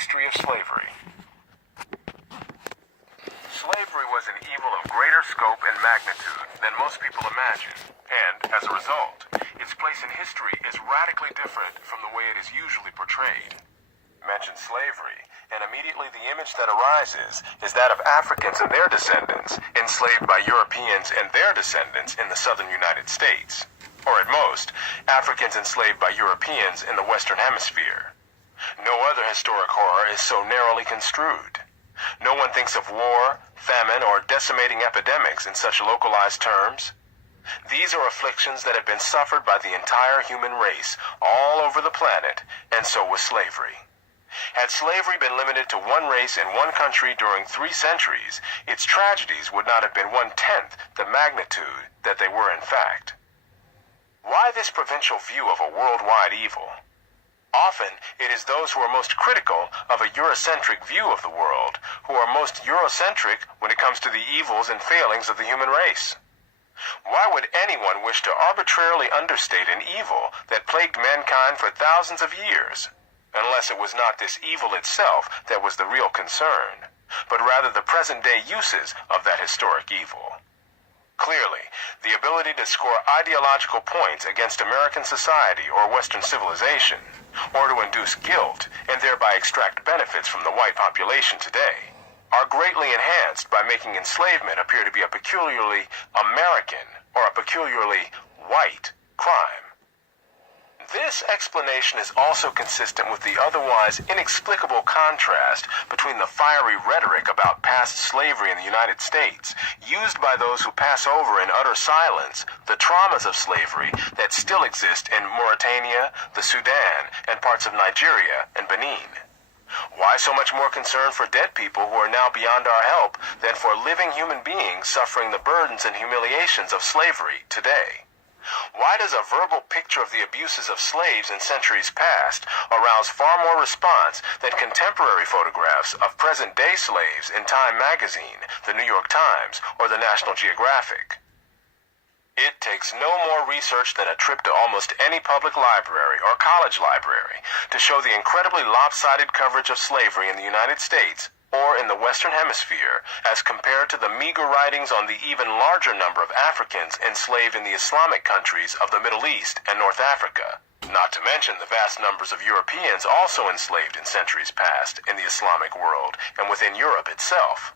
history of slavery. Slavery was an evil of greater scope and magnitude than most people imagine, and, as a result, its place in history is radically different from the way it is usually portrayed. Mention slavery, and immediately the image that arises is that of Africans and their descendants enslaved by Europeans and their descendants in the southern United States, or at most, Africans enslaved by Europeans in the Western Hemisphere. No other historic horror is so narrowly construed. No one thinks of war, famine, or decimating epidemics in such localized terms. These are afflictions that have been suffered by the entire human race all over the planet, and so was slavery. Had slavery been limited to one race in one country during 3 centuries, its tragedies would not have been 1/10 the magnitude that they were in fact. Why this provincial view of a worldwide evil? Often, it is those who are most critical of a Eurocentric view of the world who are most Eurocentric when it comes to the evils and failings of the human race. Why would anyone wish to arbitrarily understate an evil that plagued mankind for thousands of years, unless it was not this evil itself that was the real concern, but rather the present-day uses of that historic evil? Clearly, the ability to score ideological points against American society or Western civilization, or to induce guilt and thereby extract benefits from the white population today, are greatly enhanced by making enslavement appear to be a peculiarly American or a peculiarly white crime. This explanation is also consistent with the otherwise inexplicable contrast between the fiery rhetoric about past slavery in the United States, used by those who pass over in utter silence the traumas of slavery that still exist in Mauritania, the Sudan, and parts of Nigeria and Benin. Why so much more concern for dead people who are now beyond our help than for living human beings suffering the burdens and humiliations of slavery today? Why does a verbal picture of the abuses of slaves in centuries past arouse far more response than contemporary photographs of present-day slaves in Time magazine, the New York Times, or the National Geographic? It takes no more research than a trip to almost any public library or college library to show the incredibly lopsided coverage of slavery in the United States or in the Western Hemisphere, as compared to the meager writings on the even larger number of Africans enslaved in the Islamic countries of the Middle East and North Africa, not to mention the vast numbers of Europeans also enslaved in centuries past in the Islamic world and within Europe itself.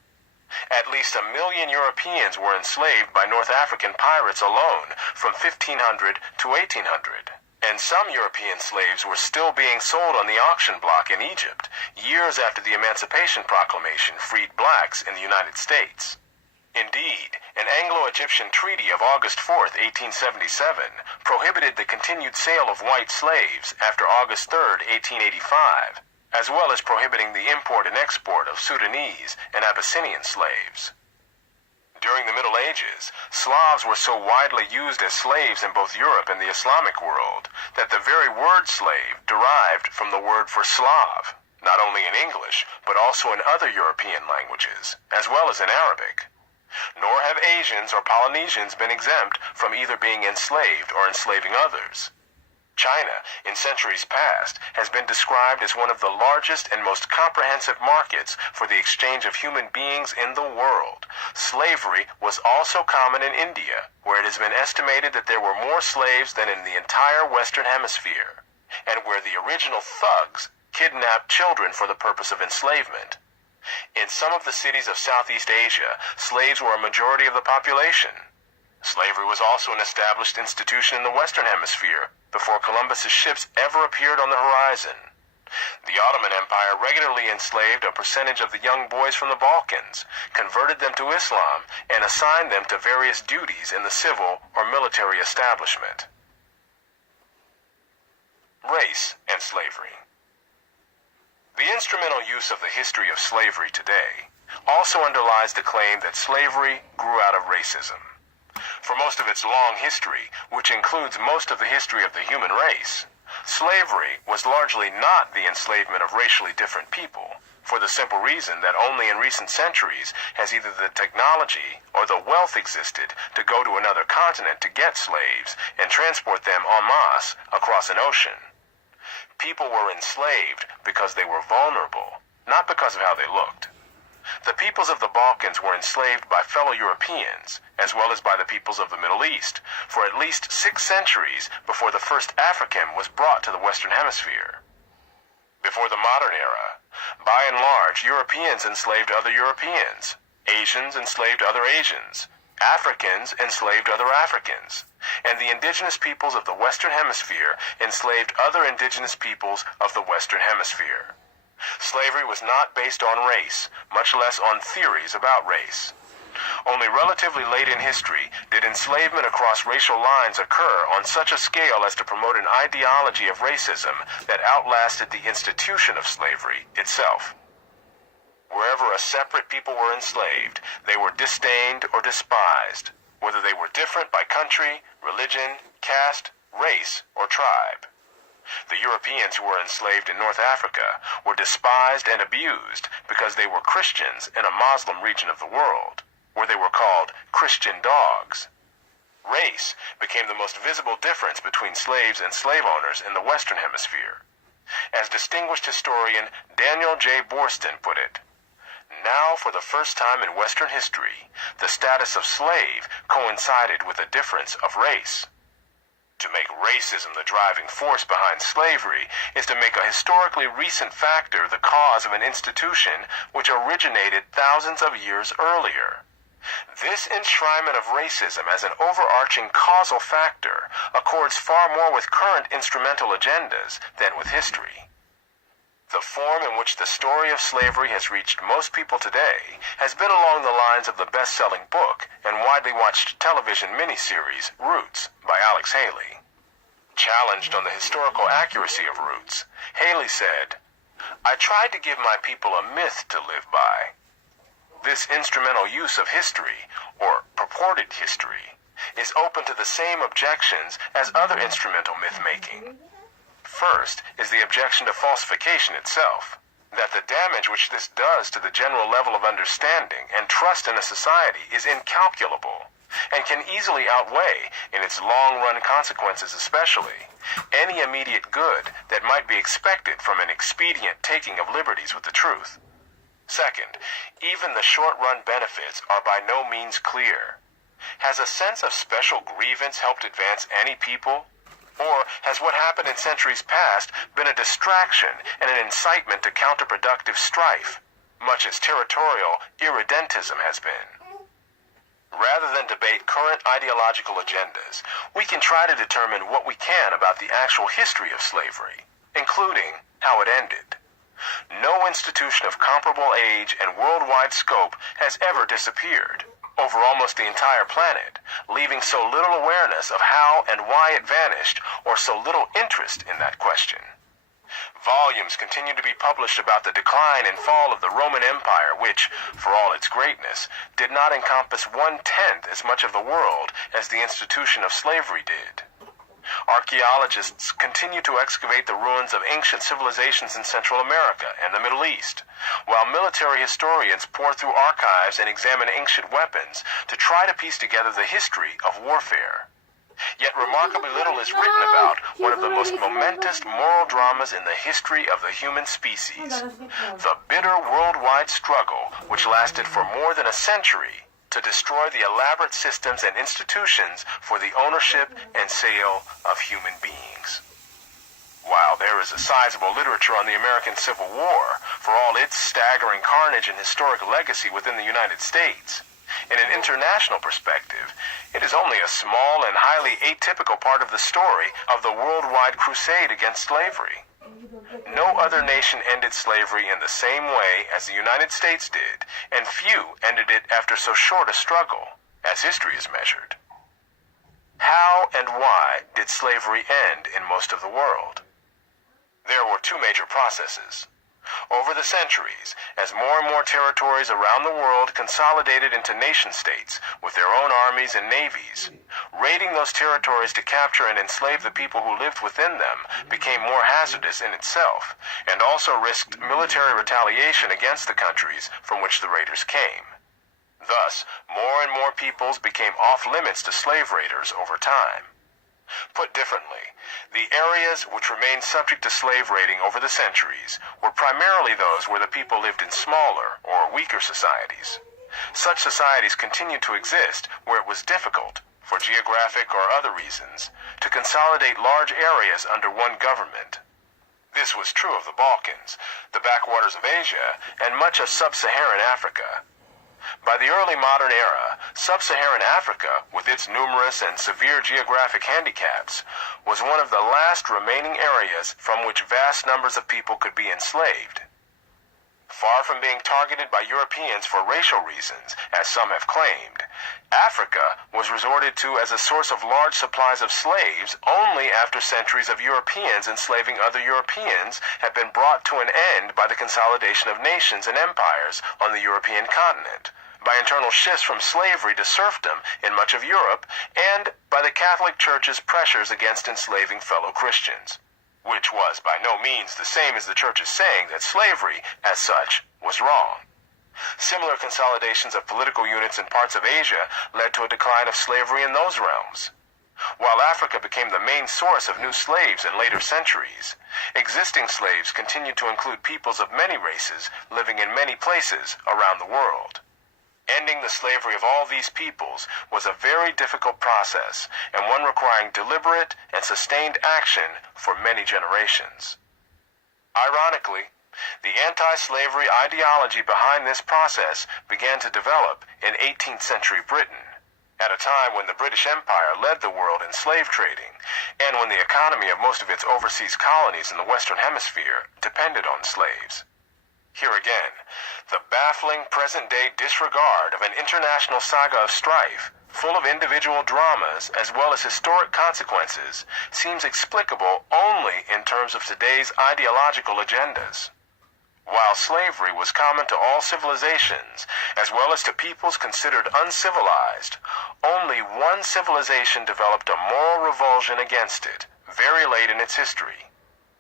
At least 1 million Europeans were enslaved by North African pirates alone from 1500 to 1800. And some European slaves were still being sold on the auction block in Egypt, years after the Emancipation Proclamation freed blacks in the United States. Indeed, an Anglo-Egyptian treaty of August 4, 1877, prohibited the continued sale of white slaves after August 3, 1885, as well as prohibiting the import and export of Sudanese and Abyssinian slaves. During the Middle Ages, Slavs were so widely used as slaves in both Europe and the Islamic world that the very word slave derived from the word for Slav, not only in English, but also in other European languages, as well as in Arabic. Nor have Asians or Polynesians been exempt from either being enslaved or enslaving others. China, in centuries past, has been described as one of the largest and most comprehensive markets for the exchange of human beings in the world. Slavery was also common in India, where it has been estimated that there were more slaves than in the entire Western Hemisphere, and where the original thugs kidnapped children for the purpose of enslavement. In some of the cities of Southeast Asia, slaves were a majority of the population. Slavery was also an established institution in the Western Hemisphere before Columbus's ships ever appeared on the horizon. The Ottoman Empire regularly enslaved a percentage of the young boys from the Balkans, converted them to Islam, and assigned them to various duties in the civil or military establishment. Race and slavery. The instrumental use of the history of slavery today also underlies the claim that slavery grew out of racism. For most of its long history, which includes most of the history of the human race, slavery was largely not the enslavement of racially different people, for the simple reason that only in recent centuries has either the technology or the wealth existed to go to another continent to get slaves and transport them en masse across an ocean. People were enslaved because they were vulnerable, not because of how they looked. The peoples of the Balkans were enslaved by fellow Europeans, as well as by the peoples of the Middle East, for at least 6 centuries before the first African was brought to the Western Hemisphere. Before the modern era, by and large, Europeans enslaved other Europeans, Asians enslaved other Asians, Africans enslaved other Africans, and the indigenous peoples of the Western Hemisphere enslaved other indigenous peoples of the Western Hemisphere. Slavery was not based on race, much less on theories about race. Only relatively late in history did enslavement across racial lines occur on such a scale as to promote an ideology of racism that outlasted the institution of slavery itself. Wherever a separate people were enslaved, they were disdained or despised, whether they were different by country, religion, caste, race, or tribe. The Europeans who were enslaved in North Africa were despised and abused because they were Christians in a Muslim region of the world, where they were called Christian dogs. Race became the most visible difference between slaves and slave owners in the Western Hemisphere. As distinguished historian Daniel J. Boorstin put it, "Now, for the first time in Western history, the status of slave coincided with a difference of race. To make racism the driving force behind slavery is to make a historically recent factor the cause of an institution which originated thousands of years earlier. This enshrinement of racism as an overarching causal factor accords far more with current instrumental agendas than with history. The form in which the story of slavery has reached most people today has been along the lines of the best-selling book and widely watched television miniseries Roots by Alex Haley. Challenged on the historical accuracy of Roots, Haley said, "I tried to give my people a myth to live by. This instrumental use of history, or purported history, is open to the same objections as other instrumental myth-making. First is the objection to falsification itself, that the damage which this does to the general level of understanding and trust in a society is incalculable, and can easily outweigh, in its long-run consequences especially, any immediate good that might be expected from an expedient taking of liberties with the truth. Second, even the short-run benefits are by no means clear. Has a sense of special grievance helped advance any people? Or has what happened in centuries past been a distraction and an incitement to counterproductive strife, much as territorial irredentism has been? Rather than debate current ideological agendas, we can try to determine what we can about the actual history of slavery, including how it ended. No institution of comparable age and worldwide scope has ever disappeared over almost the entire planet, leaving so little awareness of how and why it vanished, or so little interest in that question. Volumes continue to be published about the decline and fall of the Roman Empire, which, for all its greatness, did not encompass 1/10 as much of the world as the institution of slavery did. Archaeologists continue to excavate the ruins of ancient civilizations in Central America and the Middle East, while military historians pour through archives and examine ancient weapons to try to piece together the history of warfare. Yet remarkably little is written about one of the most momentous moral dramas in the history of the human species, the bitter worldwide struggle which lasted for more than a century to destroy the elaborate systems and institutions for the ownership and sale of human beings. While there is a sizable literature on the American Civil War, for all its staggering carnage and historic legacy within the United States, in an international perspective, it is only a small and highly atypical part of the story of the worldwide crusade against slavery. No other nation ended slavery in the same way as the United States did, and few ended it after so short a struggle, as history is measured. How and why did slavery end in most of the world? There were two major processes. Over the centuries, as more and more territories around the world consolidated into nation-states with their own armies and navies, raiding those territories to capture and enslave the people who lived within them became more hazardous in itself, and also risked military retaliation against the countries from which the raiders came. Thus, more and more peoples became off-limits to slave raiders over time. Put differently, the areas which remained subject to slave raiding over the centuries were primarily those where the people lived in smaller or weaker societies. Such societies continued to exist where it was difficult, for geographic or other reasons, to consolidate large areas under one government. This was true of the Balkans, the backwaters of Asia, and much of sub-Saharan Africa. By the early modern era, sub-Saharan Africa, with its numerous and severe geographic handicaps, was one of the last remaining areas from which vast numbers of people could be enslaved. Far from being targeted by Europeans for racial reasons, as some have claimed, Africa was resorted to as a source of large supplies of slaves only after centuries of Europeans enslaving other Europeans had been brought to an end by the consolidation of nations and empires on the European continent, by internal shifts from slavery to serfdom in much of Europe, and by the Catholic Church's pressures against enslaving fellow Christians, which was by no means the same as the Church's saying that slavery, as such, was wrong. Similar consolidations of political units in parts of Asia led to a decline of slavery in those realms. While Africa became the main source of new slaves in later centuries, existing slaves continued to include peoples of many races living in many places around the world. Ending the slavery of all these peoples was a very difficult process, and one requiring deliberate and sustained action for many generations. Ironically, the anti-slavery ideology behind this process began to develop in 18th century Britain, at a time when the British Empire led the world in slave trading, and when the economy of most of its overseas colonies in the Western Hemisphere depended on slaves. Here again, the baffling present-day disregard of an international saga of strife, full of individual dramas as well as historic consequences, seems explicable only in terms of today's ideological agendas. While slavery was common to all civilizations, as well as to peoples considered uncivilized, only one civilization developed a moral revulsion against it, very late in its history: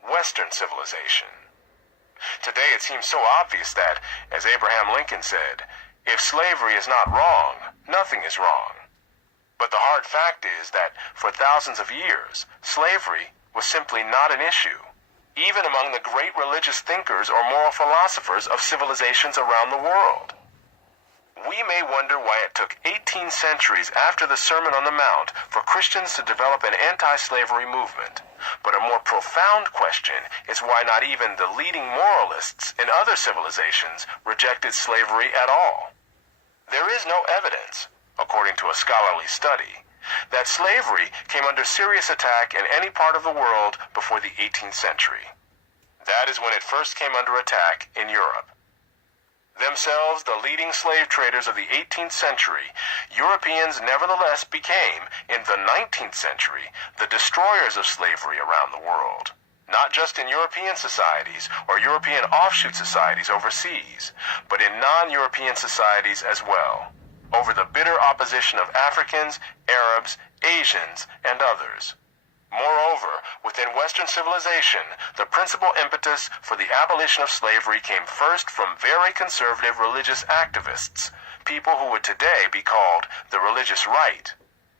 Western civilization. Today it seems so obvious that, as Abraham Lincoln said, if slavery is not wrong, nothing is wrong. But the hard fact is that, for thousands of years, slavery was simply not an issue, even among the great religious thinkers or moral philosophers of civilizations around the world. We may wonder why it took 18 centuries after the Sermon on the Mount for Christians to develop an anti-slavery movement. But a more profound question is why not even the leading moralists in other civilizations rejected slavery at all. There is no evidence, according to a scholarly study, that slavery came under serious attack in any part of the world before the 18th century. That is when it first came under attack in Europe. Themselves the leading slave traders of the 18th century, Europeans nevertheless became, in the 19th century, the destroyers of slavery around the world, not just in European societies or European offshoot societies overseas, but in non-European societies as well, over the bitter opposition of Africans, Arabs, Asians, and others. Moreover, within Western civilization, the principal impetus for the abolition of slavery came first from very conservative religious activists, people who would today be called the religious right.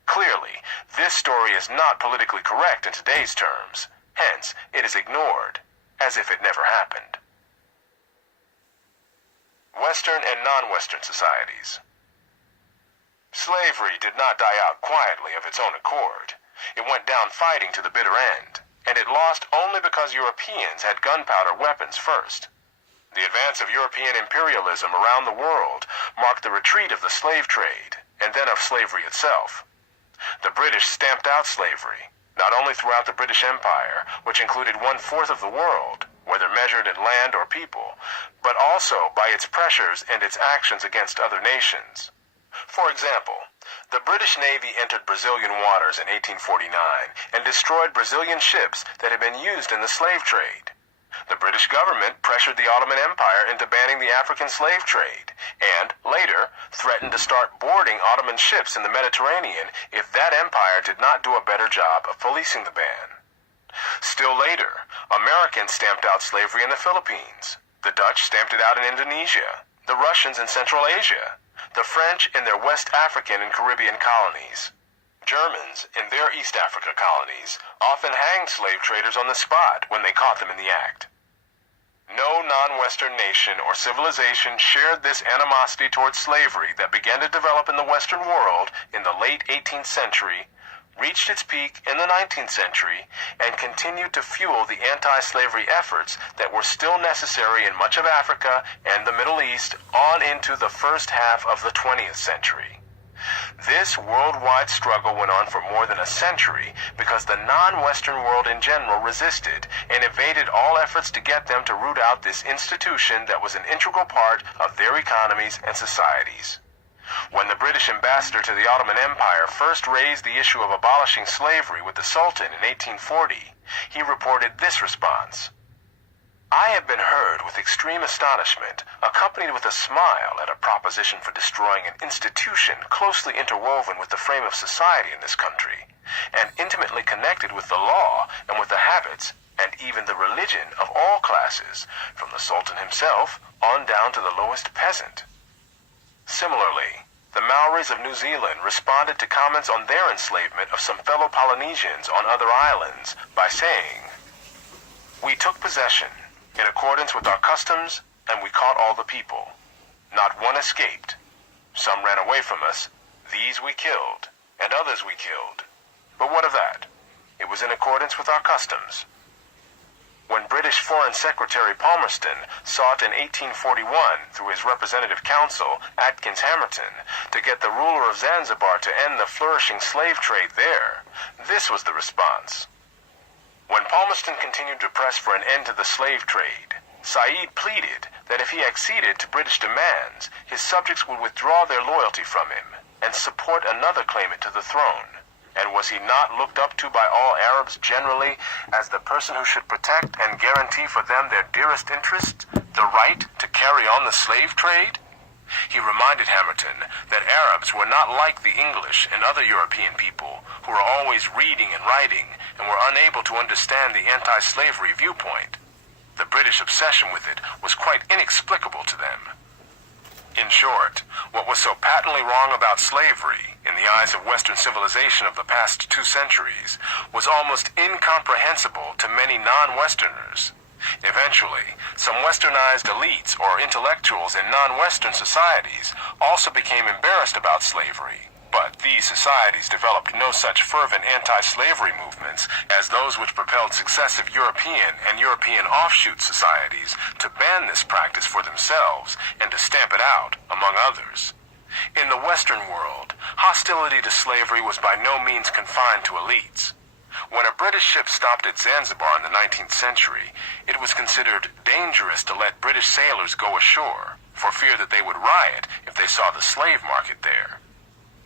Clearly, this story is not politically correct in today's terms. Hence, it is ignored, as if it never happened. Western and non-Western societies. Slavery did not die out quietly of its own accord. It went down fighting to the bitter end, and it lost only because Europeans had gunpowder weapons first. The advance of European imperialism around the world marked the retreat of the slave trade, and then of slavery itself. The British stamped out slavery, not only throughout the British Empire, which included 1/4 of the world, whether measured in land or people, but also by its pressures and its actions against other nations. For example, the British Navy entered Brazilian waters in 1849 and destroyed Brazilian ships that had been used in the slave trade. The British government pressured the Ottoman Empire into banning the African slave trade, and, later, threatened to start boarding Ottoman ships in the Mediterranean if that empire did not do a better job of policing the ban. Still later, Americans stamped out slavery in the Philippines. The Dutch stamped it out in Indonesia, the Russians in Central Asia, the French in their West African and Caribbean colonies. Germans, in their East Africa colonies, often hanged slave traders on the spot when they caught them in the act. No non-Western nation or civilization shared this animosity towards slavery that began to develop in the Western world in the late 18th century, reached its peak in the 19th century, and continued to fuel the anti-slavery efforts that were still necessary in much of Africa and the Middle East on into the first half of the 20th century. This worldwide struggle went on for more than a century because the non-Western world in general resisted and evaded all efforts to get them to root out this institution that was an integral part of their economies and societies. When the British ambassador to the Ottoman Empire first raised the issue of abolishing slavery with the Sultan in 1840, he reported this response: "I have been heard with extreme astonishment, accompanied with a smile at a proposition for destroying an institution closely interwoven with the frame of society in this country, and intimately connected with the law and with the habits and even the religion of all classes, from the Sultan himself on down to the lowest peasant." Similarly, the Maoris of New Zealand responded to comments on their enslavement of some fellow Polynesians on other islands by saying, "We took possession in accordance with our customs, and we caught all the people. Not one escaped. Some ran away from us. These we killed, and others we killed. But what of that? It was in accordance with our customs." When British Foreign Secretary Palmerston sought in 1841, through his representative counsel, Atkins Hamerton, to get the ruler of Zanzibar to end the flourishing slave trade there, this was the response. When Palmerston continued to press for an end to the slave trade, Said pleaded that if he acceded to British demands, his subjects would withdraw their loyalty from him and support another claimant to the throne. And was he not looked up to by all Arabs generally as the person who should protect and guarantee for them their dearest interests, the right to carry on the slave trade? He reminded Hamerton that Arabs were not like the English and other European people who were always reading and writing and were unable to understand the anti-slavery viewpoint. The British obsession with it was quite inexplicable to them. In short, what was so patently wrong about slavery, in the eyes of Western civilization of the past 2 centuries, was almost incomprehensible to many non-Westerners. Eventually, some Westernized elites or intellectuals in non-Western societies also became embarrassed about slavery. But these societies developed no such fervent anti-slavery movements as those which propelled successive European and European offshoot societies to ban this practice for themselves and to stamp it out, among others. In the Western world, hostility to slavery was by no means confined to elites. When a British ship stopped at Zanzibar in the 19th century, it was considered dangerous to let British sailors go ashore, for fear that they would riot if they saw the slave market there.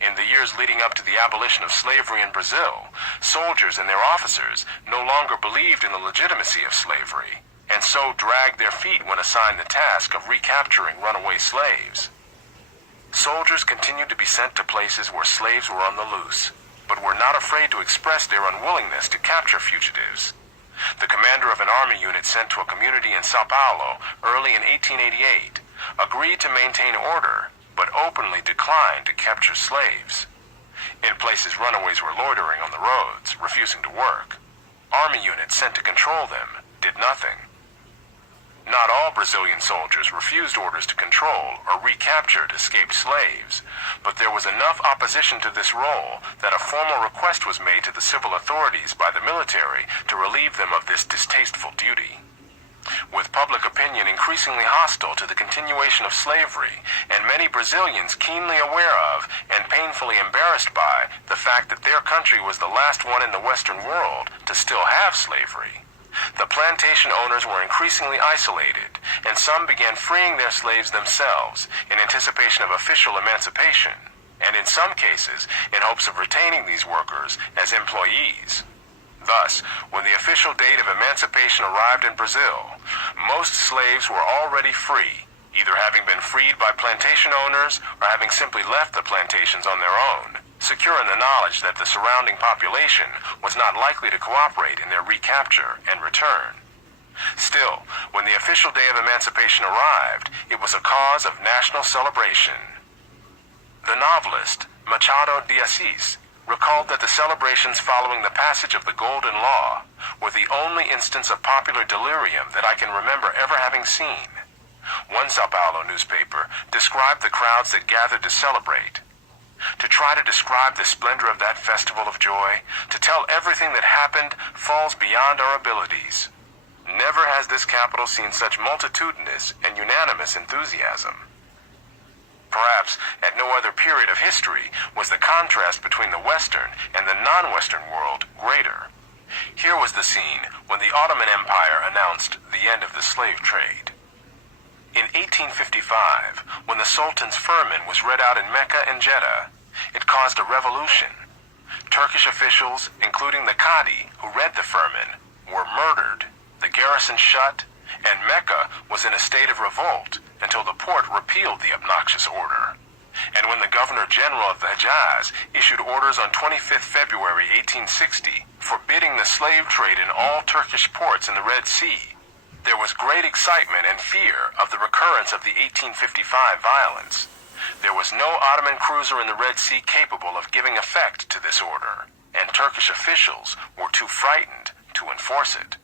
In the years leading up to the abolition of slavery in Brazil, soldiers and their officers no longer believed in the legitimacy of slavery, and so dragged their feet when assigned the task of recapturing runaway slaves. Soldiers continued to be sent to places where slaves were on the loose, but were not afraid to express their unwillingness to capture fugitives. The commander of an army unit sent to a community in Sao Paulo early in 1888 agreed to maintain order, but openly declined to capture slaves. In places runaways were loitering on the roads, refusing to work. Army units sent to control them did nothing. Not all Brazilian soldiers refused orders to control or recaptured escaped slaves, but there was enough opposition to this role that a formal request was made to the civil authorities by the military to relieve them of this distasteful duty. With public opinion increasingly hostile to the continuation of slavery, and many Brazilians keenly aware of and painfully embarrassed by the fact that their country was the last one in the Western world to still have slavery, the plantation owners were increasingly isolated, and some began freeing their slaves themselves in anticipation of official emancipation, and in some cases in hopes of retaining these workers as employees. Thus, when the official date of emancipation arrived in Brazil, most slaves were already free, either having been freed by plantation owners or having simply left the plantations on their own, secure in the knowledge that the surrounding population was not likely to cooperate in their recapture and return. Still, when the official day of emancipation arrived, it was a cause of national celebration. The novelist Machado de Assis recalled that the celebrations following the passage of the Golden Law were the only instance of popular delirium that I can remember ever having seen. One Sao Paulo newspaper described the crowds that gathered to celebrate. To try to describe the splendor of that festival of joy, to tell everything that happened, falls beyond our abilities. Never has this capital seen such multitudinous and unanimous enthusiasm. Perhaps at no other period of history was the contrast between the Western and the non-Western world greater. Here was the scene when the Ottoman Empire announced the end of the slave trade. In 1855, when the Sultan's firman was read out in Mecca and Jeddah, it caused a revolution. Turkish officials, including the Qadi who read the firman, were murdered, the garrison shut, and Mecca was in a state of revolt until the Porte repealed the obnoxious order. And when the Governor-General of the Hejaz issued orders on 25th February 1860 forbidding the slave trade in all Turkish ports in the Red Sea, there was great excitement and fear of the recurrence of the 1855 violence. There was no Ottoman cruiser in the Red Sea capable of giving effect to this order, and Turkish officials were too frightened to enforce it.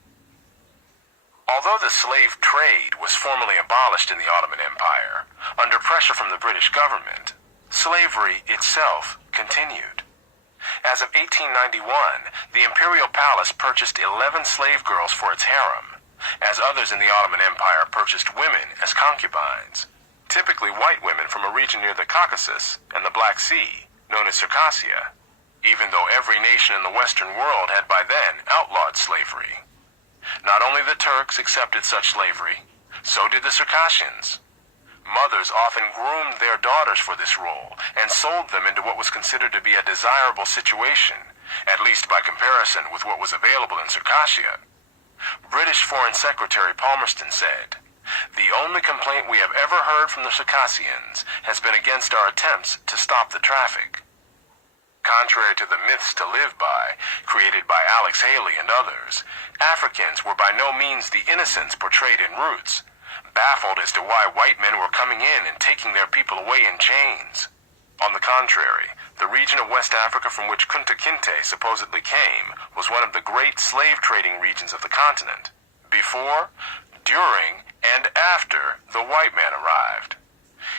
Although the slave trade was formally abolished in the Ottoman Empire, under pressure from the British government, slavery itself continued. As of 1891, the imperial palace purchased 11 slave girls for its harem, as others in the Ottoman Empire purchased women as concubines, typically white women from a region near the Caucasus and the Black Sea, known as Circassia, even though every nation in the Western world had by then outlawed slavery. Not only the Turks accepted such slavery, so did the Circassians. Mothers often groomed their daughters for this role and sold them into what was considered to be a desirable situation, at least by comparison with what was available in Circassia. British Foreign Secretary Palmerston said, "The only complaint we have ever heard from the Circassians has been against our attempts to stop the traffic." Contrary to the myths to live by, created by Alex Haley and others, Africans were by no means the innocents portrayed in Roots, baffled as to why white men were coming in and taking their people away in chains. On the contrary, the region of West Africa from which Kunta Kinte supposedly came was one of the great slave trading regions of the continent, before, during, and after the white man arrived.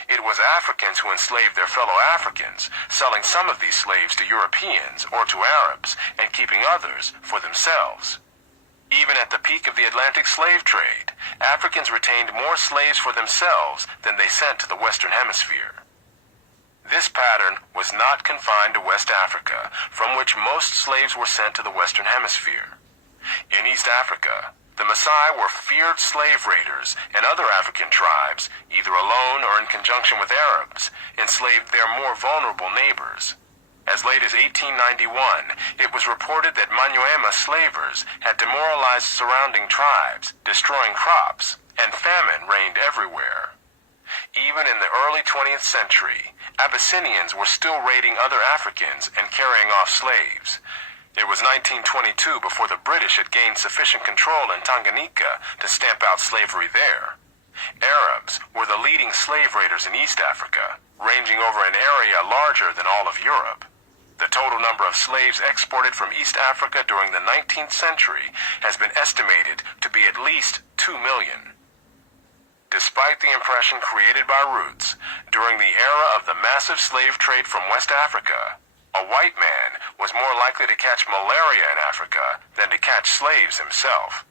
It was Africans who enslaved their fellow Africans, selling some of these slaves to Europeans or to Arabs, and keeping others for themselves. Even at the peak of the Atlantic slave trade, Africans retained more slaves for themselves than they sent to the Western Hemisphere. This pattern was not confined to West Africa, from which most slaves were sent to the Western Hemisphere. In East Africa, the Maasai were feared slave raiders, and other African tribes, either alone or in conjunction with Arabs, enslaved their more vulnerable neighbors. As late as 1891, it was reported that Manyuema slavers had demoralized surrounding tribes, destroying crops, and famine reigned everywhere. Even in the early 20th century, Abyssinians were still raiding other Africans and carrying off slaves. It was 1922 before the British had gained sufficient control in Tanganyika to stamp out slavery there. Arabs were the leading slave raiders in East Africa, ranging over an area larger than all of Europe. The total number of slaves exported from East Africa during the 19th century has been estimated to be at least 2 million. Despite the impression created by Roots, during the era of the massive slave trade from West Africa, a white man was more likely to catch malaria in Africa than to catch slaves himself.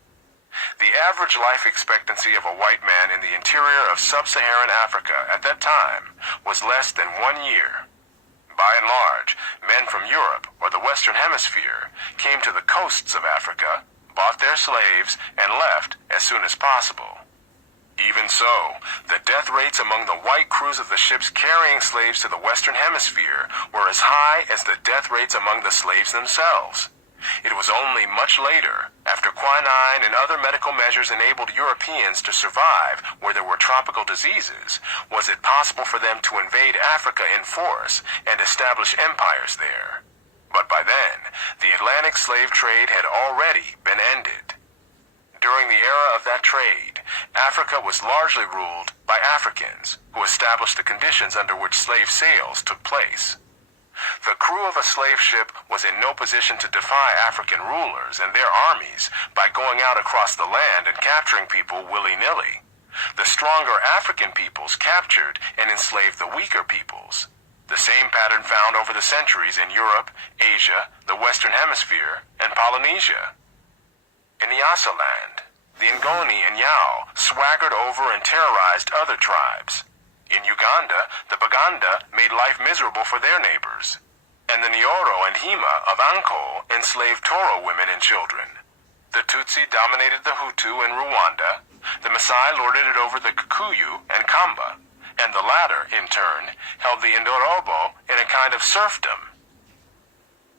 The average life expectancy of a white man in the interior of sub-Saharan Africa at that time was less than 1 year. By and large, men from Europe or the Western Hemisphere came to the coasts of Africa, bought their slaves, and left as soon as possible. Even so, the death rates among the white crews of the ships carrying slaves to the Western Hemisphere were as high as the death rates among the slaves themselves. It was only much later, after quinine and other medical measures enabled Europeans to survive where there were tropical diseases, was it possible for them to invade Africa in force and establish empires there. But by then, the Atlantic slave trade had already been ended. During the era of that trade, Africa was largely ruled by Africans, who established the conditions under which slave sales took place. The crew of a slave ship was in no position to defy African rulers and their armies by going out across the land and capturing people willy-nilly. The stronger African peoples captured and enslaved the weaker peoples. The same pattern found over the centuries in Europe, Asia, the Western Hemisphere, and Polynesia. In Nyasaland, the Ngoni and Yao swaggered over and terrorized other tribes. In Uganda, the Baganda made life miserable for their neighbors. And the Nyoro and Hima of Ankole enslaved Toro women and children. The Tutsi dominated the Hutu in Rwanda. The Maasai lorded it over the Kikuyu and Kamba. And the latter, in turn, held the Indorobo in a kind of serfdom.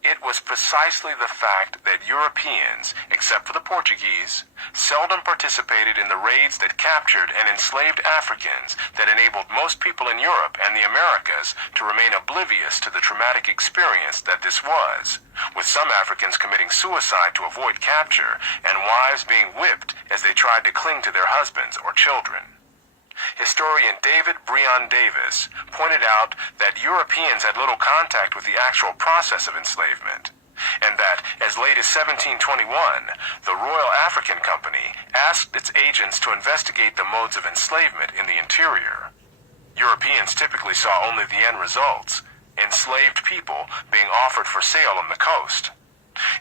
It was precisely the fact that Europeans, except for the Portuguese, seldom participated in the raids that captured and enslaved Africans that enabled most people in Europe and the Americas to remain oblivious to the traumatic experience that this was, with some Africans committing suicide to avoid capture and wives being whipped as they tried to cling to their husbands or children. Historian David Breon Davis pointed out that Europeans had little contact with the actual process of enslavement, and that as late as 1721, the Royal African Company asked its agents to investigate the modes of enslavement in the interior. Europeans typically saw only the end results, enslaved people being offered for sale on the coast.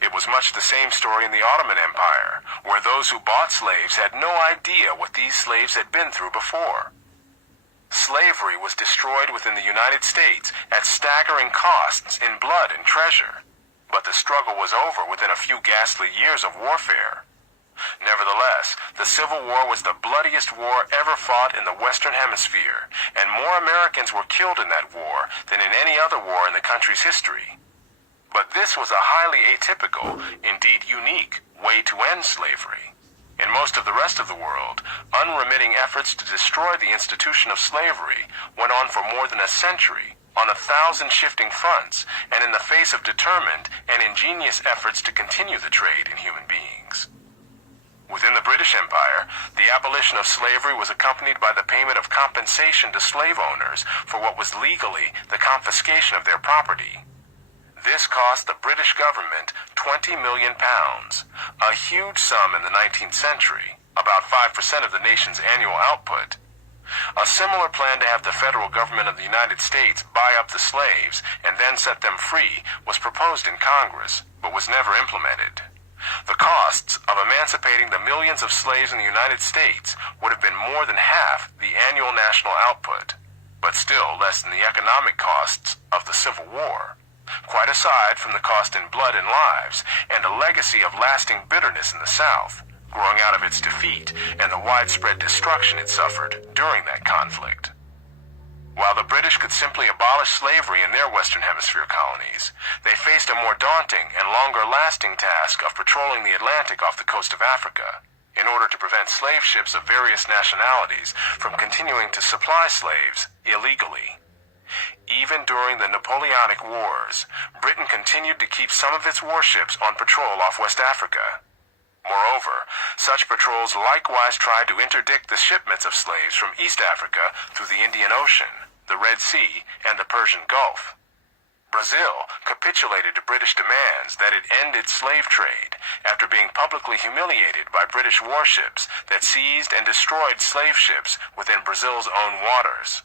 It was much the same story in the Ottoman Empire, where those who bought slaves had no idea what these slaves had been through before. Slavery was destroyed within the United States at staggering costs in blood and treasure, but the struggle was over within a few ghastly years of warfare. Nevertheless, the Civil War was the bloodiest war ever fought in the Western Hemisphere, and more Americans were killed in that war than in any other war in the country's history. But this was a highly atypical, indeed unique, way to end slavery. In most of the rest of the world, unremitting efforts to destroy the institution of slavery went on for more than a century, on 1,000 shifting fronts, and in the face of determined and ingenious efforts to continue the trade in human beings. Within the British Empire, the abolition of slavery was accompanied by the payment of compensation to slave owners for what was legally the confiscation of their property. This cost the British government £20 million, a huge sum in the 19th century, about 5% of the nation's annual output. A similar plan to have the federal government of the United States buy up the slaves and then set them free was proposed in Congress, but was never implemented. The costs of emancipating the millions of slaves in the United States would have been more than half the annual national output, but still less than the economic costs of the Civil War. Quite aside from the cost in blood and lives, and a legacy of lasting bitterness in the South, growing out of its defeat and the widespread destruction it suffered during that conflict. While the British could simply abolish slavery in their Western Hemisphere colonies, they faced a more daunting and longer-lasting task of patrolling the Atlantic off the coast of Africa, in order to prevent slave ships of various nationalities from continuing to supply slaves illegally. Even during the Napoleonic Wars, Britain continued to keep some of its warships on patrol off West Africa. Moreover, such patrols likewise tried to interdict the shipments of slaves from East Africa through the Indian Ocean, the Red Sea, and the Persian Gulf. Brazil capitulated to British demands that it end its slave trade after being publicly humiliated by British warships that seized and destroyed slave ships within Brazil's own waters.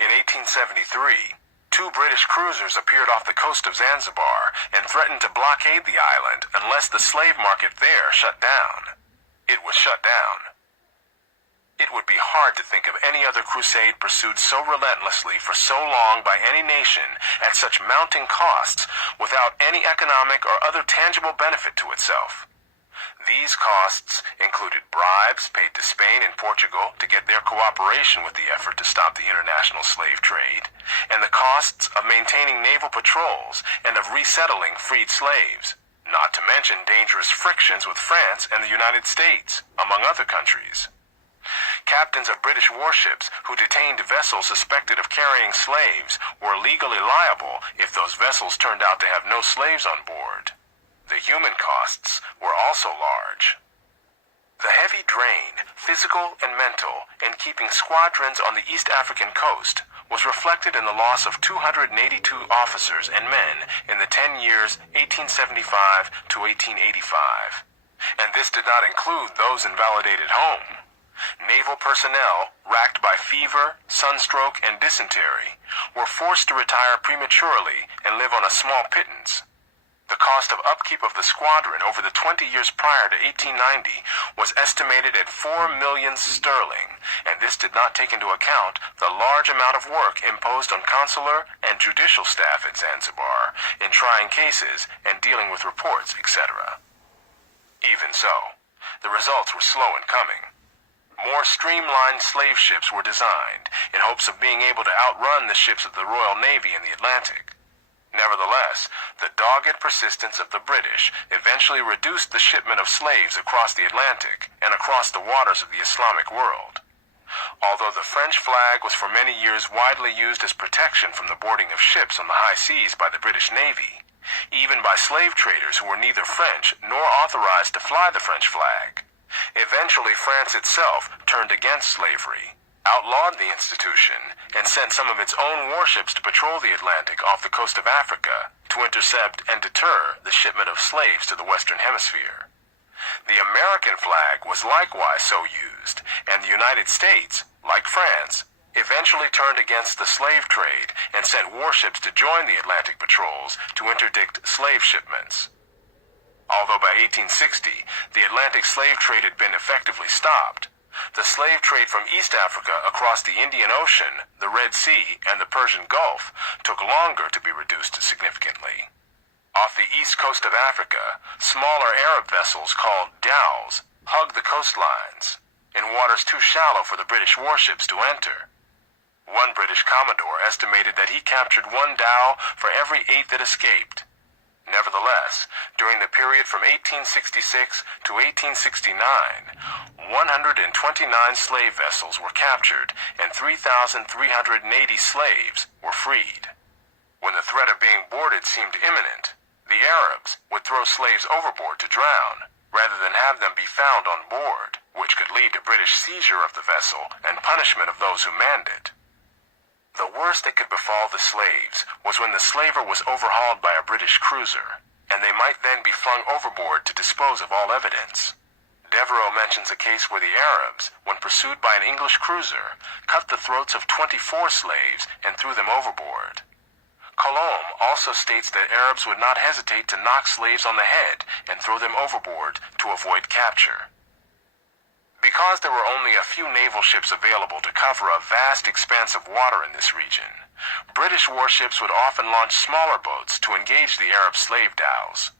In 1873, 2 British cruisers appeared off the coast of Zanzibar and threatened to blockade the island unless the slave market there shut down. It was shut down. It would be hard to think of any other crusade pursued so relentlessly for so long by any nation at such mounting costs without any economic or other tangible benefit to itself. These costs included bribes paid to Spain and Portugal to get their cooperation with the effort to stop the international slave trade, and the costs of maintaining naval patrols and of resettling freed slaves, not to mention dangerous frictions with France and the United States, among other countries. Captains of British warships who detained vessels suspected of carrying slaves were legally liable if those vessels turned out to have no slaves on board. The human costs were also large. The heavy drain, physical and mental, in keeping squadrons on the East African coast was reflected in the loss of 282 officers and men in the 10 years 1875 to 1885. And this did not include those invalidated home. Naval personnel, racked by fever, sunstroke, and dysentery, were forced to retire prematurely and live on a small pittance. The cost of upkeep of the squadron over the 20 years prior to 1890 was estimated at 4 million sterling, and this did not take into account the large amount of work imposed on consular and judicial staff at Zanzibar in trying cases and dealing with reports, etc. Even so, the results were slow in coming. More streamlined slave ships were designed in hopes of being able to outrun the ships of the Royal Navy in the Atlantic. Nevertheless, the dogged persistence of the British eventually reduced the shipment of slaves across the Atlantic and across the waters of the Islamic world. Although the French flag was for many years widely used as protection from the boarding of ships on the high seas by the British Navy, even by slave traders who were neither French nor authorized to fly the French flag, eventually France itself turned against slavery, outlawed the institution, and sent some of its own warships to patrol the Atlantic off the coast of Africa to intercept and deter the shipment of slaves to the Western Hemisphere. The American flag was likewise so used, and the United States, like France, eventually turned against the slave trade and sent warships to join the Atlantic patrols to interdict slave shipments. Although by 1860, the Atlantic slave trade had been effectively stopped, the slave trade from East Africa across the Indian Ocean, the Red Sea, and the Persian Gulf took longer to be reduced significantly. Off the east coast of Africa, smaller Arab vessels called dhows hugged the coastlines, in waters too shallow for the British warships to enter. One British commodore estimated that he captured one dhow for every 8 that escaped. Nevertheless, during the period from 1866 to 1869, 129 slave vessels were captured and 3,380 slaves were freed. When the threat of being boarded seemed imminent, the Arabs would throw slaves overboard to drown, rather than have them be found on board, which could lead to British seizure of the vessel and punishment of those who manned it. The worst that could befall the slaves was when the slaver was overhauled by a British cruiser, and they might then be flung overboard to dispose of all evidence. Devereux mentions a case where the Arabs, when pursued by an English cruiser, cut the throats of 24 slaves and threw them overboard. Colomb also states that Arabs would not hesitate to knock slaves on the head and throw them overboard to avoid capture. Because there were only a few naval ships available to cover a vast expanse of water in this region, British warships would often launch smaller boats to engage the Arab slave dhows.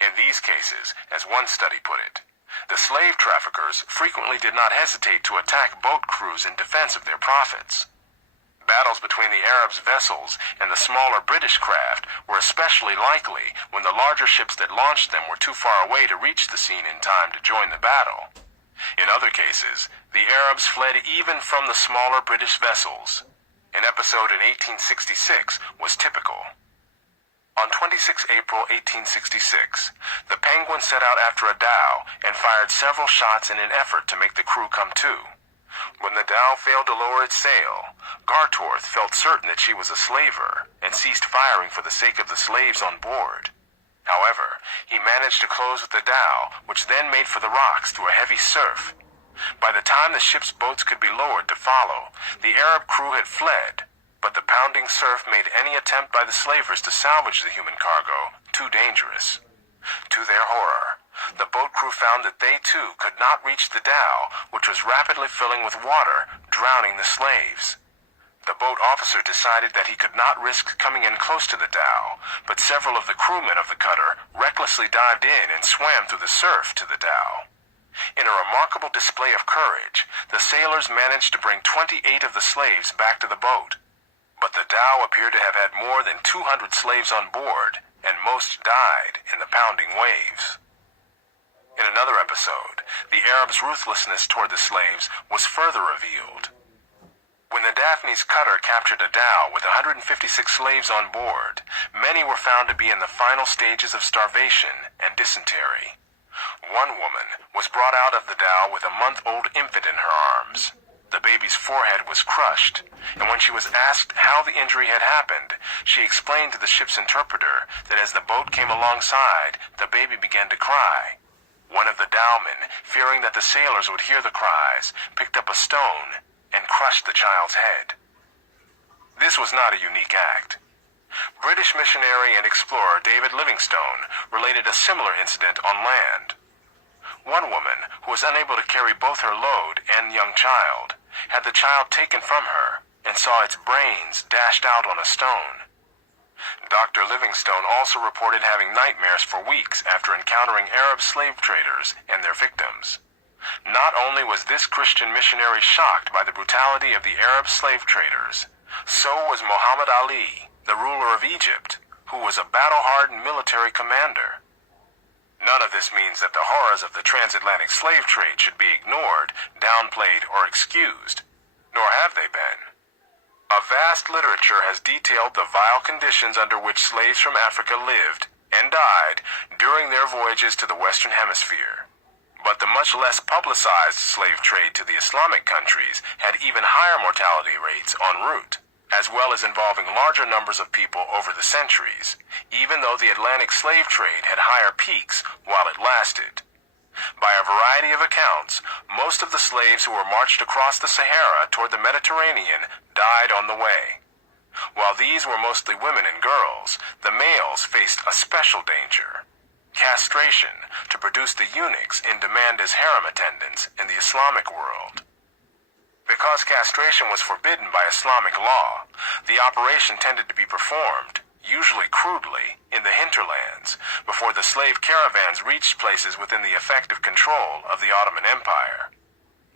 In these cases, as one study put it, the slave traffickers frequently did not hesitate to attack boat crews in defense of their profits. Battles between the Arabs' vessels and the smaller British craft were especially likely when the larger ships that launched them were too far away to reach the scene in time to join the battle. In other cases, the Arabs fled even from the smaller British vessels. An episode in 1866 was typical. On 26 April 1866, the Penguin set out after a dhow and fired several shots in an effort to make the crew come to. When the dhow failed to lower its sail, Gartorth felt certain that she was a slaver and ceased firing for the sake of the slaves on board. However, he managed to close with the dhow, which then made for the rocks through a heavy surf. By the time the ship's boats could be lowered to follow, the Arab crew had fled, but the pounding surf made any attempt by the slavers to salvage the human cargo too dangerous. To their horror, the boat crew found that they too could not reach the dhow, which was rapidly filling with water, drowning the slaves. The boat officer decided that he could not risk coming in close to the dhow, but several of the crewmen of the cutter recklessly dived in and swam through the surf to the dhow. In a remarkable display of courage, the sailors managed to bring 28 of the slaves back to the boat. But the dhow appeared to have had more than 200 slaves on board, and most died in the pounding waves. In another episode, the Arabs' ruthlessness toward the slaves was further revealed. When the Daphne's cutter captured a dhow with 156 slaves on board, many were found to be in the final stages of starvation and dysentery. One woman was brought out of the dhow with a month-old infant in her arms. The baby's forehead was crushed, and when she was asked how the injury had happened, she explained to the ship's interpreter that as the boat came alongside, the baby began to cry. One of the dowmen, fearing that the sailors would hear the cries, picked up a stone and crushed the child's head. This was not a unique act. British missionary and explorer David Livingstone related a similar incident on land. One woman, who was unable to carry both her load and young child, had the child taken from her and saw its brains dashed out on a stone. Dr. Livingstone also reported having nightmares for weeks after encountering Arab slave traders and their victims. Not only was this Christian missionary shocked by the brutality of the Arab slave traders, so was Muhammad Ali, the ruler of Egypt, who was a battle-hardened military commander. None of this means that the horrors of the transatlantic slave trade should be ignored, downplayed, or excused, nor have they been. A vast literature has detailed the vile conditions under which slaves from Africa lived and died during their voyages to the Western Hemisphere. But the much less publicized slave trade to the Islamic countries had even higher mortality rates en route, as well as involving larger numbers of people over the centuries, even though the Atlantic slave trade had higher peaks while it lasted. By a variety of accounts, most of the slaves who were marched across the Sahara toward the Mediterranean died on the way. While these were mostly women and girls, the males faced a special danger: castration, to produce the eunuchs in demand as harem attendants in the Islamic world. Because castration was forbidden by Islamic law, the operation tended to be performed, usually crudely, in the hinterlands, before the slave caravans reached places within the effective control of the Ottoman Empire.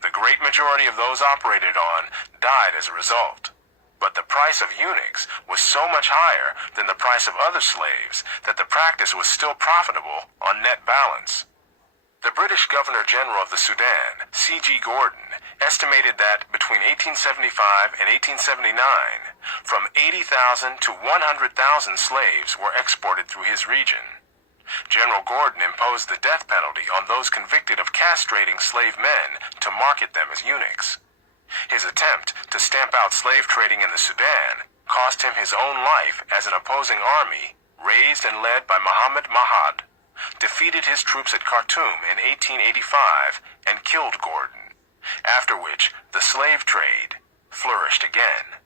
The great majority of those operated on died as a result, but the price of eunuchs was so much higher than the price of other slaves that the practice was still profitable on net balance. The British Governor-General of the Sudan, C.G. Gordon, estimated that between 1875 and 1879, from 80,000 to 100,000 slaves were exported through his region. General Gordon imposed the death penalty on those convicted of castrating slave men to market them as eunuchs. His attempt to stamp out slave trading in the Sudan cost him his own life as an opposing army, raised and led by Muhammad Mahad, defeated his troops at Khartoum in 1885 and killed Gordon, after which the slave trade flourished again.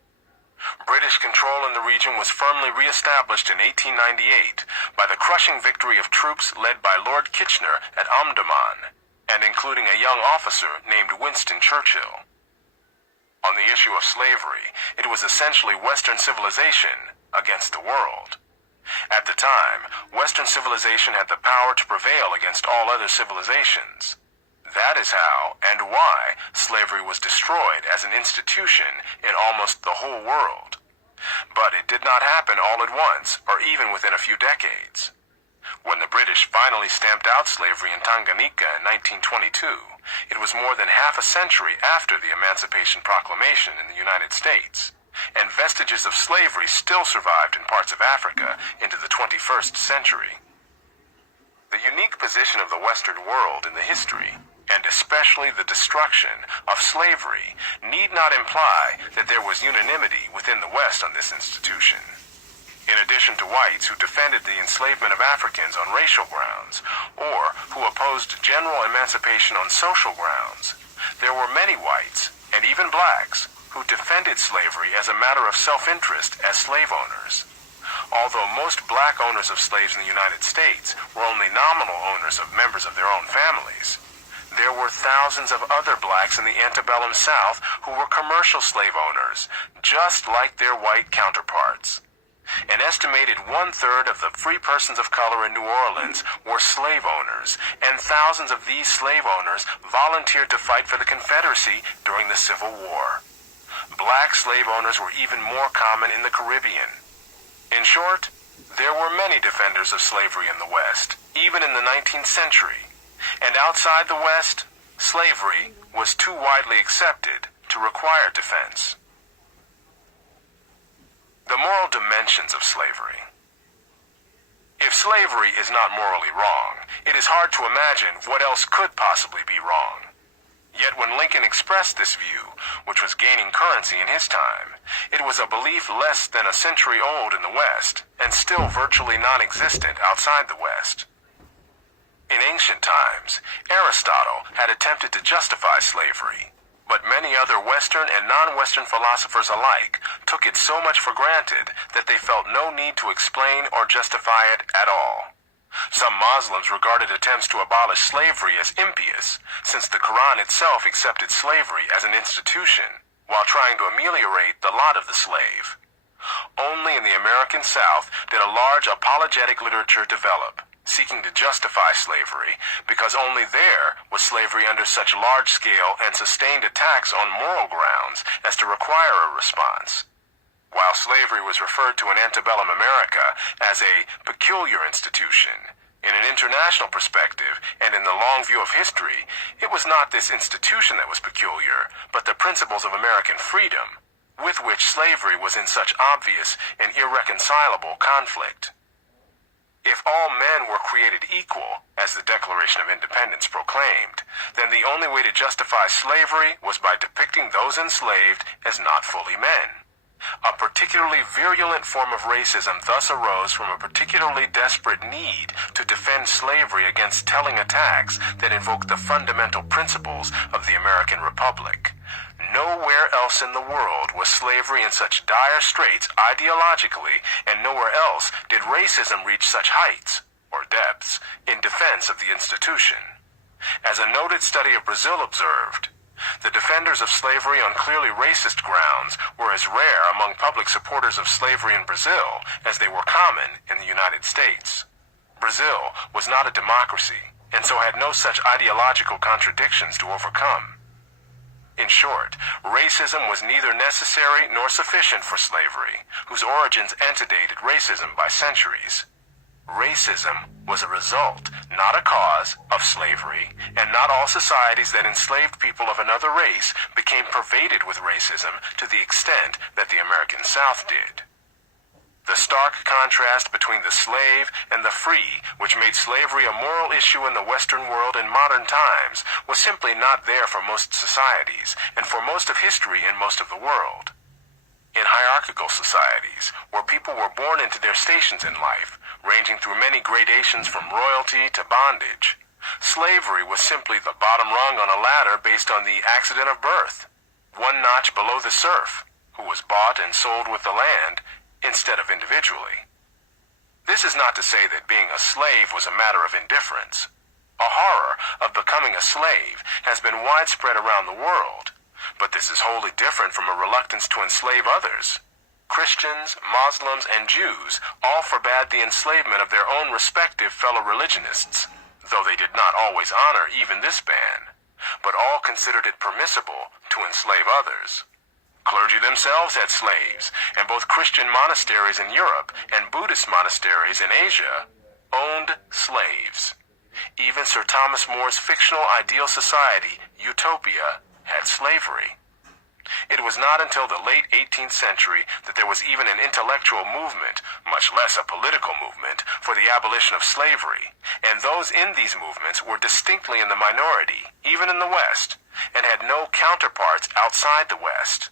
British control in the region was firmly re-established in 1898 by the crushing victory of troops led by Lord Kitchener at Omdurman, and including a young officer named Winston Churchill. On the issue of slavery, it was essentially Western civilization against the world. At the time, Western civilization had the power to prevail against all other civilizations. That is how and why slavery was destroyed as an institution in almost the whole world. But it did not happen all at once, or even within a few decades. When the British finally stamped out slavery in Tanganyika in 1922, it was more than half a century after the Emancipation Proclamation in the United States, and vestiges of slavery still survived in parts of Africa into the 21st century. The unique position of the Western world in the history, and especially the destruction of slavery, need not imply that there was unanimity within the West on this institution. In addition to whites who defended the enslavement of Africans on racial grounds, or who opposed general emancipation on social grounds, there were many whites, and even blacks, who defended slavery as a matter of self-interest as slave owners. Although most black owners of slaves in the United States were only nominal owners of members of their own families, there were thousands of other blacks in the antebellum South who were commercial slave owners, just like their white counterparts. An estimated 1/3 of the free persons of color in New Orleans were slave owners, and thousands of these slave owners volunteered to fight for the Confederacy during the Civil War. Black slave owners were even more common in the Caribbean. In short, there were many defenders of slavery in the West, even in the 19th century. And outside the West, slavery was too widely accepted to require defense. The moral dimensions of slavery. If slavery is not morally wrong, it is hard to imagine what else could possibly be wrong. Yet when Lincoln expressed this view, which was gaining currency in his time, it was a belief less than a century old in the West, and still virtually non-existent outside the West. In ancient times, Aristotle had attempted to justify slavery, but many other Western and non-Western philosophers alike took it so much for granted that they felt no need to explain or justify it at all. Some Muslims regarded attempts to abolish slavery as impious, since the Quran itself accepted slavery as an institution, while trying to ameliorate the lot of the slave. Only in the American South did a large apologetic literature develop, seeking to justify slavery, because only there was slavery under such large-scale and sustained attacks on moral grounds as to require a response. While slavery was referred to in antebellum America as a peculiar institution, in an international perspective and in the long view of history, it was not this institution that was peculiar, but the principles of American freedom, with which slavery was in such obvious and irreconcilable conflict. If all men were created equal, as the Declaration of Independence proclaimed, then the only way to justify slavery was by depicting those enslaved as not fully men. A particularly virulent form of racism thus arose from a particularly desperate need to defend slavery against telling attacks that invoked the fundamental principles of the American Republic. Nowhere else in the world was slavery in such dire straits ideologically, and nowhere else did racism reach such heights, or depths, in defense of the institution. As a noted study of Brazil observed, the defenders of slavery on clearly racist grounds were as rare among public supporters of slavery in Brazil as they were common in the United States. Brazil was not a democracy, and so had no such ideological contradictions to overcome. In short, racism was neither necessary nor sufficient for slavery, whose origins antedated racism by centuries. Racism was a result, not a cause, of slavery, and not all societies that enslaved people of another race became pervaded with racism to the extent that the American South did. The stark contrast between the slave and the free, which made slavery a moral issue in the Western world in modern times, was simply not there for most societies, and for most of history in most of the world. In hierarchical societies, where people were born into their stations in life, ranging through many gradations from royalty to bondage, slavery was simply the bottom rung on a ladder based on the accident of birth, one notch below the serf, who was bought and sold with the land, instead of individually. This is not to say that being a slave was a matter of indifference. A horror of becoming a slave has been widespread around the world, but this is wholly different from a reluctance to enslave others. Christians, Muslims, and Jews all forbade the enslavement of their own respective fellow religionists, though they did not always honor even this ban, but all considered it permissible to enslave others. Clergy themselves had slaves, and both Christian monasteries in Europe and Buddhist monasteries in Asia owned slaves. Even Sir Thomas More's fictional ideal society, Utopia, had slavery. It was not until the late 18th century that there was even an intellectual movement, much less a political movement, for the abolition of slavery, and those in these movements were distinctly in the minority, even in the West, and had no counterparts outside the West.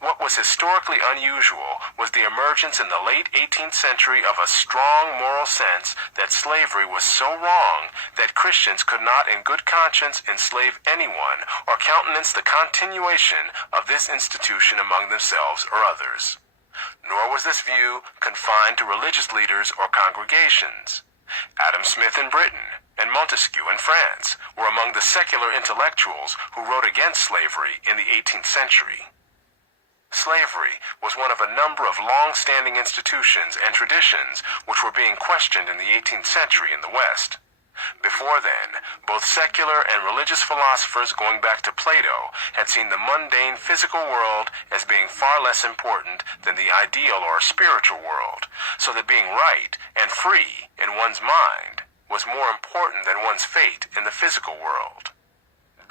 What was historically unusual was the emergence in the late 18th century of a strong moral sense that slavery was so wrong that Christians could not in good conscience enslave anyone or countenance the continuation of this institution among themselves or others. Nor was this view confined to religious leaders or congregations. Adam Smith in Britain and Montesquieu in France were among the secular intellectuals who wrote against slavery in the 18th century. Slavery was one of a number of long-standing institutions and traditions which were being questioned in the 18th century in the West. Before then, both secular and religious philosophers going back to Plato had seen the mundane physical world as being far less important than the ideal or spiritual world, so that being right and free in one's mind was more important than one's fate in the physical world.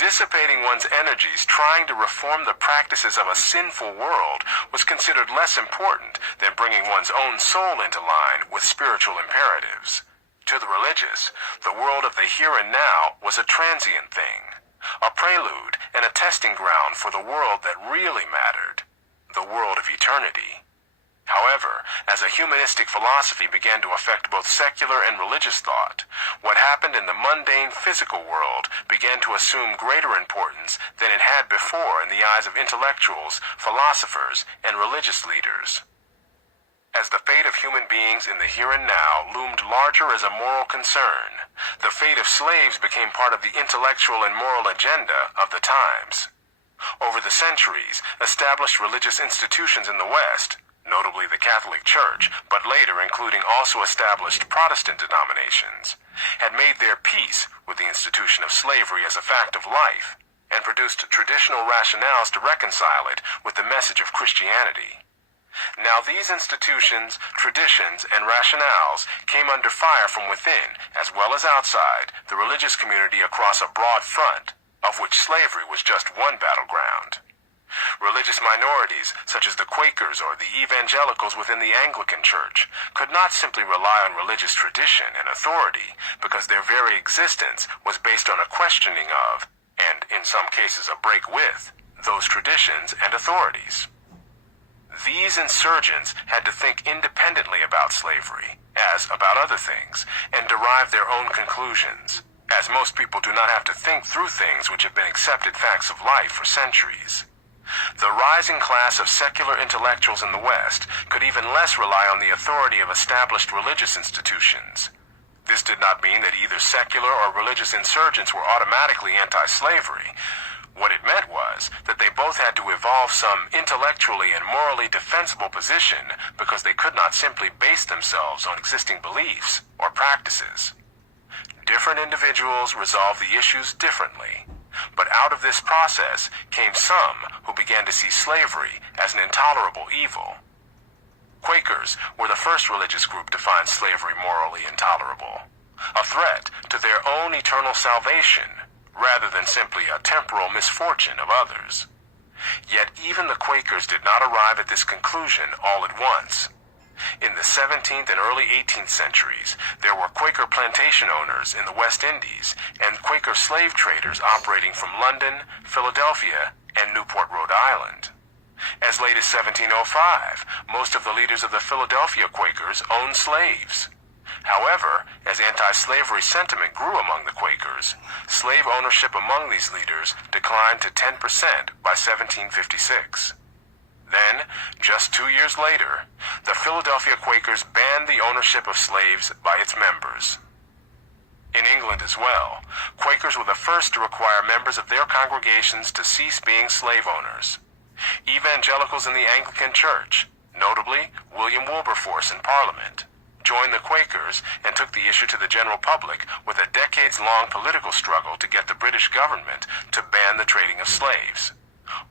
Dissipating one's energies trying to reform the practices of a sinful world was considered less important than bringing one's own soul into line with spiritual imperatives. To the religious, the world of the here and now was a transient thing. a prelude and a testing ground for the world that really mattered, the world of eternity. However, as a humanistic philosophy began to affect both secular and religious thought, what happened in the mundane physical world began to assume greater importance than it had before in the eyes of intellectuals, philosophers, and religious leaders. As the fate of human beings in the here and now loomed larger as a moral concern, the fate of slaves became part of the intellectual and moral agenda of the times. Over the centuries, established religious institutions in the West, notably the Catholic Church, but later including also established Protestant denominations, had made their peace with the institution of slavery as a fact of life, and produced traditional rationales to reconcile it with the message of Christianity. Now these institutions, traditions, and rationales came under fire from within, as well as outside, the religious community across a broad front, of which slavery was just one battleground. Religious minorities, such as the Quakers or the evangelicals within the Anglican Church, could not simply rely on religious tradition and authority because their very existence was based on a questioning of, and in some cases a break with, those traditions and authorities. These insurgents had to think independently about slavery, as about other things, and derive their own conclusions, as most people do not have to think through things which have been accepted facts of life for centuries. The rising class of secular intellectuals in the West could even less rely on the authority of established religious institutions. This did not mean that either secular or religious insurgents were automatically anti-slavery. What it meant was that they both had to evolve some intellectually and morally defensible position because they could not simply base themselves on existing beliefs or practices. Different individuals resolved the issues differently. But out of this process came some who began to see slavery as an intolerable evil. Quakers were the first religious group to find slavery morally intolerable, a threat to their own eternal salvation, rather than simply a temporal misfortune of others. Yet even the Quakers did not arrive at this conclusion all at once. In the 17th and early 18th centuries, there were Quaker plantation owners in the West Indies and Quaker slave traders operating from London, Philadelphia, and Newport, Rhode Island. As late as 1705, most of the leaders of the Philadelphia Quakers owned slaves. However, as anti-slavery sentiment grew among the Quakers, slave ownership among these leaders declined to 10% by 1756. Then, just 2 years later, the Philadelphia Quakers banned the ownership of slaves by its members. In England as well, Quakers were the first to require members of their congregations to cease being slave owners. Evangelicals in the Anglican Church, notably William Wilberforce in Parliament, joined the Quakers and took the issue to the general public with a decades-long political struggle to get the British government to ban the trading of slaves.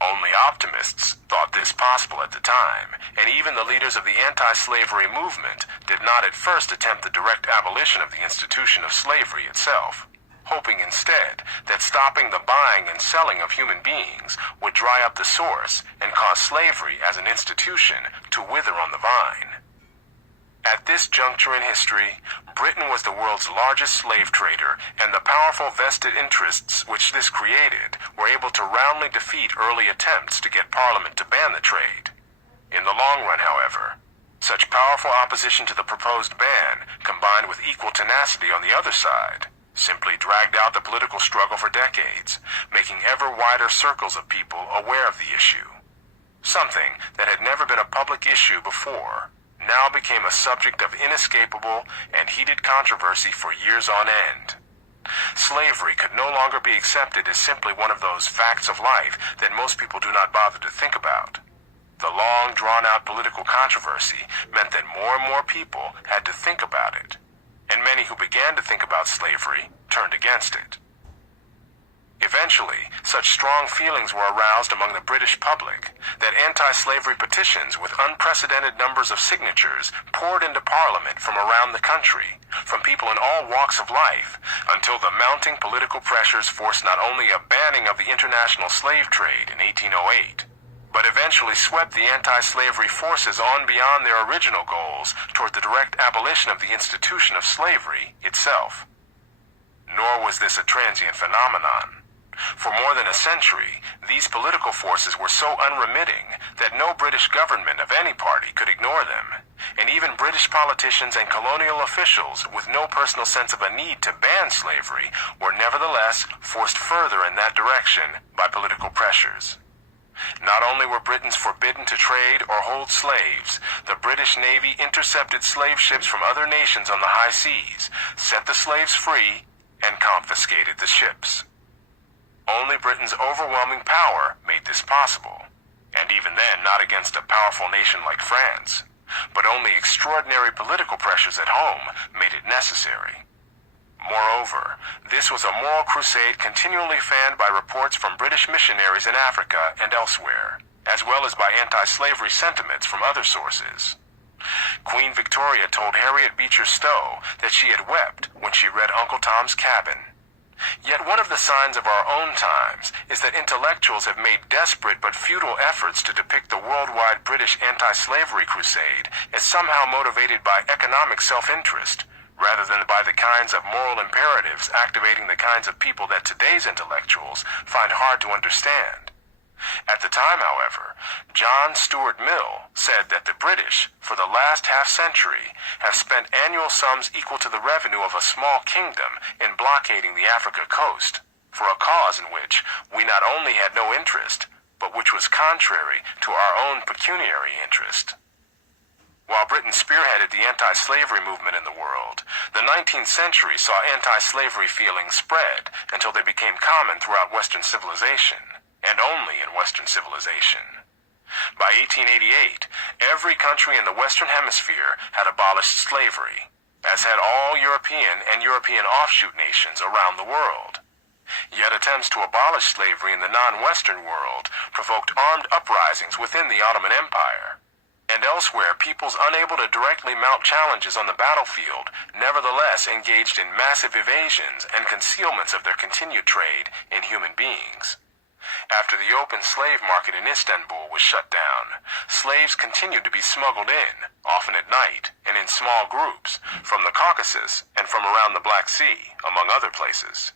Only optimists thought this possible at the time, and even the leaders of the anti-slavery movement did not at first attempt the direct abolition of the institution of slavery itself, hoping instead that stopping the buying and selling of human beings would dry up the source and cause slavery as an institution to wither on the vine. At this juncture in history, Britain was the world's largest slave trader, and the powerful vested interests which this created were able to roundly defeat early attempts to get Parliament to ban the trade. In the long run, however, such powerful opposition to the proposed ban, combined with equal tenacity on the other side, simply dragged out the political struggle for decades, making ever wider circles of people aware of the issue. Something that had never been a public issue before now became a subject of inescapable and heated controversy for years on end. Slavery could no longer be accepted as simply one of those facts of life that most people do not bother to think about. The long, drawn-out political controversy meant that more and more people had to think about it, and many who began to think about slavery turned against it. Eventually, such strong feelings were aroused among the British public that anti-slavery petitions with unprecedented numbers of signatures poured into Parliament from around the country, from people in all walks of life, until the mounting political pressures forced not only a banning of the international slave trade in 1808, but eventually swept the anti-slavery forces on beyond their original goals toward the direct abolition of the institution of slavery itself. Nor was this a transient phenomenon. For more than a century, these political forces were so unremitting that no British government of any party could ignore them, and even British politicians and colonial officials with no personal sense of a need to ban slavery were nevertheless forced further in that direction by political pressures. Not only were Britons forbidden to trade or hold slaves, the British Navy intercepted slave ships from other nations on the high seas, set the slaves free, and confiscated the ships. Only Britain's overwhelming power made this possible, and even then not against a powerful nation like France, but only extraordinary political pressures at home made it necessary. Moreover, this was a moral crusade continually fanned by reports from British missionaries in Africa and elsewhere, as well as by anti-slavery sentiments from other sources. Queen Victoria told Harriet Beecher Stowe that she had wept when she read Uncle Tom's Cabin. Yet one of the signs of our own times is that intellectuals have made desperate but futile efforts to depict the worldwide British anti-slavery crusade as somehow motivated by economic self-interest, rather than by the kinds of moral imperatives activating the kinds of people that today's intellectuals find hard to understand. At the time, however, John Stuart Mill said that the British, for the last half-century, have spent annual sums equal to the revenue of a small kingdom in blockading the Africa coast, for a cause in which we not only had no interest, but which was contrary to our own pecuniary interest. While Britain spearheaded the anti-slavery movement in the world, the 19th century saw anti-slavery feelings spread until they became common throughout Western civilization, and only in Western civilization. By 1888, every country in the Western Hemisphere had abolished slavery, as had all European and European offshoot nations around the world. Yet attempts to abolish slavery in the non-Western world provoked armed uprisings within the Ottoman Empire. And elsewhere, peoples unable to directly mount challenges on the battlefield nevertheless engaged in massive evasions and concealments of their continued trade in human beings. After the open slave market in Istanbul was shut down, slaves continued to be smuggled in, often at night and in small groups, from the Caucasus and from around the Black Sea, among other places.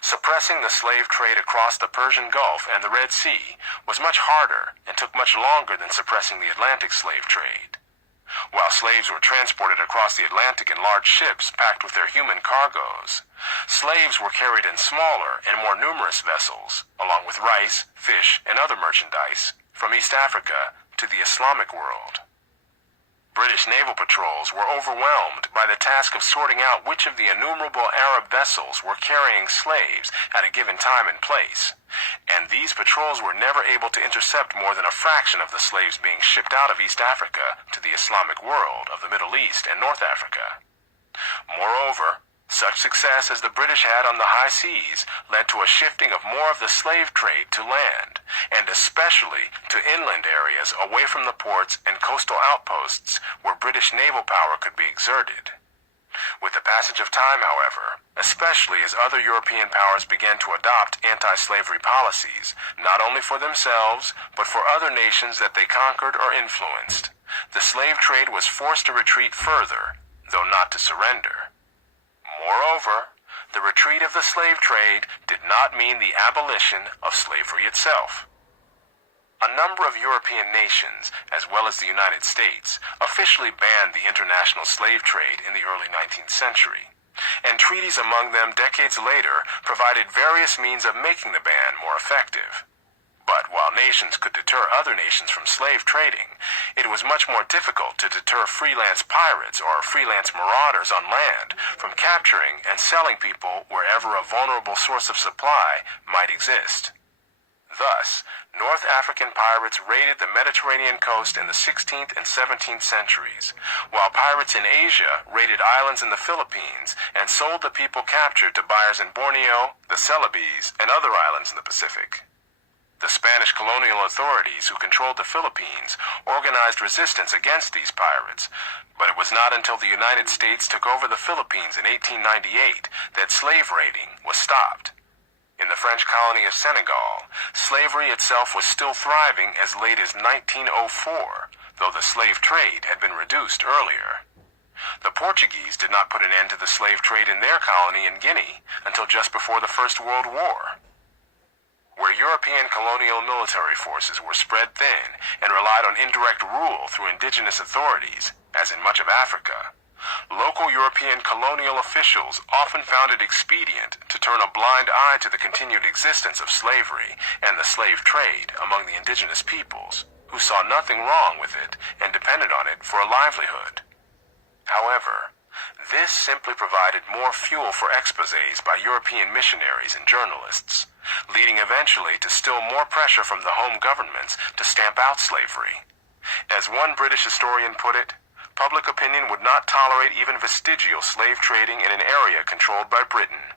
Suppressing the slave trade across the Persian Gulf and the Red Sea was much harder and took much longer than suppressing the Atlantic slave trade. While slaves were transported across the Atlantic in large ships packed with their human cargoes, slaves were carried in smaller and more numerous vessels, along with rice, fish, and other merchandise, from East Africa to the Islamic world. British naval patrols were overwhelmed by the task of sorting out which of the innumerable Arab vessels were carrying slaves at a given time and place, and these patrols were never able to intercept more than a fraction of the slaves being shipped out of East Africa to the Islamic world of the Middle East and North Africa. Moreover, such success as the British had on the high seas led to a shifting of more of the slave trade to land, and especially to inland areas away from the ports and coastal outposts where British naval power could be exerted. With the passage of time, however, especially as other European powers began to adopt anti-slavery policies, not only for themselves, but for other nations that they conquered or influenced, the slave trade was forced to retreat further, though not to surrender. Moreover, the retreat of the slave trade did not mean the abolition of slavery itself. A number of European nations, as well as the United States, officially banned the international slave trade in the early 19th century, and treaties among them decades later provided various means of making the ban more effective. But while nations could deter other nations from slave trading, it was much more difficult to deter freelance pirates or freelance marauders on land from capturing and selling people wherever a vulnerable source of supply might exist. Thus, North African pirates raided the Mediterranean coast in the 16th and 17th centuries, while pirates in Asia raided islands in the Philippines and sold the people captured to buyers in Borneo, the Celebes, and other islands in the Pacific. The Spanish colonial authorities who controlled the Philippines organized resistance against these pirates, but it was not until the United States took over the Philippines in 1898 that slave raiding was stopped. In the French colony of Senegal, slavery itself was still thriving as late as 1904, though the slave trade had been reduced earlier. The Portuguese did not put an end to the slave trade in their colony in Guinea until just before the First World War. Where European colonial military forces were spread thin and relied on indirect rule through indigenous authorities, as in much of Africa, local European colonial officials often found it expedient to turn a blind eye to the continued existence of slavery and the slave trade among the indigenous peoples, who saw nothing wrong with it and depended on it for a livelihood. However, this simply provided more fuel for exposés by European missionaries and journalists, leading eventually to still more pressure from the home governments to stamp out slavery. As one British historian put it, public opinion would not tolerate even vestigial slave trading in an area controlled by Britain.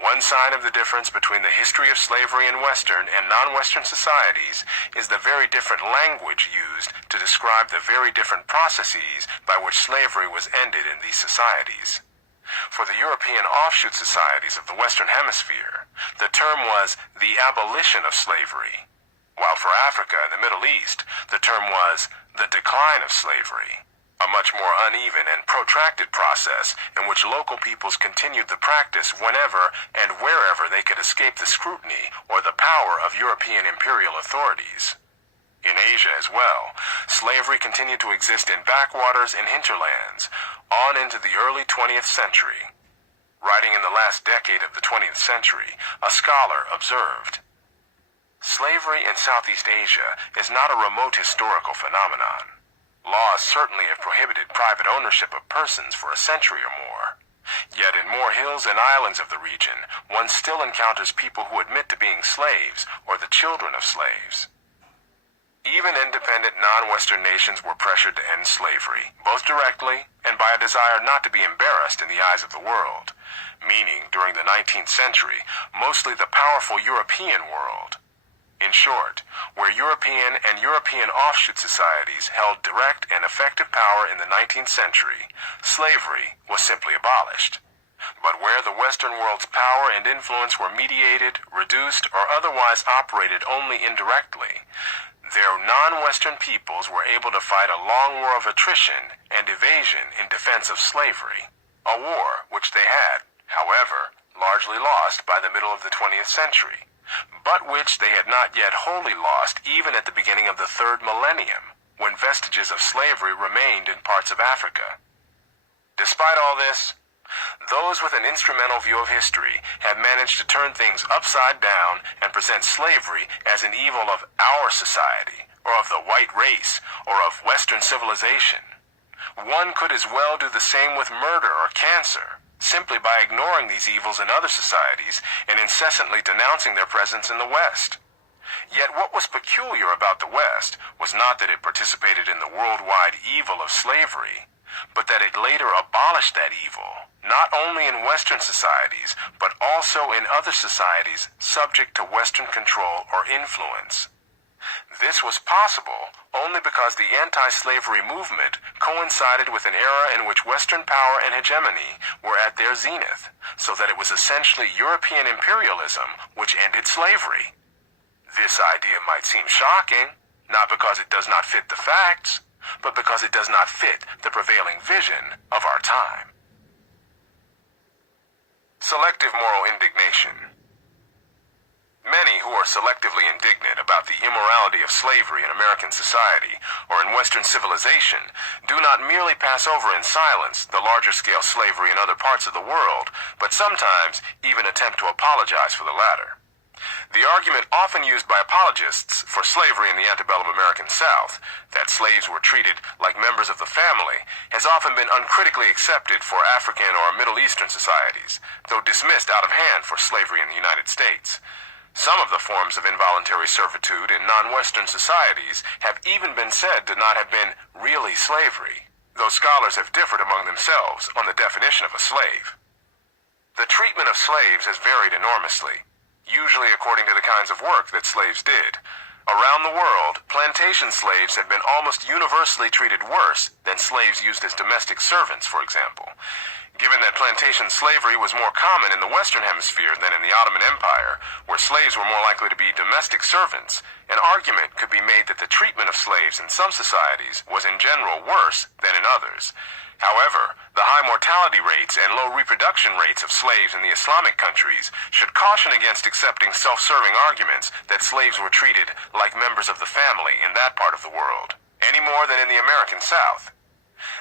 One sign of the difference between the history of slavery in Western and non-Western societies is the very different language used to describe the very different processes by which slavery was ended in these societies. For the European offshoot societies of the Western Hemisphere, the term was the abolition of slavery, while for Africa and the Middle East, the term was the decline of slavery, a much more uneven and protracted process in which local peoples continued the practice whenever and wherever they could escape the scrutiny or the power of European imperial authorities. In Asia as well, slavery continued to exist in backwaters and hinterlands on into the early 20th century. Writing in the last decade of the 20th century, a scholar observed, "Slavery in Southeast Asia is not a remote historical phenomenon. Laws certainly have prohibited private ownership of persons for a century or more. Yet in more hills and islands of the region, one still encounters people who admit to being slaves or the children of slaves." Even independent non-Western nations were pressured to end slavery, both directly and by a desire not to be embarrassed in the eyes of the world, meaning during the 19th century, mostly the powerful European world. In short, where European and European offshoot societies held direct and effective power in the 19th century, slavery was simply abolished. But where the Western world's power and influence were mediated, reduced, or otherwise operated only indirectly, their non-Western peoples were able to fight a long war of attrition and evasion in defense of slavery, a war which they had, however, largely lost by the middle of the 20th century, but which they had not yet wholly lost even at the beginning of the third millennium, when vestiges of slavery remained in parts of Africa. Despite all this, those with an instrumental view of history have managed to turn things upside down and present slavery as an evil of our society, or of the white race, or of Western civilization. One could as well do the same with murder or cancer, simply by ignoring these evils in other societies and incessantly denouncing their presence in the West. Yet what was peculiar about the West was not that it participated in the worldwide evil of slavery, but that it later abolished that evil, not only in Western societies, but also in other societies subject to Western control or influence. This was possible only because the anti-slavery movement coincided with an era in which Western power and hegemony were at their zenith, so that it was essentially European imperialism which ended slavery. This idea might seem shocking, not because it does not fit the facts, but because it does not fit the prevailing vision of our time. Selective moral indignation. Many who are selectively indignant about the immorality of slavery in American society or in Western civilization do not merely pass over in silence the larger-scale slavery in other parts of the world, but sometimes even attempt to apologize for the latter. The argument often used by apologists for slavery in the antebellum American South, that slaves were treated like members of the family, has often been uncritically accepted for African or Middle Eastern societies, though dismissed out of hand for slavery in the United States. Some of the forms of involuntary servitude in non-Western societies have even been said to not have been really slavery, though scholars have differed among themselves on the definition of a slave. The treatment of slaves has varied enormously, usually according to the kinds of work that slaves did. Around the world, plantation slaves have been almost universally treated worse than slaves used as domestic servants, for example. Given that plantation slavery was more common in the Western Hemisphere than in the Ottoman Empire, where slaves were more likely to be domestic servants, an argument could be made that the treatment of slaves in some societies was in general worse than in others. However, the high mortality rates and low reproduction rates of slaves in the Islamic countries should caution against accepting self-serving arguments that slaves were treated like members of the family in that part of the world, any more than in the American South.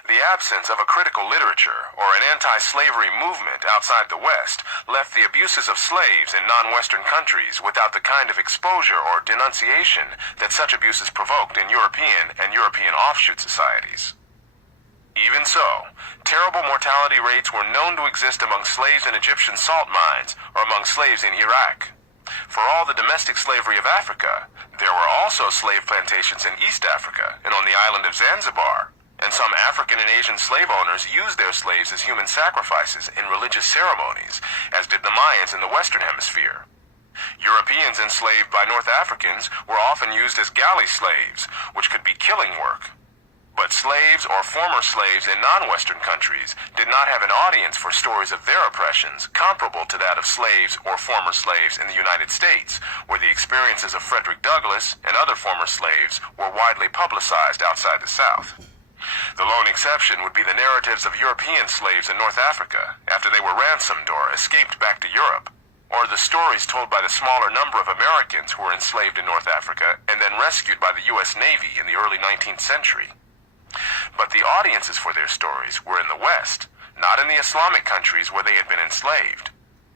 The absence of a critical literature or an anti-slavery movement outside the West left the abuses of slaves in non-Western countries without the kind of exposure or denunciation that such abuses provoked in European and European offshoot societies. Even so, terrible mortality rates were known to exist among slaves in Egyptian salt mines or among slaves in Iraq. For all the domestic slavery of Africa, there were also slave plantations in East Africa and on the island of Zanzibar. And some African and Asian slave owners used their slaves as human sacrifices in religious ceremonies, as did the Mayans in the Western Hemisphere. Europeans enslaved by North Africans were often used as galley slaves, which could be killing work. But slaves or former slaves in non-Western countries did not have an audience for stories of their oppressions comparable to that of slaves or former slaves in the United States, where the experiences of Frederick Douglass and other former slaves were widely publicized outside the South. The lone exception would be the narratives of European slaves in North Africa after they were ransomed or escaped back to Europe, or the stories told by the smaller number of Americans who were enslaved in North Africa and then rescued by the U.S. Navy in the early 19th century. But the audiences for their stories were in the West, not in the Islamic countries where they had been enslaved.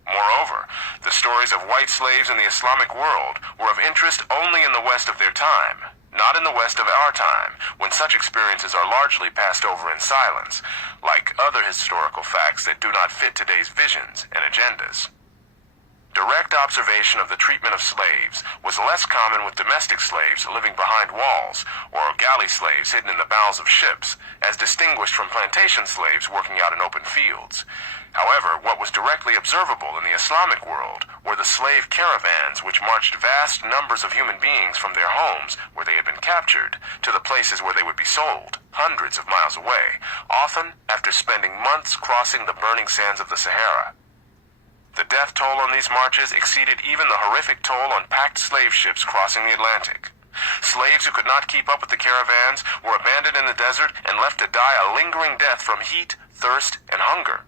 Moreover, the stories of white slaves in the Islamic world were of interest only in the West of their time, not in the West of our time, when such experiences are largely passed over in silence, like other historical facts that do not fit today's visions and agendas. Direct observation of the treatment of slaves was less common with domestic slaves living behind walls, or galley slaves hidden in the bowels of ships, as distinguished from plantation slaves working out in open fields. However, what was directly observable in the Islamic world were the slave caravans which marched vast numbers of human beings from their homes, where they had been captured, to the places where they would be sold, hundreds of miles away, often after spending months crossing the burning sands of the Sahara. The death toll on these marches exceeded even the horrific toll on packed slave ships crossing the Atlantic. Slaves who could not keep up with the caravans were abandoned in the desert and left to die a lingering death from heat, thirst, and hunger.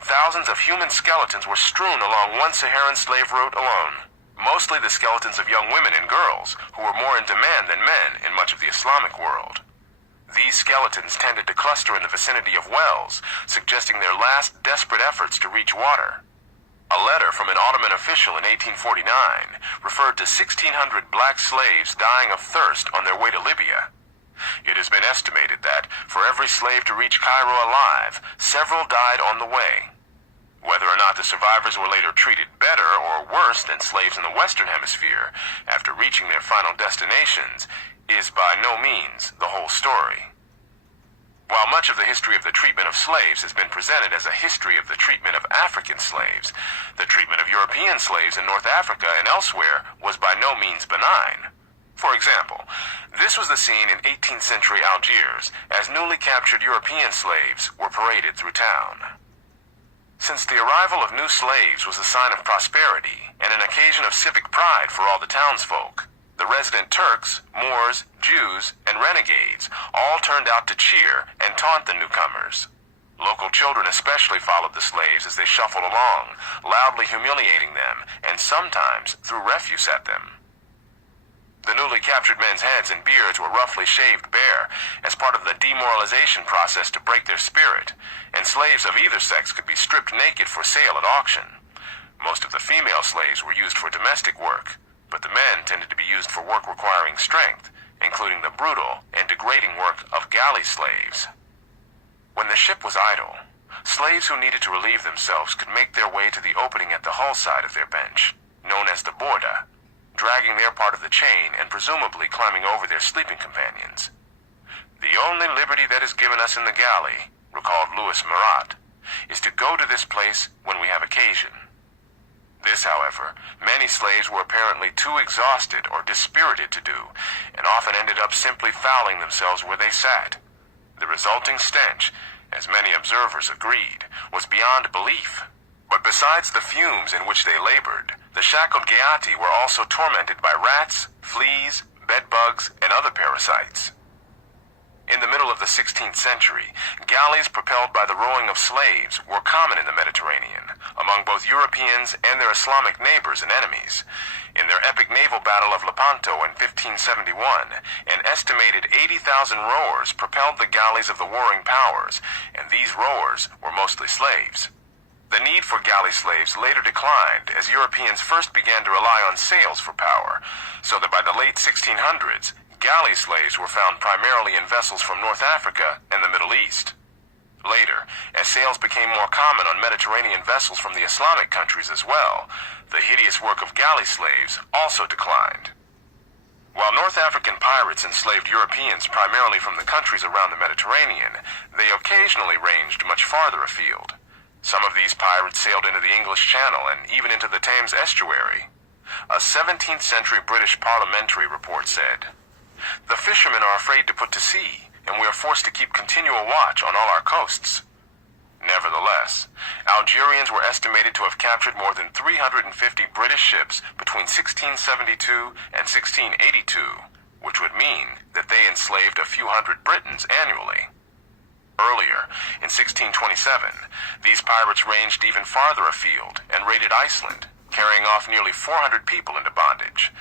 Thousands of human skeletons were strewn along one Saharan slave route alone, mostly the skeletons of young women and girls, who were more in demand than men in much of the Islamic world. These skeletons tended to cluster in the vicinity of wells, suggesting their last desperate efforts to reach water. A letter from an Ottoman official in 1849 referred to 1,600 black slaves dying of thirst on their way to Libya. It has been estimated that, for every slave to reach Cairo alive, several died on the way. Whether or not the survivors were later treated better or worse than slaves in the Western Hemisphere after reaching their final destinations is by no means the whole story. While much of the history of the treatment of slaves has been presented as a history of the treatment of African slaves, the treatment of European slaves in North Africa and elsewhere was by no means benign. For example, this was the scene in 18th century Algiers as newly captured European slaves were paraded through town. Since the arrival of new slaves was a sign of prosperity and an occasion of civic pride for all the townsfolk, the resident Turks, Moors, Jews, and renegades all turned out to cheer and taunt the newcomers. Local children especially followed the slaves as they shuffled along, loudly humiliating them and sometimes threw refuse at them. The newly captured men's heads and beards were roughly shaved bare as part of the demoralization process to break their spirit, and slaves of either sex could be stripped naked for sale at auction. Most of the female slaves were used for domestic work, but the men tended to be used for work requiring strength, including the brutal and degrading work of galley slaves. When the ship was idle, slaves who needed to relieve themselves could make their way to the opening at the hull side of their bench, known as the borda, dragging their part of the chain and presumably climbing over their sleeping companions. The only liberty that is given us in the galley, recalled Louis Marat, is to go to this place when we have occasion. This, however, many slaves were apparently too exhausted or dispirited to do, and often ended up simply fouling themselves where they sat. The resulting stench, as many observers agreed, was beyond belief. But besides the fumes in which they labored, the shackled Gaiati were also tormented by rats, fleas, bedbugs, and other parasites. In the middle of the 16th century, galleys propelled by the rowing of slaves were common in the Mediterranean, among both Europeans and their Islamic neighbors and enemies. In their epic naval battle of Lepanto in 1571, an estimated 80,000 rowers propelled the galleys of the warring powers, and these rowers were mostly slaves. The need for galley slaves later declined as Europeans first began to rely on sails for power, so that by the late 1600s, galley slaves were found primarily in vessels from North Africa and the Middle East. Later, as sails became more common on Mediterranean vessels from the Islamic countries as well, the hideous work of galley slaves also declined. While North African pirates enslaved Europeans primarily from the countries around the Mediterranean, they occasionally ranged much farther afield. Some of these pirates sailed into the English Channel and even into the Thames estuary. A 17th century British parliamentary report said, "The fishermen are afraid to put to sea, and we are forced to keep continual watch on all our coasts." Nevertheless, Algerians were estimated to have captured more than 350 British ships between 1672 and 1682, which would mean that they enslaved a few hundred Britons annually. Earlier, in 1627, these pirates ranged even farther afield and raided Iceland, carrying off nearly 400 people into bondage.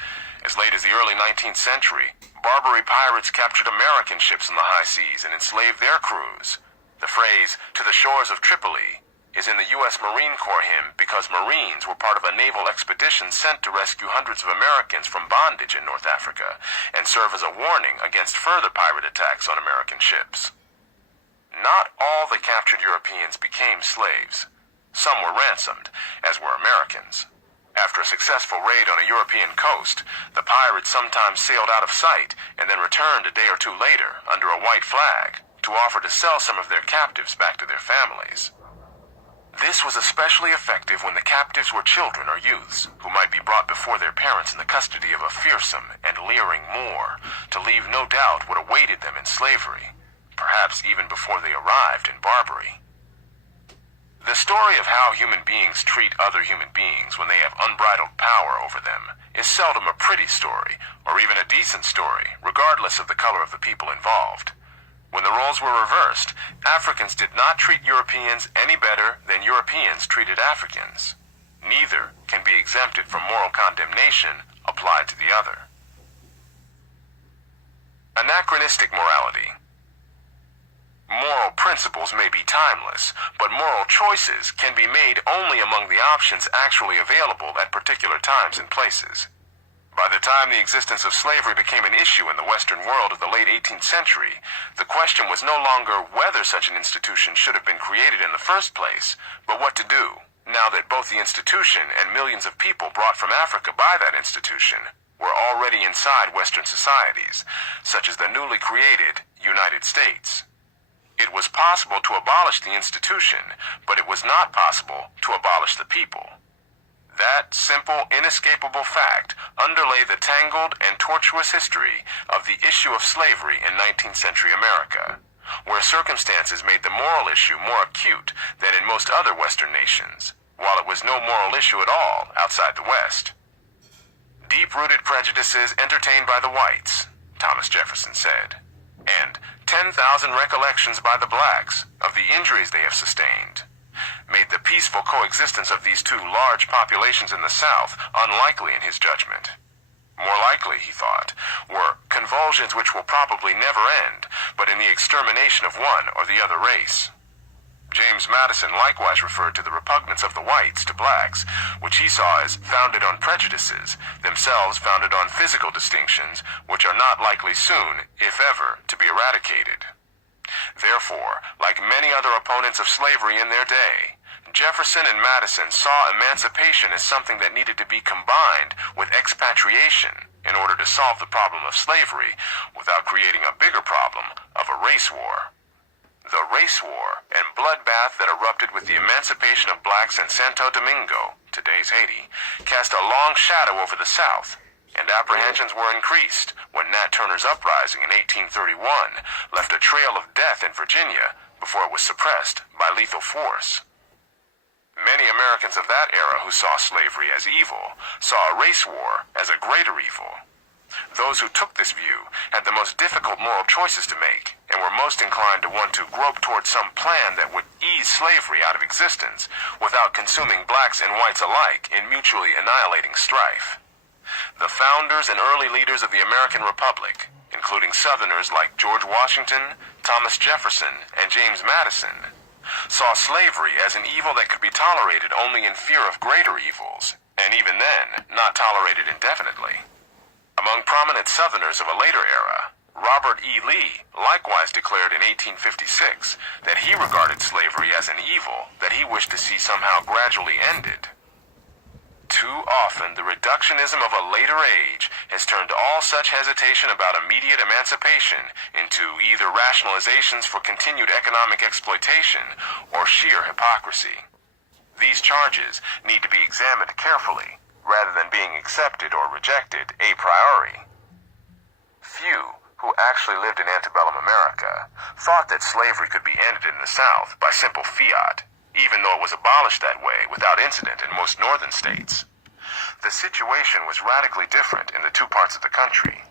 As late as the early 19th century, Barbary pirates captured American ships in the high seas and enslaved their crews. The phrase, "to the shores of Tripoli," is in the U.S. Marine Corps hymn because Marines were part of a naval expedition sent to rescue hundreds of Americans from bondage in North Africa and serve as a warning against further pirate attacks on American ships. Not all the captured Europeans became slaves. Some were ransomed, as were Americans. After a successful raid on a European coast, the pirates sometimes sailed out of sight and then returned a day or two later under a white flag to offer to sell some of their captives back to their families. This was especially effective when the captives were children or youths who might be brought before their parents in the custody of a fearsome and leering Moor to leave no doubt what awaited them in slavery, perhaps even before they arrived in Barbary. The story of how human beings treat other human beings when they have unbridled power over them is seldom a pretty story or even a decent story, regardless of the color of the people involved. When the roles were reversed, Africans did not treat Europeans any better than Europeans treated Africans. Neither can be exempted from moral condemnation applied to the other. Anachronistic morality. Moral principles may be timeless, but moral choices can be made only among the options actually available at particular times and places. By the time the existence of slavery became an issue in the Western world of the late 18th century, the question was no longer whether such an institution should have been created in the first place, but what to do, now that both the institution and millions of people brought from Africa by that institution were already inside Western societies, such as the newly created United States. It was possible to abolish the institution, but it was not possible to abolish the people. That simple, inescapable fact underlay the tangled and tortuous history of the issue of slavery in 19th century America, where circumstances made the moral issue more acute than in most other Western nations, while it was no moral issue at all outside the West. Deep-rooted prejudices entertained by the whites, Thomas Jefferson said, and 10,000 recollections by the blacks of the injuries they have sustained, made the peaceful coexistence of these two large populations in the South unlikely in his judgment. More likely, he thought, were convulsions which will probably never end, but in the extermination of one or the other race. James Madison likewise referred to the repugnance of the whites to blacks, which he saw as founded on prejudices, themselves founded on physical distinctions, which are not likely soon, if ever, to be eradicated. Therefore, like many other opponents of slavery in their day, Jefferson and Madison saw emancipation as something that needed to be combined with expatriation in order to solve the problem of slavery without creating a bigger problem of a race war. The race war and bloodbath that erupted with the emancipation of blacks in Santo Domingo, today's Haiti, cast a long shadow over the South, and apprehensions were increased when Nat Turner's uprising in 1831 left a trail of death in Virginia before it was suppressed by lethal force. Many Americans of that era who saw slavery as evil saw a race war as a greater evil. Those who took this view had the most difficult moral choices to make and were most inclined to want to grope towards some plan that would ease slavery out of existence without consuming blacks and whites alike in mutually annihilating strife. The founders and early leaders of the American Republic, including Southerners like George Washington, Thomas Jefferson, and James Madison, saw slavery as an evil that could be tolerated only in fear of greater evils, and even then, not tolerated indefinitely. Among prominent Southerners of a later era, Robert E. Lee likewise declared in 1856 that he regarded slavery as an evil that he wished to see somehow gradually ended. Too often, the reductionism of a later age has turned all such hesitation about immediate emancipation into either rationalizations for continued economic exploitation or sheer hypocrisy. These charges need to be examined carefully, rather than being accepted or rejected a priori. Few who actually lived in antebellum America thought that slavery could be ended in the South by simple fiat, even though it was abolished that way without incident in most northern states. The situation was radically different in the two parts of the country.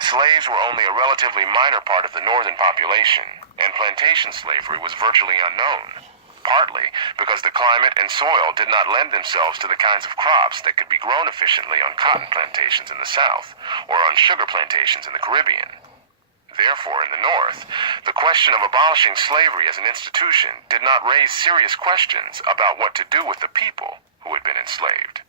Slaves were only a relatively minor part of the northern population, and plantation slavery was virtually unknown, partly because the climate and soil did not lend themselves to the kinds of crops that could be grown efficiently on cotton plantations in the South or on sugar plantations in the Caribbean. Therefore, in the North, the question of abolishing slavery as an institution did not raise serious questions about what to do with the people who had been enslaved.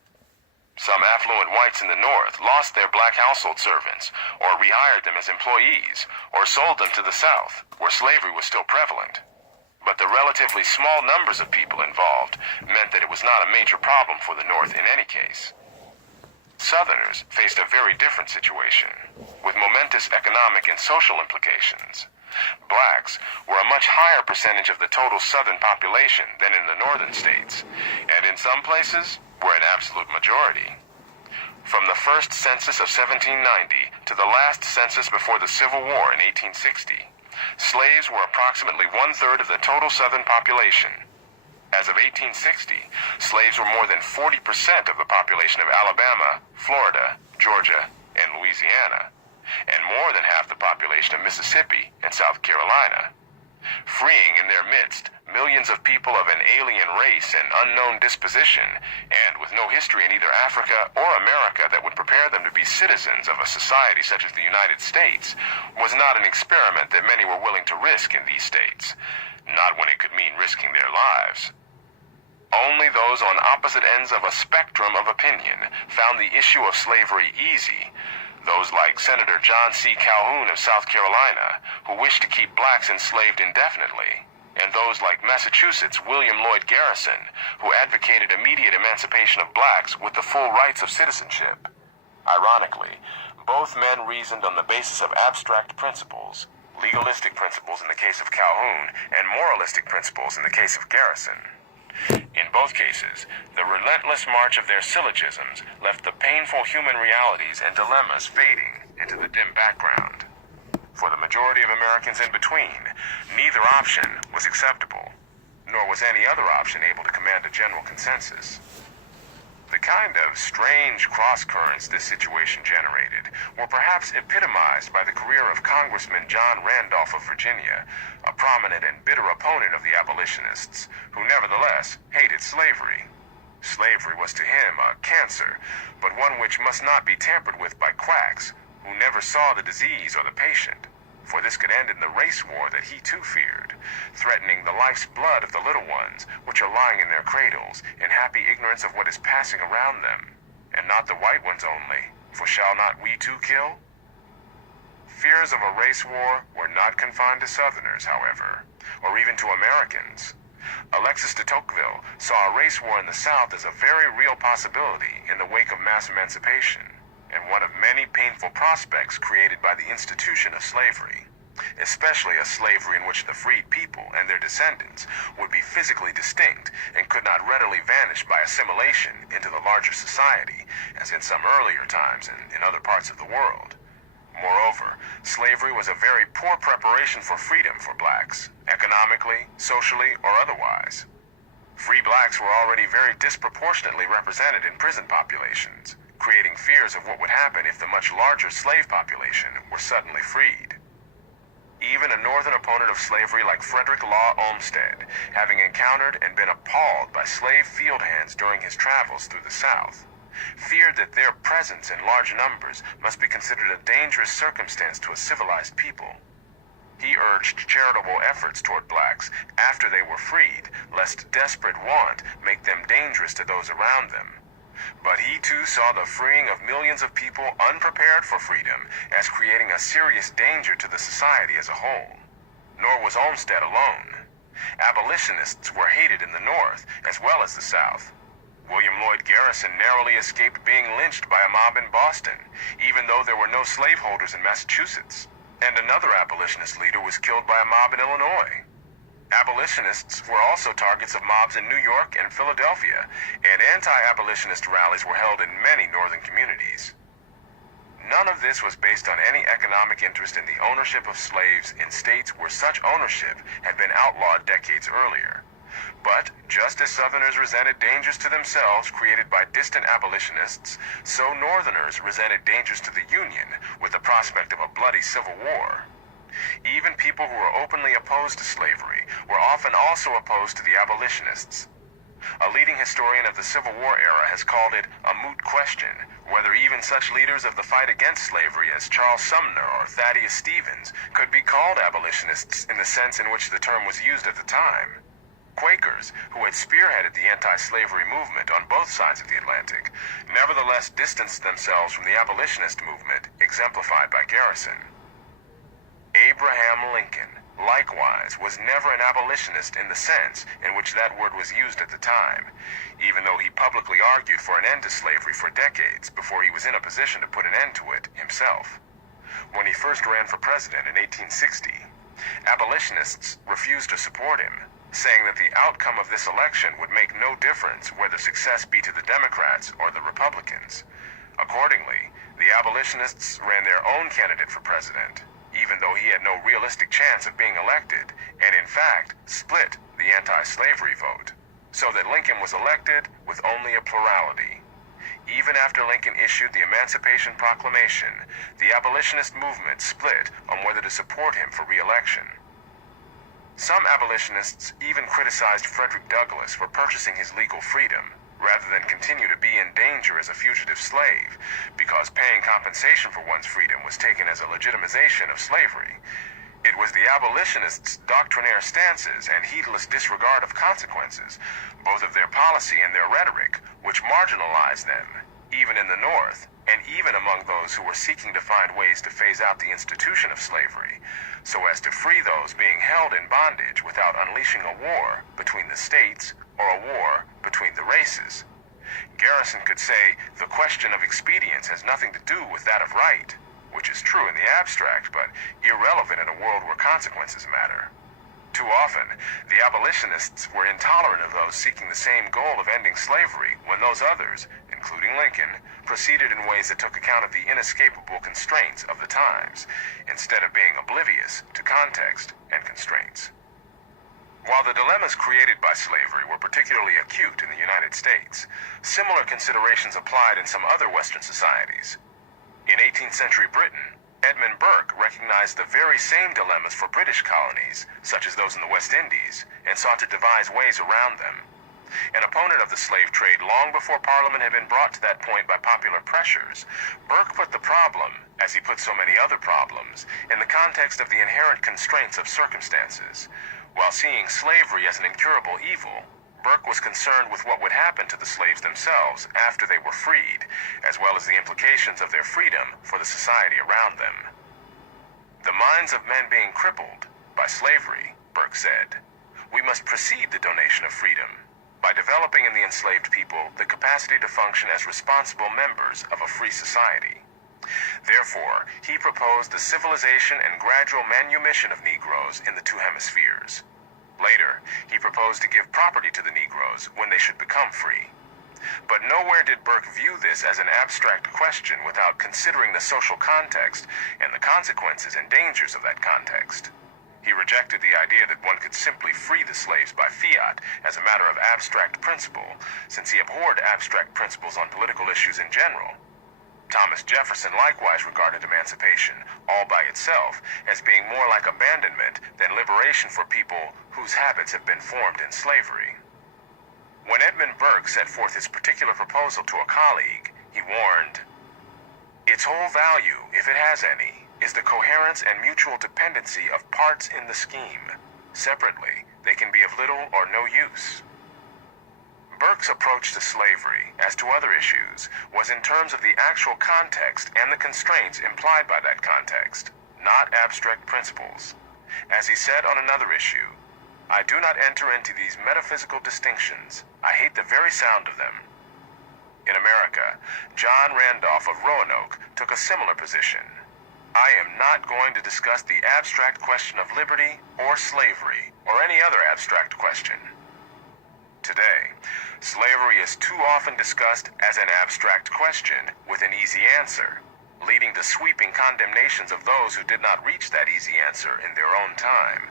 Some affluent whites in the North lost their black household servants, or rehired them as employees, or sold them to the South, where slavery was still prevalent. But the relatively small numbers of people involved meant that it was not a major problem for the North in any case. Southerners faced a very different situation, with momentous economic and social implications. Blacks were a much higher percentage of the total Southern population than in the Northern states, and in some places were an absolute majority. From the first census of 1790 to the last census before the Civil War in 1860, slaves were approximately one-third of the total Southern population. As of 1860, slaves were more than 40% of the population of Alabama, Florida, Georgia, and Louisiana, and more than half the population of Mississippi and South Carolina, freeing in their midst millions of people of an alien race and unknown disposition, and with no history in either Africa or America that would prepare them to be citizens of a society such as the United States, was not an experiment that many were willing to risk in these states, not when it could mean risking their lives. Only those on opposite ends of a spectrum of opinion found the issue of slavery easy, those like Senator John C. Calhoun of South Carolina, who wished to keep blacks enslaved indefinitely, and those like Massachusetts' William Lloyd Garrison, who advocated immediate emancipation of blacks with the full rights of citizenship. Ironically, both men reasoned on the basis of abstract principles, legalistic principles in the case of Calhoun, and moralistic principles in the case of Garrison. In both cases, the relentless march of their syllogisms left the painful human realities and dilemmas fading into the dim background. For the majority of Americans in between, neither option was acceptable, nor was any other option able to command a general consensus. The kind of strange cross-currents this situation generated were perhaps epitomized by the career of Congressman John Randolph of Virginia, a prominent and bitter opponent of the abolitionists, who nevertheless hated slavery. Slavery was to him a cancer, but one which must not be tampered with by quacks, who never saw the disease or the patient, for this could end in the race war that he too feared, threatening the life's blood of the little ones which are lying in their cradles in happy ignorance of what is passing around them, and not the white ones only, for shall not we too kill? Fears of a race war were not confined to Southerners, however, or even to Americans. Alexis de Tocqueville saw a race war in the South as a very real possibility in the wake of mass emancipation, and one of many painful prospects created by the institution of slavery, especially a slavery in which the freed people and their descendants would be physically distinct and could not readily vanish by assimilation into the larger society, as in some earlier times and in other parts of the world, Moreover, slavery was a very poor preparation for freedom for blacks, economically, socially, or otherwise. Free blacks were already very disproportionately represented in prison populations, creating fears of what would happen if the much larger slave population were suddenly freed. Even a northern opponent of slavery like Frederick Law Olmsted, having encountered and been appalled by slave field hands during his travels through the South, feared that their presence in large numbers must be considered a dangerous circumstance to a civilized people. He urged charitable efforts toward blacks after they were freed, lest desperate want make them dangerous to those around them. But he too saw the freeing of millions of people unprepared for freedom as creating a serious danger to the society as a whole. Nor was Olmsted alone. Abolitionists were hated in the North as well as the South. William Lloyd Garrison narrowly escaped being lynched by a mob in Boston, even though there were no slaveholders in Massachusetts. And another abolitionist leader was killed by a mob in Illinois. Abolitionists were also targets of mobs in New York and Philadelphia, and anti-abolitionist rallies were held in many northern communities. None of this was based on any economic interest in the ownership of slaves in states where such ownership had been outlawed decades earlier. But, just as Southerners resented dangers to themselves created by distant abolitionists, so Northerners resented dangers to the Union with the prospect of a bloody civil war. Even people who were openly opposed to slavery were often also opposed to the abolitionists. A leading historian of the Civil War era has called it a moot question whether even such leaders of the fight against slavery as Charles Sumner or Thaddeus Stevens could be called abolitionists in the sense in which the term was used at the time. Quakers, who had spearheaded the anti-slavery movement on both sides of the Atlantic, nevertheless distanced themselves from the abolitionist movement exemplified by Garrison. Abraham Lincoln, likewise, was never an abolitionist in the sense in which that word was used at the time, even though he publicly argued for an end to slavery for decades before he was in a position to put an end to it himself. When he first ran for president in 1860, abolitionists refused to support him, saying that the outcome of this election would make no difference whether success be to the Democrats or the Republicans. Accordingly, the abolitionists ran their own candidate for president, even though he had no realistic chance of being elected, and in fact split the anti-slavery vote, so that Lincoln was elected with only a plurality. Even after Lincoln issued the Emancipation Proclamation, the abolitionist movement split on whether to support him for re-election. Some abolitionists even criticized Frederick Douglass for purchasing his legal freedom, rather than continue to be in danger as a fugitive slave, because paying compensation for one's freedom was taken as a legitimization of slavery. It was the abolitionists' doctrinaire stances and heedless disregard of consequences, both of their policy and their rhetoric, which marginalized them, even in the North, and even among those who were seeking to find ways to phase out the institution of slavery, so as to free those being held in bondage without unleashing a war between the states or a war between the races. Garrison could say the question of expedience has nothing to do with that of right, which is true in the abstract, but irrelevant in a world where consequences matter. Too often, the abolitionists were intolerant of those seeking the same goal of ending slavery when those others, including Lincoln, proceeded in ways that took account of the inescapable constraints of the times, instead of being oblivious to context and constraints. While the dilemmas created by slavery were particularly acute in the United States, similar considerations applied in some other Western societies. In 18th century Britain, Edmund Burke recognized the very same dilemmas for British colonies, such as those in the West Indies, and sought to devise ways around them. An opponent of the slave trade long before Parliament had been brought to that point by popular pressures, Burke put the problem, as he put so many other problems, in the context of the inherent constraints of circumstances. While seeing slavery as an incurable evil, Burke was concerned with what would happen to the slaves themselves after they were freed, as well as the implications of their freedom for the society around them. The minds of men being crippled by slavery, Burke said, we must precede the donation of freedom by developing in the enslaved people the capacity to function as responsible members of a free society. Therefore, he proposed the civilization and gradual manumission of Negroes in the two hemispheres. Later, he proposed to give property to the Negroes when they should become free. But nowhere did Burke view this as an abstract question without considering the social context and the consequences and dangers of that context. He rejected the idea that one could simply free the slaves by fiat as a matter of abstract principle, since he abhorred abstract principles on political issues in general. Thomas Jefferson likewise regarded emancipation, all by itself, as being more like abandonment than liberation for people whose habits have been formed in slavery. When Edmund Burke set forth his particular proposal to a colleague, he warned, "Its whole value, if it has any, is the coherence and mutual dependency of parts in the scheme. Separately, they can be of little or no use." Burke's approach to slavery, as to other issues, was in terms of the actual context and the constraints implied by that context, not abstract principles. As he said on another issue, "I do not enter into these metaphysical distinctions. I hate the very sound of them." In America, John Randolph of Roanoke took a similar position. "I am not going to discuss the abstract question of liberty or slavery or any other abstract question." Today, slavery is too often discussed as an abstract question with an easy answer, leading to sweeping condemnations of those who did not reach that easy answer in their own time.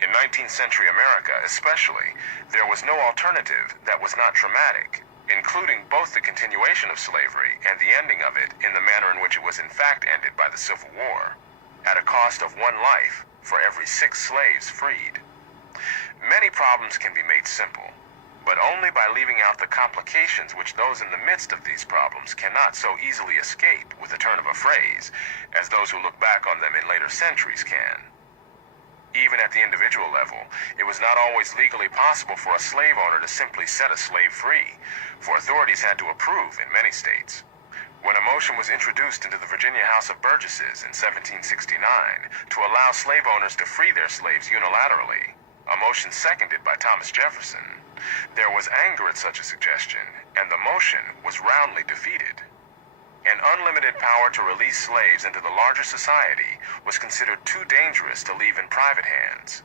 In 19th century America especially, there was no alternative that was not traumatic, including both the continuation of slavery and the ending of it in the manner in which it was in fact ended by the Civil War, at a cost of one life for every 6 slaves freed. Many problems can be made simple, but only by leaving out the complications which those in the midst of these problems cannot so easily escape with a turn of a phrase, as those who look back on them in later centuries can. Even at the individual level, it was not always legally possible for a slave owner to simply set a slave free, for authorities had to approve in many states. When a motion was introduced into the Virginia House of Burgesses in 1769 to allow slave owners to free their slaves unilaterally, a motion seconded by Thomas Jefferson, there was anger at such a suggestion, and the motion was roundly defeated. An unlimited power to release slaves into the larger society was considered too dangerous to leave in private hands.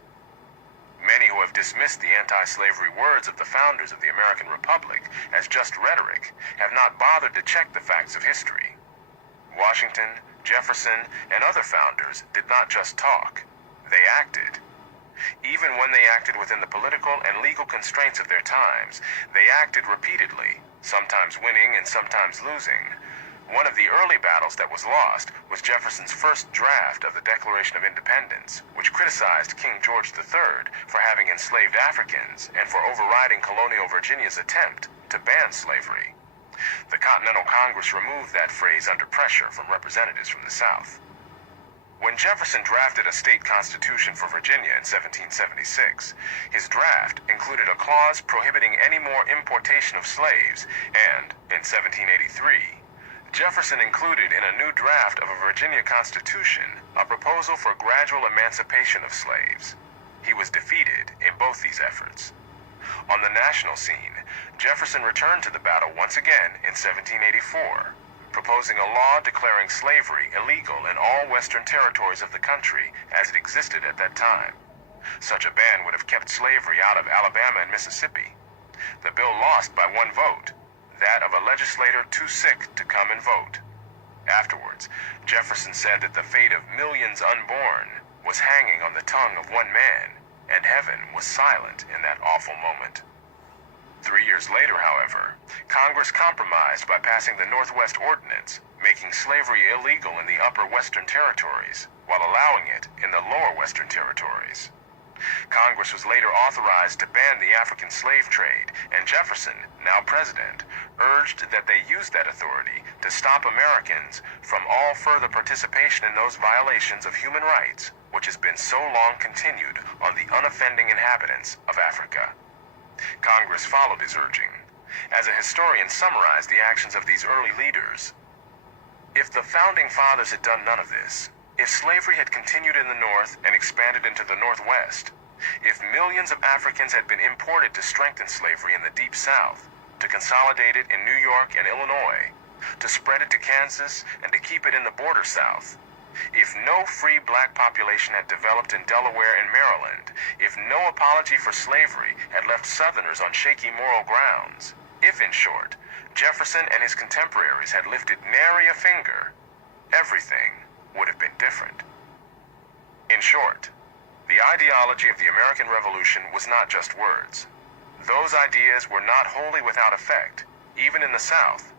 Many who have dismissed the anti-slavery words of the founders of the American Republic as just rhetoric have not bothered to check the facts of history. Washington, Jefferson, and other founders did not just talk, they acted. Even when they acted within the political and legal constraints of their times, they acted repeatedly, sometimes winning and sometimes losing. One of the early battles that was lost was Jefferson's first draft of the Declaration of Independence, which criticized King George III for having enslaved Africans and for overriding colonial Virginia's attempt to ban slavery. The Continental Congress removed that phrase under pressure from representatives from the South. When Jefferson drafted a state constitution for Virginia in 1776, his draft included a clause prohibiting any more importation of slaves, and, in 1783, Jefferson included in a new draft of a Virginia Constitution a proposal for gradual emancipation of slaves. He was defeated in both these efforts. On the national scene, Jefferson returned to the battle once again in 1784, proposing a law declaring slavery illegal in all western territories of the country as it existed at that time. Such a ban would have kept slavery out of Alabama and Mississippi. The bill lost by 1 vote, that of a legislator too sick to come and vote. Afterwards, Jefferson said that the fate of millions unborn was hanging on the tongue of one man, and heaven was silent in that awful moment. 3 years later, however, Congress compromised by passing the Northwest Ordinance, making slavery illegal in the upper western territories, while allowing it in the lower western territories. Congress was later authorized to ban the African slave trade, and Jefferson, now president, urged that they use that authority to stop Americans from all further participation in those violations of human rights which has been so long continued on the unoffending inhabitants of Africa. Congress followed his urging. As a historian summarized the actions of these early leaders, "If the Founding Fathers had done none of this, if slavery had continued in the North and expanded into the Northwest, if millions of Africans had been imported to strengthen slavery in the Deep South, to consolidate it in New York and Illinois, to spread it to Kansas, and to keep it in the border South, if no free black population had developed in Delaware and Maryland, if no apology for slavery had left Southerners on shaky moral grounds, If, in short, Jefferson and his contemporaries had lifted nary a finger, everything would have been different. In short, the ideology of the American Revolution was not just words. Those ideas were not wholly without effect, even in the South.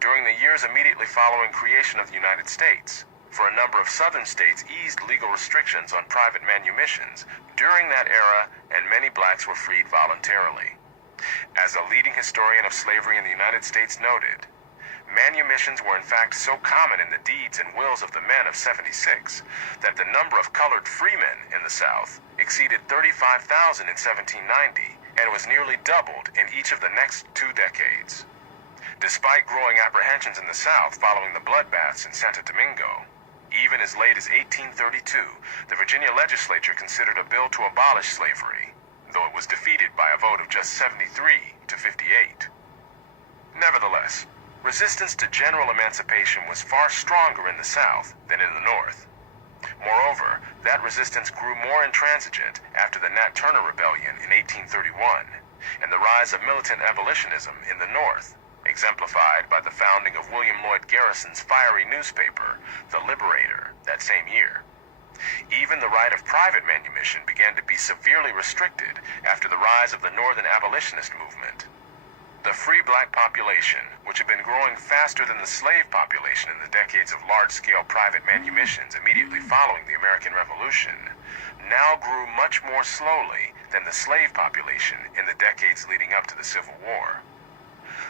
During the years immediately following creation of the United States, for a number of southern states eased legal restrictions on private manumissions during that era, and many blacks were freed voluntarily. As a leading historian of slavery in the United States noted, manumissions were in fact so common in the deeds and wills of the men of '76 that the number of colored freemen in the South exceeded 35,000 in 1790 and was nearly doubled in each of the next 2 decades. Despite growing apprehensions in the South following the bloodbaths in Santo Domingo, even as late as 1832, the Virginia legislature considered a bill to abolish slavery, though it was defeated by a vote of just 73 to 58. Nevertheless, resistance to general emancipation was far stronger in the South than in the North. Moreover, that resistance grew more intransigent after the Nat Turner Rebellion in 1831 and the rise of militant abolitionism in the North, exemplified by the founding of William Lloyd Garrison's fiery newspaper, The Liberator, that same year. Even the right of private manumission began to be severely restricted after the rise of the Northern abolitionist movement. The free black population, which had been growing faster than the slave population in the decades of large-scale private manumissions immediately following the American Revolution, now grew much more slowly than the slave population in the decades leading up to the Civil War.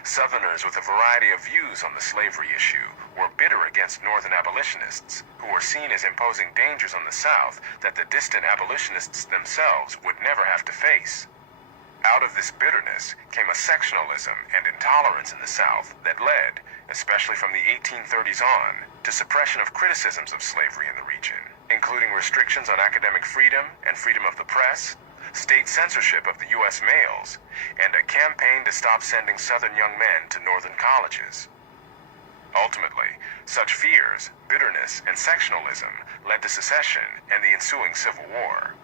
Southerners with a variety of views on the slavery issue were bitter against Northern abolitionists, who were seen as imposing dangers on the South that the distant abolitionists themselves would never have to face. Out of this bitterness came a sectionalism and intolerance in the South that led, especially from the 1830s on, to suppression of criticisms of slavery in the region, including restrictions on academic freedom and freedom of the press, state censorship of the U.S. mails, and a campaign to stop sending Southern young men to Northern colleges. Ultimately, such fears, bitterness, and sectionalism led to secession and the ensuing Civil War.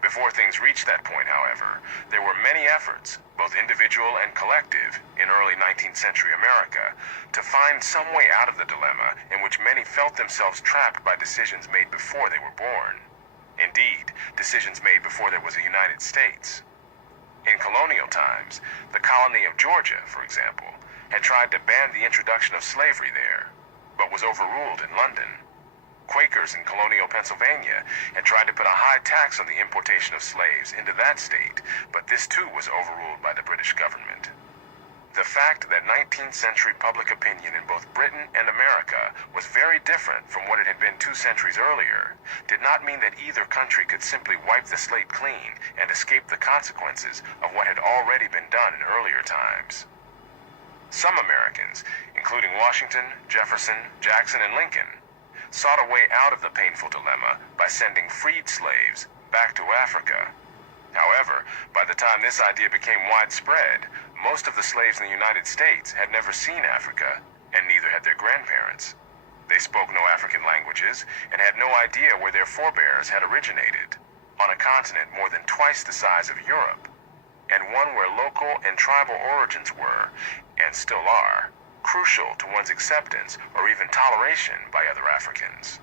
Before things reached that point, however, there were many efforts, both individual and collective, in early 19th century America, to find some way out of the dilemma in which many felt themselves trapped by decisions made before they were born. Indeed, decisions made before there was a United States. In colonial times, the colony of Georgia, for example, had tried to ban the introduction of slavery there, but was overruled in London. Quakers in colonial Pennsylvania had tried to put a high tax on the importation of slaves into that state, but this too was overruled by the British government. The fact that 19th century public opinion in both Britain and America was very different from what it had been 2 centuries earlier did not mean that either country could simply wipe the slate clean and escape the consequences of what had already been done in earlier times. Some Americans, including Washington, Jefferson, Jackson, and Lincoln, sought a way out of the painful dilemma by sending freed slaves back to Africa. However, by the time this idea became widespread, most of the slaves in the United States had never seen Africa, and neither had their grandparents. They spoke no African languages and had no idea where their forebears had originated, on a continent more than twice the size of Europe, and one where local and tribal origins were, and still are, crucial to one's acceptance or even toleration by other Africans.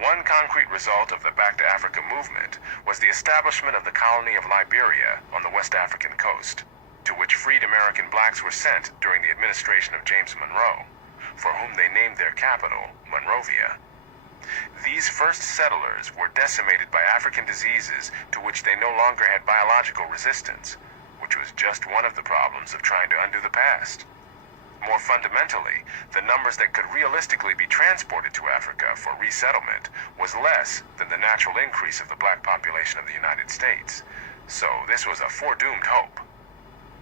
One concrete result of the Back to Africa movement was the establishment of the colony of Liberia on the West African coast, to which freed American blacks were sent during the administration of James Monroe, for whom they named their capital, Monrovia. These first settlers were decimated by African diseases to which they no longer had biological resistance, which was just one of the problems of trying to undo the past. More fundamentally, the numbers that could realistically be transported to Africa for resettlement was less than the natural increase of the black population of the United States, so this was a foredoomed hope.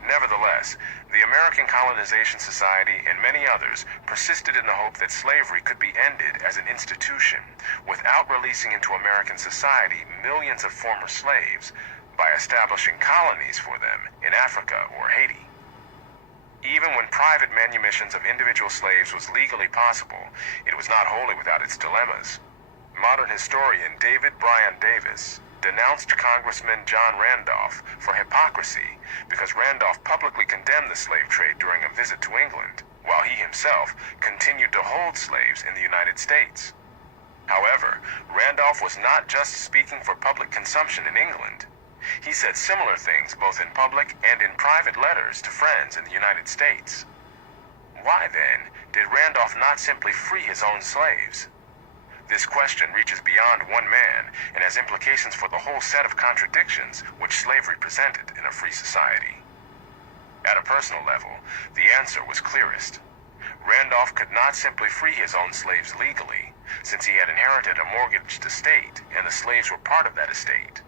Nevertheless, the American Colonization Society and many others persisted in the hope that slavery could be ended as an institution without releasing into American society millions of former slaves by establishing colonies for them in Africa or Haiti. Even when private manumissions of individual slaves was legally possible, it was not wholly without its dilemmas. Modern historian David Bryan Davis denounced Congressman John Randolph for hypocrisy because Randolph publicly condemned the slave trade during a visit to England, while he himself continued to hold slaves in the United States. However, Randolph was not just speaking for public consumption in England. He said similar things both in public and in private letters to friends in the United States. Why, then, did Randolph not simply free his own slaves? This question reaches beyond one man and has implications for the whole set of contradictions which slavery presented in a free society. At a personal level, the answer was clearest. Randolph could not simply free his own slaves legally, since he had inherited a mortgaged estate and the slaves were part of that estate.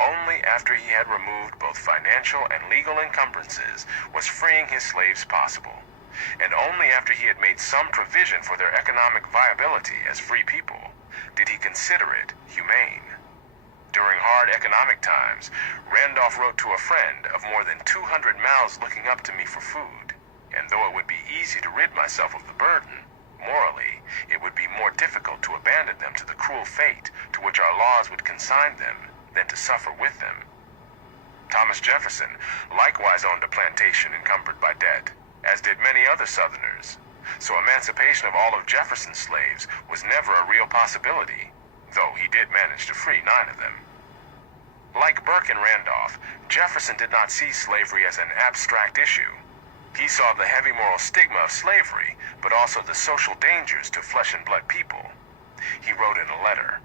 Only after he had removed both financial and legal encumbrances was freeing his slaves possible, and only after he had made some provision for their economic viability as free people did he consider it humane. During hard economic times, Randolph wrote to a friend of more than 200 mouths looking up to me for food, and though it would be easy to rid myself of the burden, morally, it would be more difficult to abandon them to the cruel fate to which our laws would consign them than to suffer with them. Thomas Jefferson likewise owned a plantation encumbered by debt, as did many other Southerners, so emancipation of all of Jefferson's slaves was never a real possibility, though he did manage to free 9 of them. Like Burke and Randolph, Jefferson did not see slavery as an abstract issue. He saw the heavy moral stigma of slavery, but also the social dangers to flesh and blood people. He wrote in a letter,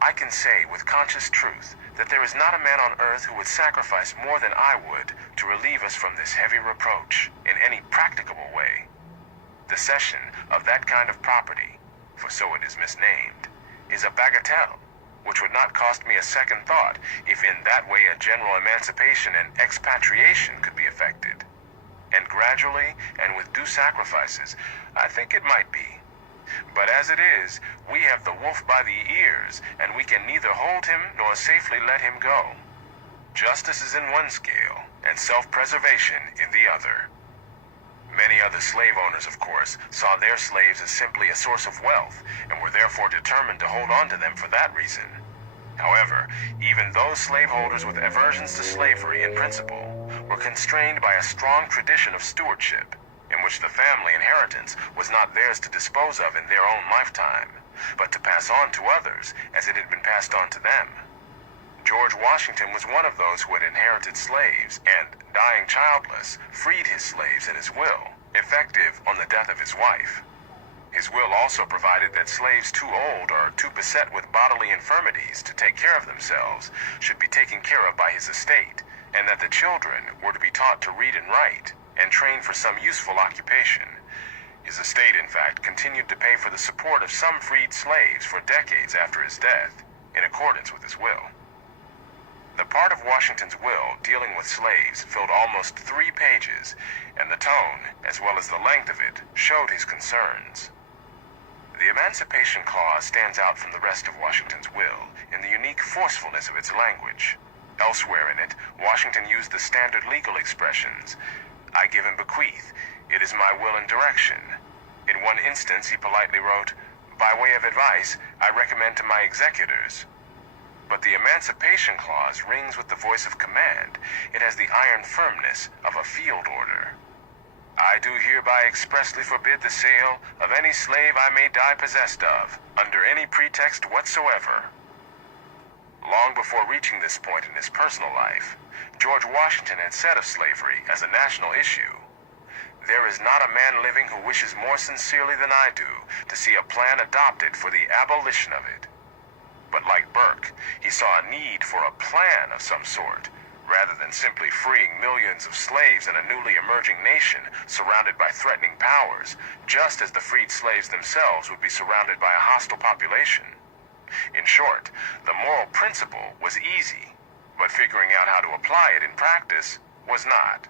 "I can say with conscious truth that there is not a man on earth who would sacrifice more than I would to relieve us from this heavy reproach in any practicable way. The cession of that kind of property, for so it is misnamed, is a bagatelle, which would not cost me a second thought if in that way a general emancipation and expatriation could be effected. And gradually, and with due sacrifices, I think it might be. But as it is, we have the wolf by the ears, and we can neither hold him nor safely let him go. Justice is in one scale, and self-preservation in the other." Many other slave owners, of course, saw their slaves as simply a source of wealth, and were therefore determined to hold on to them for that reason. However, even those slaveholders with aversions to slavery in principle were constrained by a strong tradition of stewardship, in which the family inheritance was not theirs to dispose of in their own lifetime, but to pass on to others as it had been passed on to them. George Washington was one of those who had inherited slaves and, dying childless, freed his slaves in his will, effective on the death of his wife. His will also provided that slaves too old or too beset with bodily infirmities to take care of themselves should be taken care of by his estate, and that the children were to be taught to read and write, and trained for some useful occupation. His estate, in fact, continued to pay for the support of some freed slaves for decades after his death, in accordance with his will. The part of Washington's will dealing with slaves filled almost 3 pages, and the tone, as well as the length of it, showed his concerns. The Emancipation Clause stands out from the rest of Washington's will in the unique forcefulness of its language. Elsewhere in it, Washington used the standard legal expressions, "I give and bequeath," "It is my will and direction." In one instance, he politely wrote, "By way of advice, I recommend to my executors." But the Emancipation Clause rings with the voice of command. It has the iron firmness of a field order. "I do hereby expressly forbid the sale of any slave I may die possessed of, under any pretext whatsoever." Long before reaching this point in his personal life, George Washington had said of slavery as a national issue, "There is not a man living who wishes more sincerely than I do to see a plan adopted for the abolition of it." But like Burke, he saw a need for a plan of some sort, rather than simply freeing millions of slaves in a newly emerging nation surrounded by threatening powers, just as the freed slaves themselves would be surrounded by a hostile population. In short, the moral principle was easy, but figuring out how to apply it in practice was not.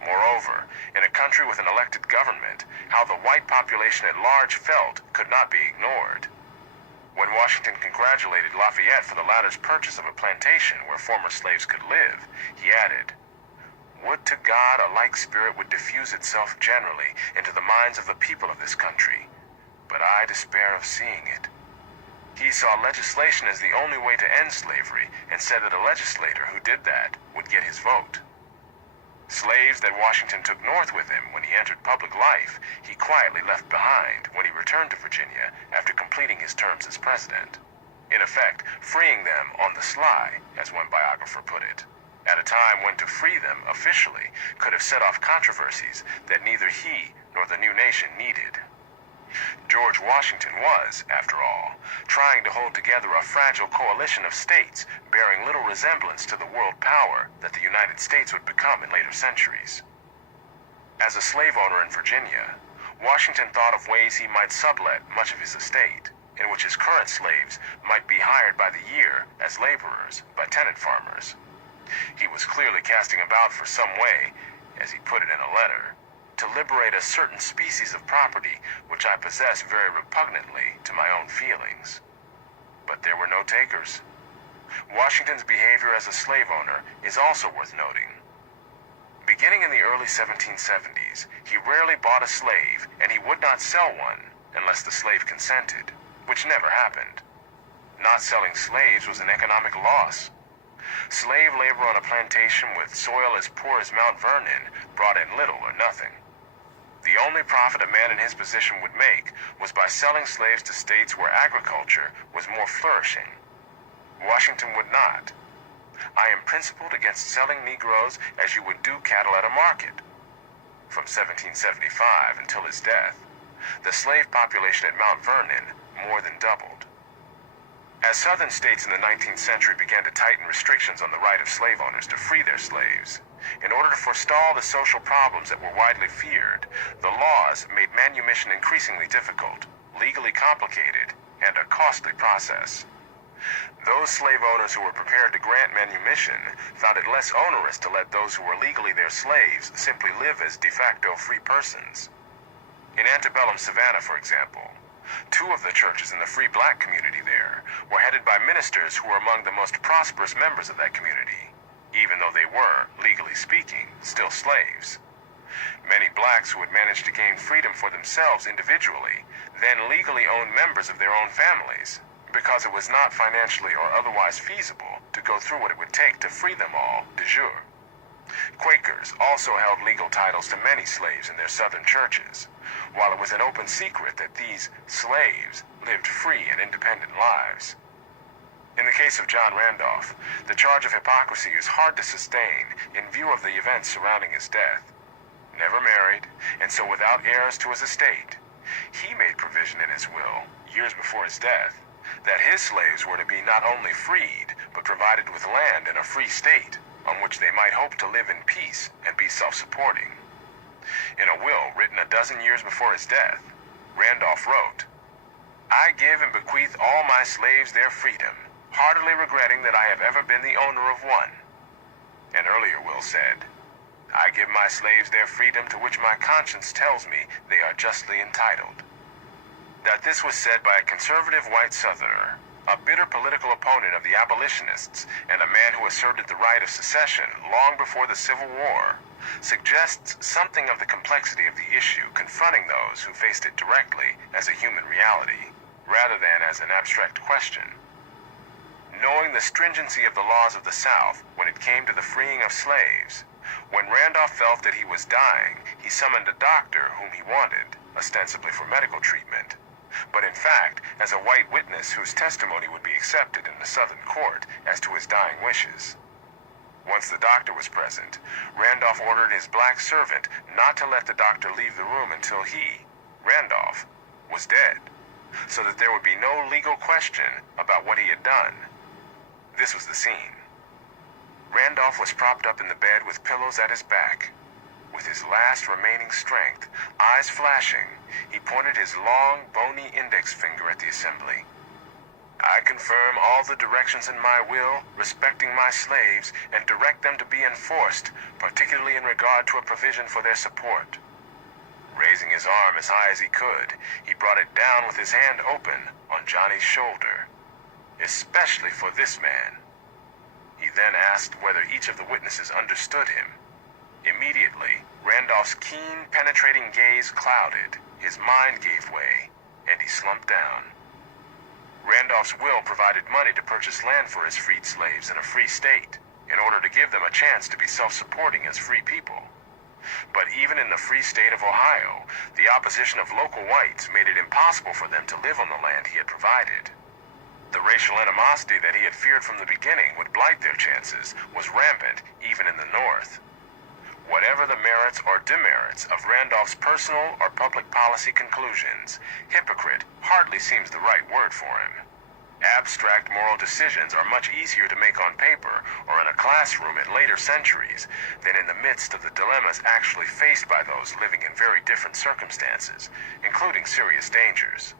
Moreover, in a country with an elected government, how the white population at large felt could not be ignored. When Washington congratulated Lafayette for the latter's purchase of a plantation where former slaves could live, he added, "Would to God a like spirit would diffuse itself generally into the minds of the people of this country, but I despair of seeing it." He saw legislation as the only way to end slavery and said that a legislator who did that would get his vote. Slaves that Washington took north with him when he entered public life, he quietly left behind when he returned to Virginia after completing his terms as president. In effect, freeing them on the sly, as one biographer put it, at a time when to free them officially could have set off controversies that neither he nor the new nation needed. George Washington was, after all, trying to hold together a fragile coalition of states bearing little resemblance to the world power that the United States would become in later centuries. As a slave owner in Virginia, Washington thought of ways he might sublet much of his estate, in which his current slaves might be hired by the year as laborers by tenant farmers. He was clearly casting about for some way, as he put it in a letter, to liberate a certain species of property which I possess very repugnantly to my own feelings. But there were no takers. Washington's behavior as a slave owner is also worth noting. Beginning in the early 1770s, he rarely bought a slave, and he would not sell one unless the slave consented, which never happened. Not selling slaves was an economic loss. Slave labor on a plantation with soil as poor as Mount Vernon brought in little or nothing. The only profit a man in his position would make was by selling slaves to states where agriculture was more flourishing. Washington would not. I am principled against selling Negroes as you would do cattle at a market. From 1775 until his death, the slave population at Mount Vernon more than doubled. As southern states in the 19th century began to tighten restrictions on the right of slave owners to free their slaves, in order to forestall the social problems that were widely feared, the laws made manumission increasingly difficult, legally complicated, and a costly process. Those slave owners who were prepared to grant manumission found it less onerous to let those who were legally their slaves simply live as de facto free persons. In antebellum Savannah, for example, 2 of the churches in the free black community there were headed by ministers who were among the most prosperous members of that community, even though they were, legally speaking, still slaves. Many blacks who had managed to gain freedom for themselves individually then legally owned members of their own families, because it was not financially or otherwise feasible to go through what it would take to free them all de jure. Quakers also held legal titles to many slaves in their southern churches, while it was an open secret that these slaves lived free and independent lives. In the case of John Randolph, the charge of hypocrisy is hard to sustain in view of the events surrounding his death. Never married, and so without heirs to his estate, he made provision in his will, years before his death, that his slaves were to be not only freed, but provided with land in a free state, on which they might hope to live in peace and be self-supporting. In a will written a dozen years before his death, Randolph wrote, "I give and bequeath all my slaves their freedom, heartily regretting that I have ever been the owner of one." An earlier will said, "I give my slaves their freedom to which my conscience tells me they are justly entitled." That this was said by a conservative white Southerner, a bitter political opponent of the abolitionists, and a man who asserted the right of secession long before the Civil War, suggests something of the complexity of the issue confronting those who faced it directly as a human reality, rather than as an abstract question. Knowing the stringency of the laws of the South when it came to the freeing of slaves, when Randolph felt that he was dying, he summoned a doctor whom he wanted, ostensibly for medical treatment, but in fact as a white witness whose testimony would be accepted in the Southern court as to his dying wishes. Once the doctor was present, Randolph ordered his black servant not to let the doctor leave the room until he, Randolph, was dead, so that there would be no legal question about what he had done. This was the scene. Randolph was propped up in the bed with pillows at his back. With his last remaining strength, eyes flashing, he pointed his long, bony index finger at the assembly. "I confirm all the directions in my will respecting my slaves and direct them to be enforced, particularly in regard to a provision for their support." Raising his arm as high as he could, he brought it down with his hand open on Johnny's shoulder. "Especially for this man." He then asked whether each of the witnesses understood him. Immediately, Randolph's keen, penetrating gaze clouded, his mind gave way, and he slumped down. Randolph's will provided money to purchase land for his freed slaves in a free state, in order to give them a chance to be self-supporting as free people. But even in the free state of Ohio, the opposition of local whites made it impossible for them to live on the land he had provided. The racial animosity that he had feared from the beginning would blight their chances was rampant even in the North. Whatever the merits or demerits of Randolph's personal or public policy conclusions, hypocrite hardly seems the right word for him. Abstract moral decisions are much easier to make on paper or in a classroom in later centuries than in the midst of the dilemmas actually faced by those living in very different circumstances, including serious dangers.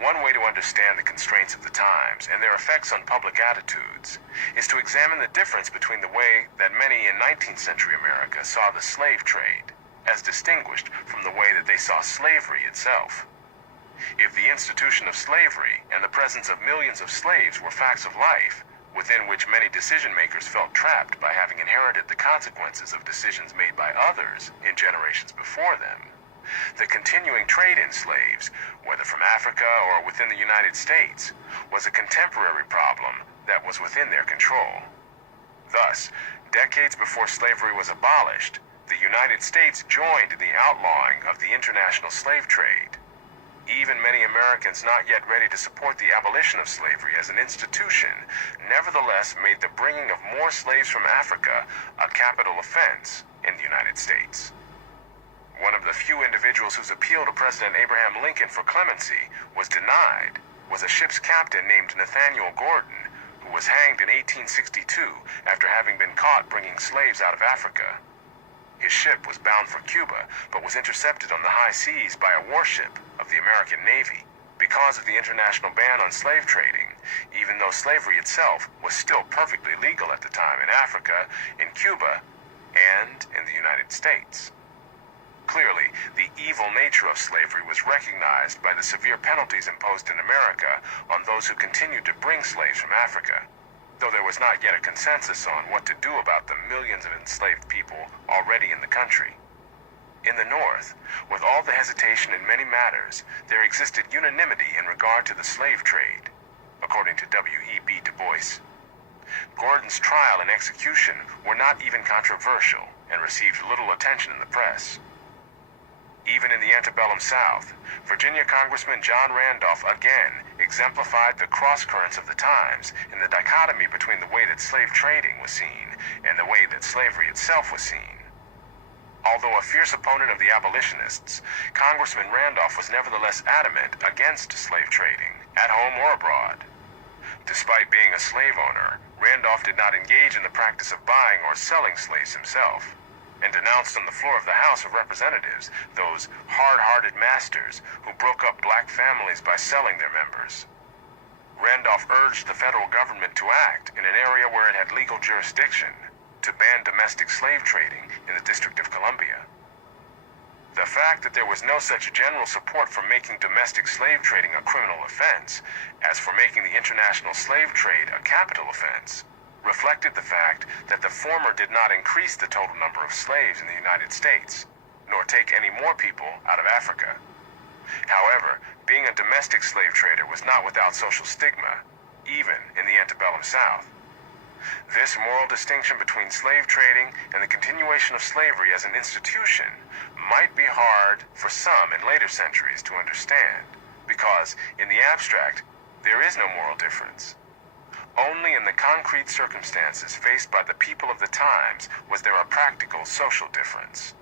One way to understand the constraints of the times and their effects on public attitudes is to examine the difference between the way that many in 19th century America saw the slave trade, as distinguished from the way that they saw slavery itself. If the institution of slavery and the presence of millions of slaves were facts of life, within which many decision-makers felt trapped by having inherited the consequences of decisions made by others in generations before them, the continuing trade in slaves, whether from Africa or within the United States, was a contemporary problem that was within their control. Thus, decades before slavery was abolished, the United States joined in the outlawing of the international slave trade. Even many Americans not yet ready to support the abolition of slavery as an institution nevertheless made the bringing of more slaves from Africa a capital offense in the United States. One of the few individuals whose appeal to President Abraham Lincoln for clemency was denied was a ship's captain named Nathaniel Gordon, who was hanged in 1862 after having been caught bringing slaves out of Africa. His ship was bound for Cuba, but was intercepted on the high seas by a warship of the American Navy because of the international ban on slave trading, even though slavery itself was still perfectly legal at the time in Africa, in Cuba, and in the United States. Clearly, the evil nature of slavery was recognized by the severe penalties imposed in America on those who continued to bring slaves from Africa, though there was not yet a consensus on what to do about the millions of enslaved people already in the country. In the North, with all the hesitation in many matters, there existed unanimity in regard to the slave trade, according to W.E.B. Du Bois. Gordon's trial and execution were not even controversial and received little attention in the press. Even in the antebellum South, Virginia Congressman John Randolph again exemplified the cross-currents of the times in the dichotomy between the way that slave trading was seen and the way that slavery itself was seen. Although a fierce opponent of the abolitionists, Congressman Randolph was nevertheless adamant against slave trading, at home or abroad. Despite being a slave owner, Randolph did not engage in the practice of buying or selling slaves himself, and denounced on the floor of the House of Representatives those hard-hearted masters who broke up black families by selling their members. Randolph urged the federal government to act in an area where it had legal jurisdiction to ban domestic slave trading in the District of Columbia. The fact that there was no such general support for making domestic slave trading a criminal offense as for making the international slave trade a capital offense reflected the fact that the former did not increase the total number of slaves in the United States, nor take any more people out of Africa. However, being a domestic slave trader was not without social stigma, even in the antebellum South. This moral distinction between slave trading and the continuation of slavery as an institution might be hard for some in later centuries to understand, because, in the abstract, there is no moral difference. Only in the concrete circumstances faced by the people of the times was there a practical social difference.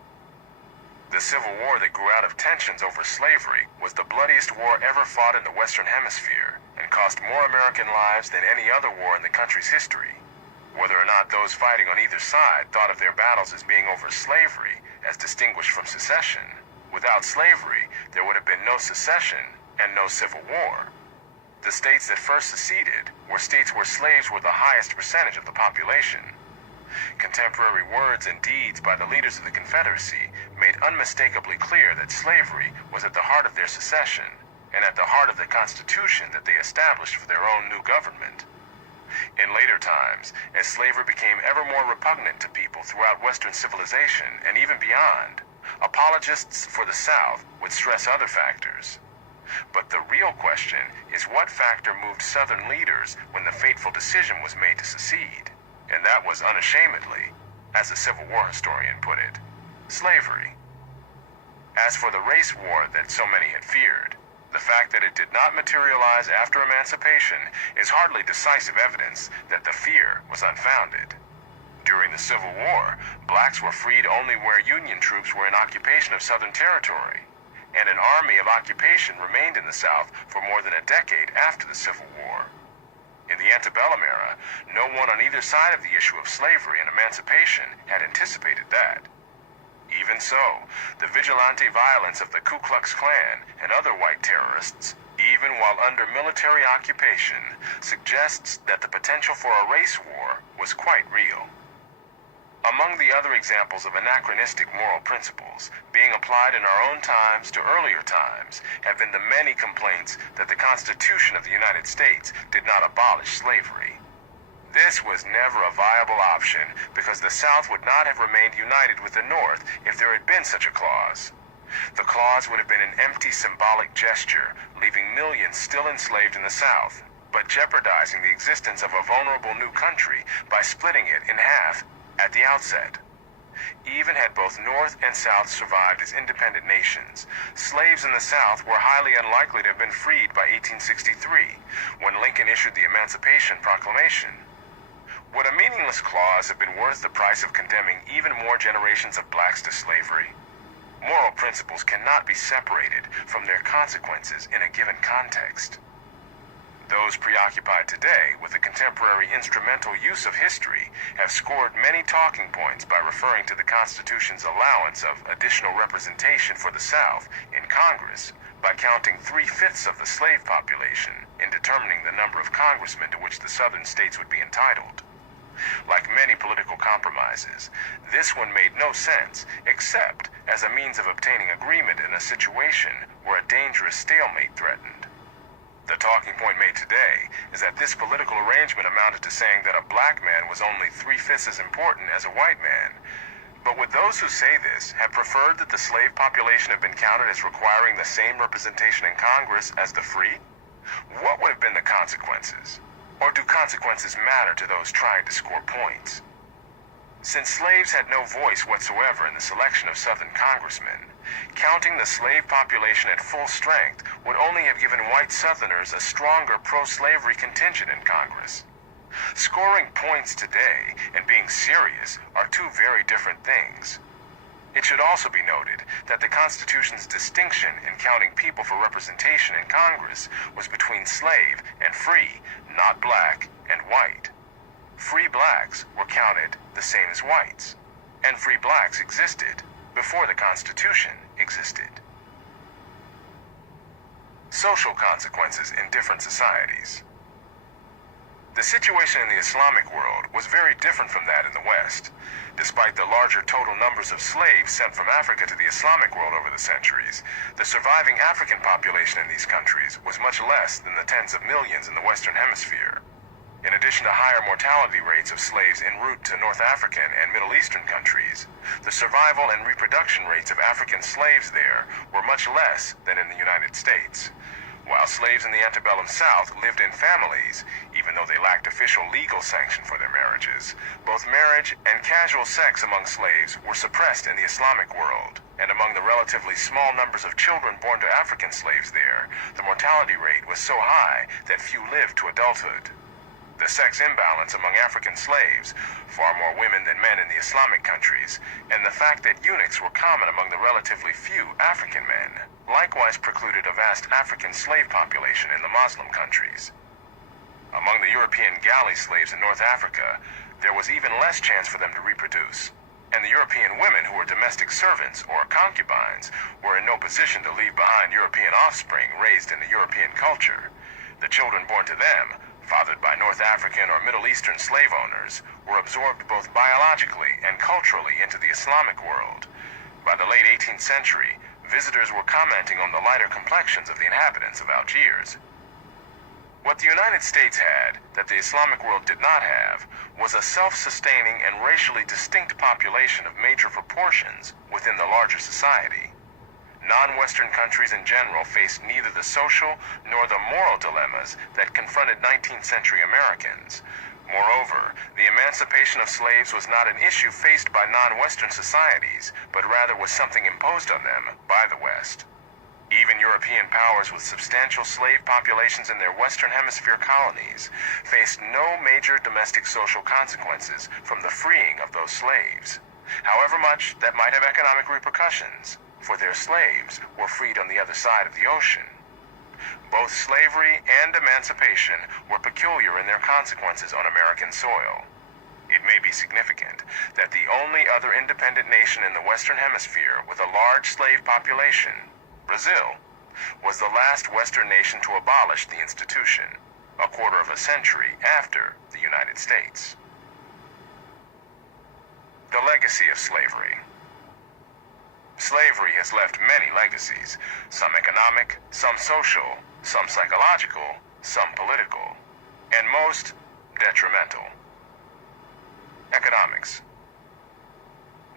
The Civil War that grew out of tensions over slavery was the bloodiest war ever fought in the Western Hemisphere and cost more American lives than any other war in the country's history. Whether or not those fighting on either side thought of their battles as being over slavery, as distinguished from secession, without slavery there would have been no secession and no Civil War. The states that first seceded were states where slaves were the highest percentage of the population. Contemporary words and deeds by the leaders of the Confederacy made unmistakably clear that slavery was at the heart of their secession and at the heart of the Constitution that they established for their own new government. In later times, as slavery became ever more repugnant to people throughout Western civilization and even beyond, apologists for the South would stress other factors. But the real question is what factor moved Southern leaders when the fateful decision was made to secede? And that was unashamedly, as a Civil War historian put it, slavery. As for the race war that so many had feared, the fact that it did not materialize after emancipation is hardly decisive evidence that the fear was unfounded. During the Civil War, blacks were freed only where Union troops were in occupation of Southern territory, and an army of occupation remained in the South for more than a decade after the Civil War. In the antebellum era, no one on either side of the issue of slavery and emancipation had anticipated that. Even so, the vigilante violence of the Ku Klux Klan and other white terrorists, even while under military occupation, suggests that the potential for a race war was quite real. Among the other examples of anachronistic moral principles being applied in our own times to earlier times have been the many complaints that the Constitution of the United States did not abolish slavery. This was never a viable option because the South would not have remained united with the North if there had been such a clause. The clause would have been an empty symbolic gesture, leaving millions still enslaved in the South, but jeopardizing the existence of a vulnerable new country by splitting it in half at the outset. Even had both North and South survived as independent nations, slaves in the South were highly unlikely to have been freed by 1863, when Lincoln issued the Emancipation Proclamation. Would a meaningless clause have been worth the price of condemning even more generations of blacks to slavery? Moral principles cannot be separated from their consequences in a given context. Those preoccupied today with the contemporary instrumental use of history have scored many talking points by referring to the Constitution's allowance of additional representation for the South in Congress by counting 3/5 of the slave population in determining the number of congressmen to which the Southern states would be entitled. Like many political compromises, this one made no sense except as a means of obtaining agreement in a situation where a dangerous stalemate threatened. The talking point made today is that this political arrangement amounted to saying that a black man was only 3/5 as important as a white man. But would those who say this have preferred that the slave population have been counted as requiring the same representation in Congress as the free? What would have been the consequences? Or do consequences matter to those trying to score points? Since slaves had no voice whatsoever in the selection of Southern congressmen, counting the slave population at full strength would only have given white Southerners a stronger pro-slavery contingent in Congress. Scoring points today and being serious are two very different things. It should also be noted that the Constitution's distinction in counting people for representation in Congress was between slave and free, not black and white. Free blacks were counted the same as whites, and free blacks existed before the Constitution existed. Social consequences in different societies. The situation in the Islamic world was very different from that in the West. Despite the larger total numbers of slaves sent from Africa to the Islamic world over the centuries, the surviving African population in these countries was much less than the tens of millions in the Western Hemisphere. In addition to higher mortality rates of slaves en route to North African and Middle Eastern countries, the survival and reproduction rates of African slaves there were much less than in the United States. While slaves in the antebellum South lived in families, even though they lacked official legal sanction for their marriages, both marriage and casual sex among slaves were suppressed in the Islamic world, and among the relatively small numbers of children born to African slaves there, the mortality rate was so high that few lived to adulthood. The sex imbalance among African slaves, far more women than men in the Islamic countries, and the fact that eunuchs were common among the relatively few African men, likewise precluded a vast African slave population in the Muslim countries. Among the European galley slaves in North Africa, there was even less chance for them to reproduce, and the European women who were domestic servants or concubines were in no position to leave behind European offspring raised in the European culture. The children born to them, fathered by North African or Middle Eastern slave owners, were absorbed both biologically and culturally into the Islamic world. By the late 18th century, visitors were commenting on the lighter complexions of the inhabitants of Algiers. What the United States had, that the Islamic world did not have, was a self-sustaining and racially distinct population of major proportions within the larger society. non-Western countries in general faced neither the social nor the moral dilemmas that confronted 19th century Americans. Moreover, the emancipation of slaves was not an issue faced by non-Western societies, but rather was something imposed on them by the West. Even European powers with substantial slave populations in their Western Hemisphere colonies faced no major domestic social consequences from the freeing of those slaves, however much that might have economic repercussions, for their slaves were freed on the other side of the ocean. Both slavery and emancipation were peculiar in their consequences on American soil. It may be significant that the only other independent nation in the Western Hemisphere with a large slave population, Brazil, was the last Western nation to abolish the institution, a quarter of a century after the United States. The legacy of slavery. Slavery has left many legacies, some economic, some social, some psychological, some political, and most detrimental. Economics.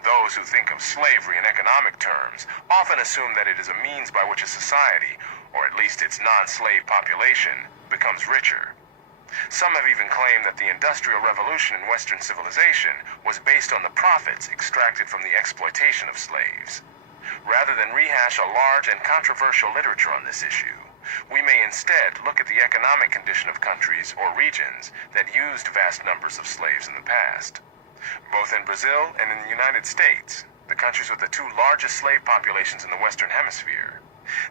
Those who think of slavery in economic terms often assume that it is a means by which a society, or at least its non-slave population, becomes richer. Some have even claimed that the Industrial Revolution in Western civilization was based on the profits extracted from the exploitation of slaves. Rather than rehash a large and controversial literature on this issue, we may instead look at the economic condition of countries or regions that used vast numbers of slaves in the past. Both in Brazil and in the United States, the countries with the two largest slave populations in the Western Hemisphere,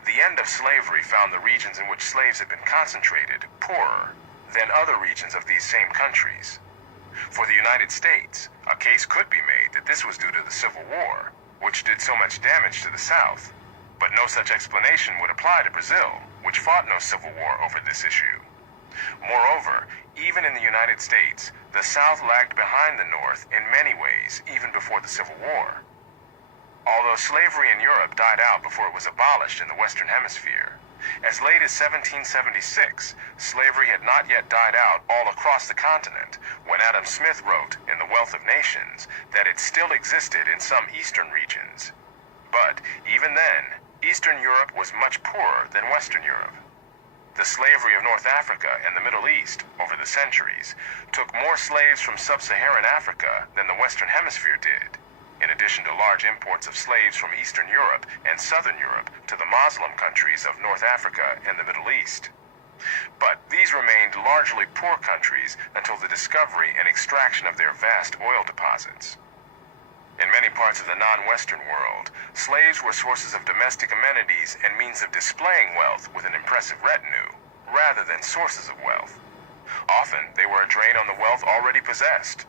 the end of slavery found the regions in which slaves had been concentrated poorer than other regions of these same countries. For the United States, a case could be made that this was due to the Civil War, which did so much damage to the South. But no such explanation would apply to Brazil, which fought no civil war over this issue. Moreover, even in the United States, the South lagged behind the North in many ways, even before the Civil War. Although slavery in Europe died out before it was abolished in the Western Hemisphere, as late as 1776, slavery had not yet died out all across the continent when Adam Smith wrote in The Wealth of Nations that it still existed in some eastern regions. But even then, Eastern Europe was much poorer than Western Europe. The slavery of North Africa and the Middle East over the centuries took more slaves from sub-Saharan Africa than the Western Hemisphere did, in addition to large imports of slaves from Eastern Europe and Southern Europe to the Muslim countries of North Africa and the Middle East. But these remained largely poor countries until the discovery and extraction of their vast oil deposits. In many parts of the non-Western world, slaves were sources of domestic amenities and means of displaying wealth with an impressive retinue, rather than sources of wealth. Often, they were a drain on the wealth already possessed.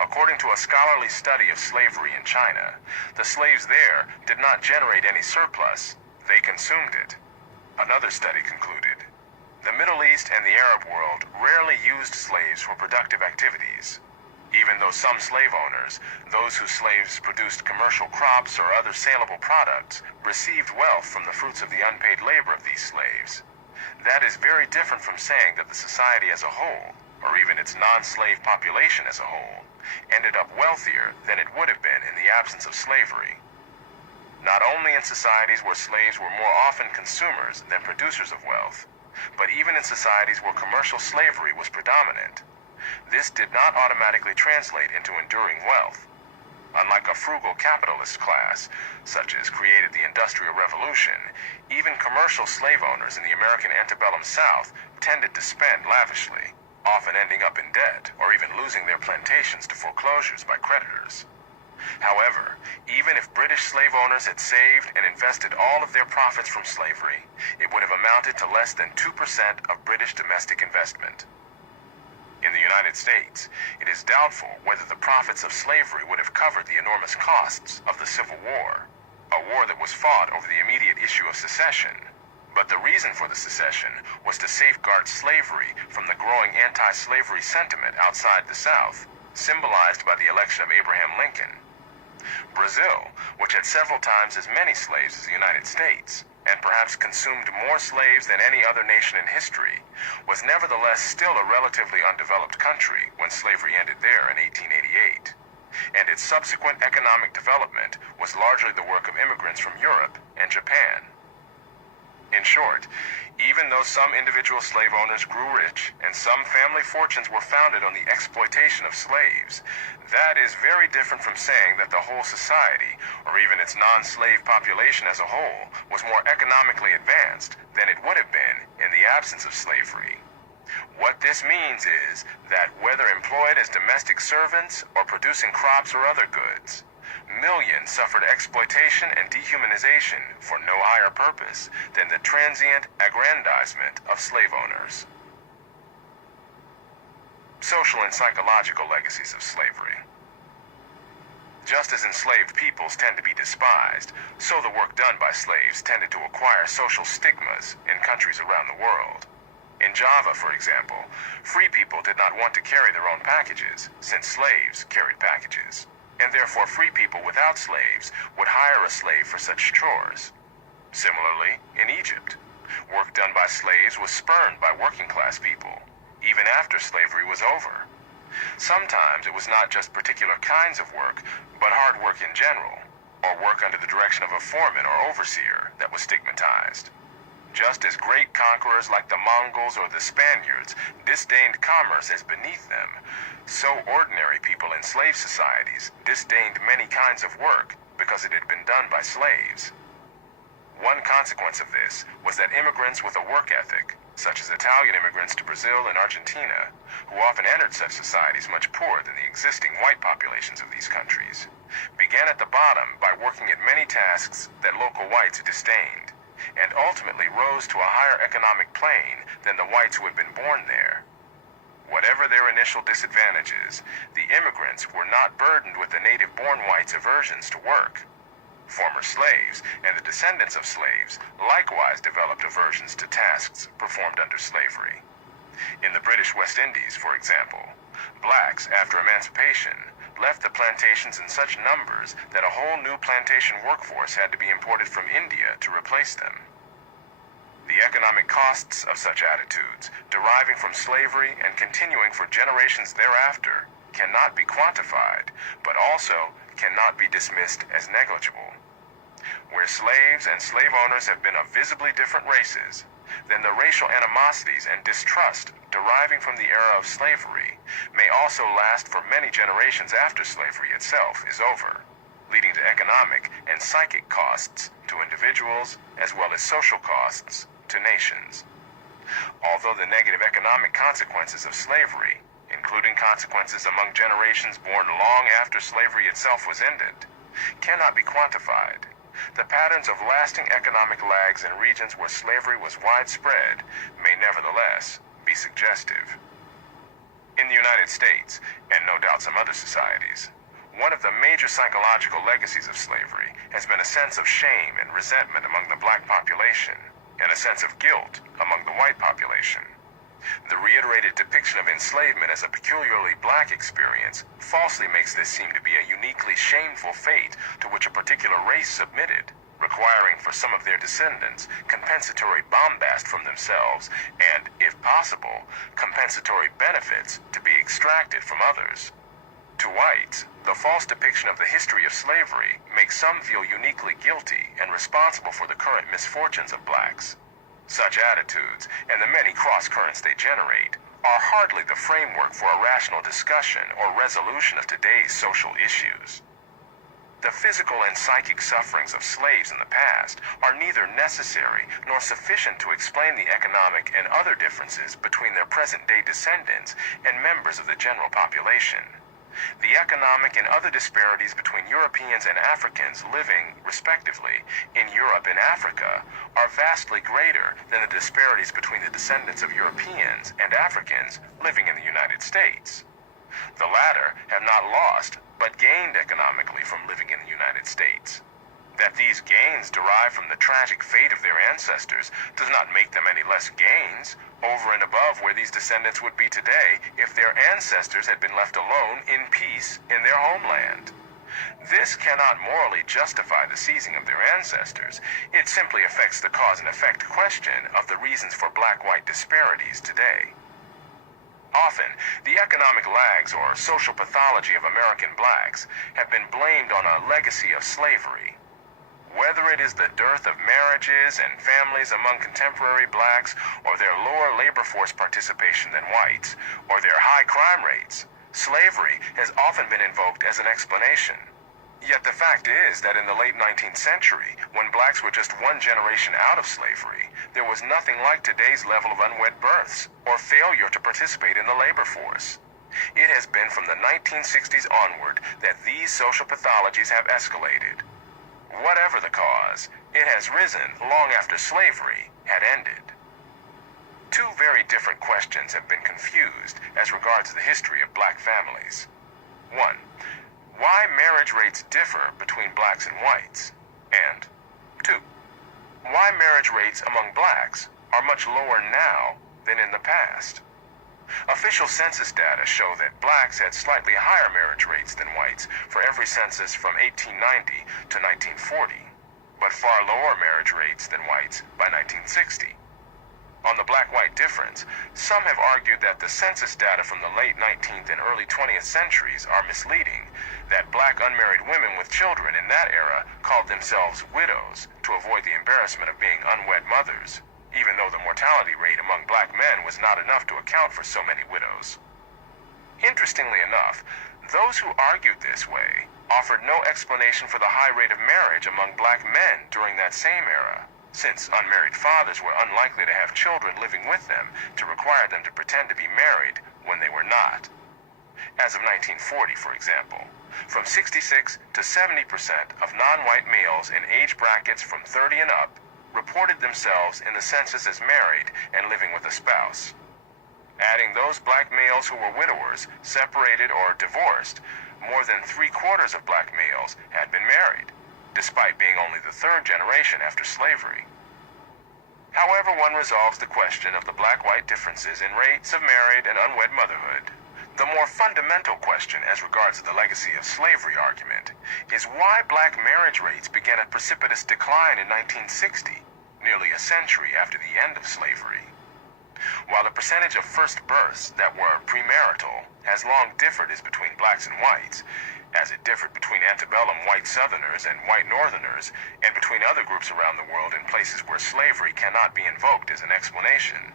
According to a scholarly study of slavery in China, the slaves there did not generate any surplus, they consumed it. Another study concluded, the Middle East and the Arab world rarely used slaves for productive activities. Even though some slave owners, those whose slaves produced commercial crops or other saleable products, received wealth from the fruits of the unpaid labor of these slaves. That is very different from saying that the society as a whole, or even its non-slave population as a whole, ended up wealthier than it would have been in the absence of slavery. Not only in societies where slaves were more often consumers than producers of wealth, but even in societies where commercial slavery was predominant, this did not automatically translate into enduring wealth. Unlike a frugal capitalist class, such as created the Industrial Revolution, even commercial slave owners in the American antebellum South tended to spend lavishly, often ending up in debt or even losing their plantations to foreclosures by creditors. However, even if British slave owners had saved and invested all of their profits from slavery, it would have amounted to less than 2% of British domestic investment. In the United States, it is doubtful whether the profits of slavery would have covered the enormous costs of the Civil War, a war that was fought over the immediate issue of secession. But the reason for the secession was to safeguard slavery from the growing anti-slavery sentiment outside the South, symbolized by the election of Abraham Lincoln. Brazil, which had several times as many slaves as the United States, and perhaps consumed more slaves than any other nation in history, was nevertheless still a relatively undeveloped country when slavery ended there in 1888. And its subsequent economic development was largely the work of immigrants from Europe and Japan. In short, even though some individual slave owners grew rich and some family fortunes were founded on the exploitation of slaves, that is very different from saying that the whole society, or even its non-slave population as a whole, was more economically advanced than it would have been in the absence of slavery. What this means is that whether employed as domestic servants or producing crops or other goods, millions suffered exploitation and dehumanization for no higher purpose than the transient aggrandizement of slave owners. Social and psychological legacies of slavery. Just as enslaved peoples tend to be despised, so the work done by slaves tended to acquire social stigmas in countries around the world. In Java, for example, free people did not want to carry their own packages, since slaves carried packages, and therefore free people without slaves would hire a slave for such chores. Similarly, in Egypt, work done by slaves was spurned by working-class people, even after slavery was over. Sometimes it was not just particular kinds of work, but hard work in general, or work under the direction of a foreman or overseer that was stigmatized. Just as great conquerors like the Mongols or the Spaniards disdained commerce as beneath them, so ordinary people in slave societies disdained many kinds of work because it had been done by slaves. One consequence of this was that immigrants with a work ethic, such as Italian immigrants to Brazil and Argentina, who often entered such societies much poorer than the existing white populations of these countries, began at the bottom by working at many tasks that local whites disdained, and ultimately rose to a higher economic plane than the whites who had been born there. Whatever their initial disadvantages, the immigrants were not burdened with the native-born whites' aversions to work. Former slaves and the descendants of slaves likewise developed aversions to tasks performed under slavery. In the British West Indies, for example, blacks, after emancipation, left the plantations in such numbers that a whole new plantation workforce had to be imported from India to replace them. The economic costs of such attitudes, deriving from slavery and continuing for generations thereafter, cannot be quantified, but also cannot be dismissed as negligible. Where slaves and slave owners have been of visibly different races, then the racial animosities and distrust deriving from the era of slavery may also last for many generations after slavery itself is over, leading to economic and psychic costs to individuals as well as social costs to nations. Although the negative economic consequences of slavery, including consequences among generations born long after slavery itself was ended, cannot be quantified, the patterns of lasting economic lags in regions where slavery was widespread may nevertheless be suggestive. In the United States, and no doubt some other societies, one of the major psychological legacies of slavery has been a sense of shame and resentment among the black population, and a sense of guilt among the white population. The reiterated depiction of enslavement as a peculiarly black experience falsely makes this seem to be a uniquely shameful fate to which a particular race submitted, requiring for some of their descendants compensatory bombast from themselves and, if possible, compensatory benefits to be extracted from others. To whites, the false depiction of the history of slavery makes some feel uniquely guilty and responsible for the current misfortunes of blacks. Such attitudes, and the many cross-currents they generate, are hardly the framework for a rational discussion or resolution of today's social issues. The physical and psychic sufferings of slaves in the past are neither necessary nor sufficient to explain the economic and other differences between their present-day descendants and members of the general population. The economic and other disparities between Europeans and Africans living, respectively, in Europe and Africa are vastly greater than the disparities between the descendants of Europeans and Africans living in the United States. The latter have not lost, but gained economically from living in the United States. That these gains derive from the tragic fate of their ancestors does not make them any less gains, over and above where these descendants would be today if their ancestors had been left alone in peace in their homeland. This cannot morally justify the seizing of their ancestors. It simply affects the cause and effect question of the reasons for black-white disparities today. Often, the economic lags or social pathology of American blacks have been blamed on a legacy of slavery. Whether it is the dearth of marriages and families among contemporary blacks, or their lower labor force participation than whites, or their high crime rates, slavery has often been invoked as an explanation. Yet the fact is that in the late 19th century, when blacks were just one generation out of slavery, there was nothing like today's level of unwed births or failure to participate in the labor force. It has been from the 1960s onward that these social pathologies have escalated. Whatever the cause, it has risen long after slavery had ended. Two very different questions have been confused as regards the history of black families. 1. Why marriage rates differ between blacks and whites, and 2. Why marriage rates among blacks are much lower now than in the past. Official census data show that blacks had slightly higher marriage rates than whites for every census from 1890 to 1940, but far lower marriage rates than whites by 1960. On the black-white difference, some have argued that the census data from the late 19th and early 20th centuries are misleading, that black unmarried women with children in that era called themselves widows to avoid the embarrassment of being unwed mothers, even though the mortality rate among black men was not enough to account for so many widows. Interestingly enough, those who argued this way offered no explanation for the high rate of marriage among black men during that same era, since unmarried fathers were unlikely to have children living with them to require them to pretend to be married when they were not. As of 1940, for example, from 66 to 70% of non-white males in age brackets from 30 and up reported themselves in the census as married and living with a spouse. Adding those black males who were widowers, separated, or divorced, more than 3/4 of black males had been married, despite being only the third generation after slavery. However one resolves the question of the black-white differences in rates of married and unwed motherhood, the more fundamental question as regards the legacy of slavery argument is why black marriage rates began a precipitous decline in 1960, nearly a century after the end of slavery. While the percentage of first births that were premarital has long differed as between blacks and whites, as it differed between antebellum white Southerners and white Northerners, and between other groups around the world in places where slavery cannot be invoked as an explanation,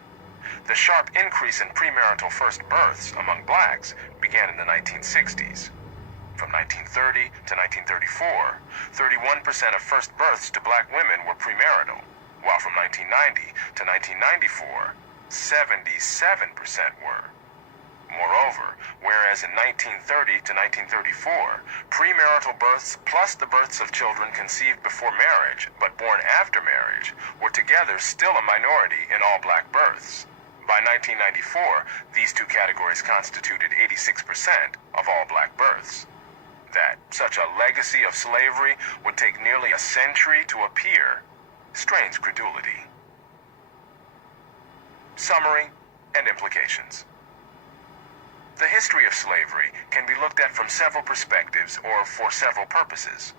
the sharp increase in premarital first births among blacks began in the 1960s. From 1930 to 1934, 31% of first births to black women were premarital, while from 1990 to 1994, 77% were. Moreover, whereas in 1930 to 1934, premarital births plus the births of children conceived before marriage but born after marriage were together still a minority in all black births. By 1994, these two categories constituted 86% of all black births. That such a legacy of slavery would take nearly a century to appear strains credulity. Summary and implications. The history of slavery can be looked at from several perspectives or for several purposes.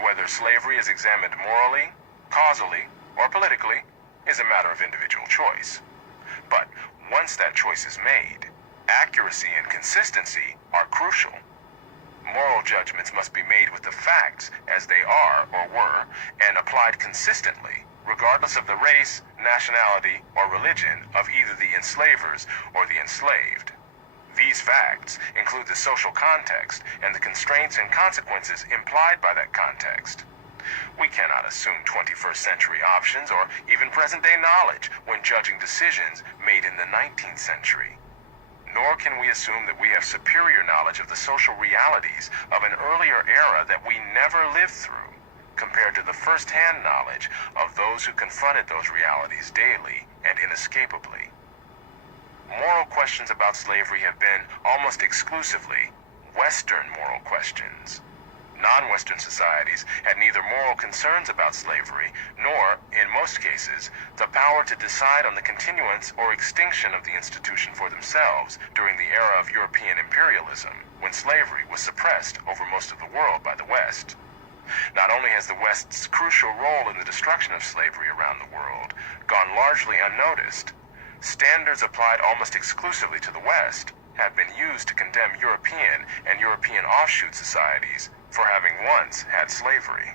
Whether slavery is examined morally, causally, or politically is a matter of individual choice. But once that choice is made, accuracy and consistency are crucial. Moral judgments must be made with the facts as they are or were and applied consistently, regardless of the race, nationality, or religion of either the enslavers or the enslaved. These facts include the social context and the constraints and consequences implied by that context. We cannot assume 21st century options or even present-day knowledge when judging decisions made in the 19th century. Nor can we assume that we have superior knowledge of the social realities of an earlier era that we never lived through, compared to the first-hand knowledge of those who confronted those realities daily and inescapably. Moral questions about slavery have been, almost exclusively, Western moral questions. Non-Western societies had neither moral concerns about slavery, nor, in most cases, the power to decide on the continuance or extinction of the institution for themselves during the era of European imperialism, when slavery was suppressed over most of the world by the West. Not only has the West's crucial role in the destruction of slavery around the world gone largely unnoticed, standards applied almost exclusively to the West have been used to condemn European and European offshoot societies for having once had slavery.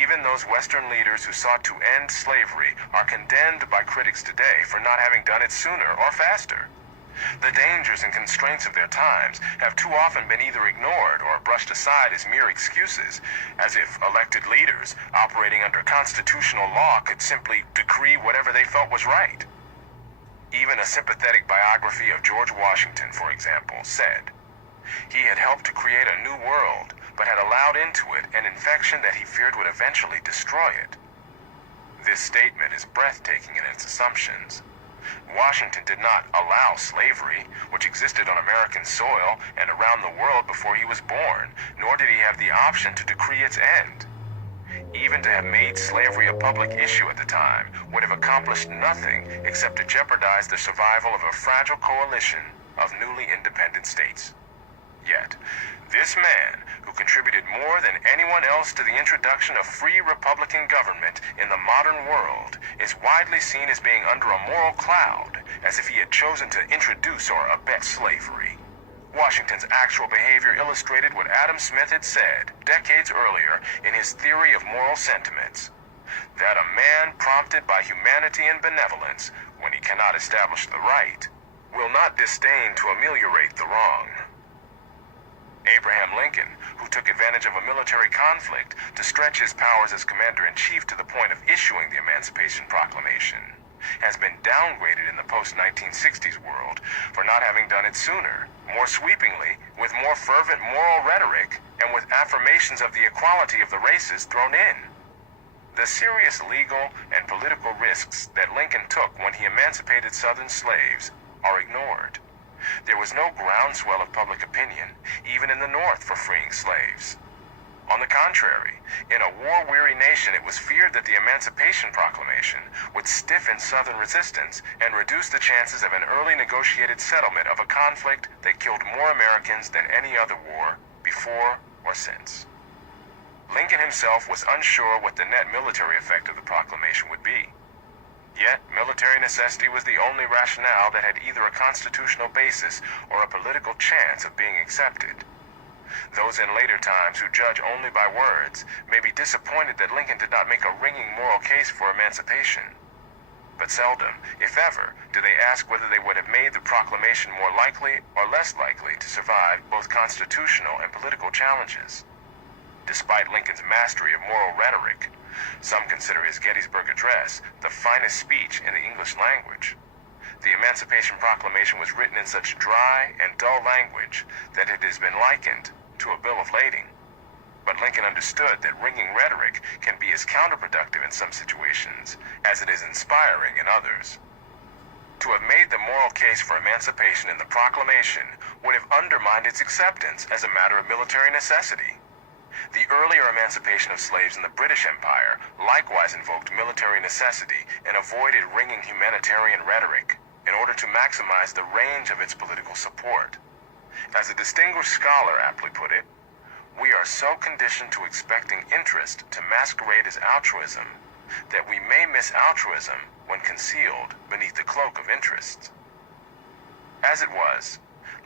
Even those Western leaders who sought to end slavery are condemned by critics today for not having done it sooner or faster. The dangers and constraints of their times have too often been either ignored or brushed aside as mere excuses, as if elected leaders operating under constitutional law could simply decree whatever they felt was right. Even a sympathetic biography of George Washington, for example, said, "He had helped to create a new world, but had allowed into it an infection that he feared would eventually destroy it." This statement is breathtaking in its assumptions. Washington did not allow slavery, which existed on American soil and around the world before he was born, nor did he have the option to decree its end. Even to have made slavery a public issue at the time would have accomplished nothing except to jeopardize the survival of a fragile coalition of newly independent states. Yet, this man, who contributed more than anyone else to the introduction of free Republican government in the modern world, is widely seen as being under a moral cloud, as if he had chosen to introduce or abet slavery. Washington's actual behavior illustrated what Adam Smith had said decades earlier in his theory of moral sentiments, that a man prompted by humanity and benevolence, when he cannot establish the right, will not disdain to ameliorate the wrong. Abraham Lincoln, who took advantage of a military conflict to stretch his powers as commander-in-chief to the point of issuing the Emancipation Proclamation, has been downgraded in the post-1960s world for not having done it sooner, more sweepingly, with more fervent moral rhetoric, and with affirmations of the equality of the races thrown in. The serious legal and political risks that Lincoln took when he emancipated Southern slaves are ignored. There was no groundswell of public opinion, even in the North, for freeing slaves. On the contrary, in a war-weary nation, it was feared that the Emancipation Proclamation would stiffen Southern resistance and reduce the chances of an early negotiated settlement of a conflict that killed more Americans than any other war, before or since. Lincoln himself was unsure what the net military effect of the proclamation would be. Yet, military necessity was the only rationale that had either a constitutional basis or a political chance of being accepted. Those in later times who judge only by words may be disappointed that Lincoln did not make a ringing moral case for emancipation. But seldom, if ever, do they ask whether they would have made the proclamation more likely or less likely to survive both constitutional and political challenges. Despite Lincoln's mastery of moral rhetoric, some consider his Gettysburg Address the finest speech in the English language. The Emancipation Proclamation was written in such dry and dull language that it has been likened to a bill of lading. But Lincoln understood that ringing rhetoric can be as counterproductive in some situations as it is inspiring in others. To have made the moral case for emancipation in the proclamation would have undermined its acceptance as a matter of military necessity. The earlier emancipation of slaves in the British Empire likewise invoked military necessity and avoided ringing humanitarian rhetoric in order to maximize the range of its political support. As a distinguished scholar aptly put it, we are so conditioned to expecting interest to masquerade as altruism that we may miss altruism when concealed beneath the cloak of interest. As it was,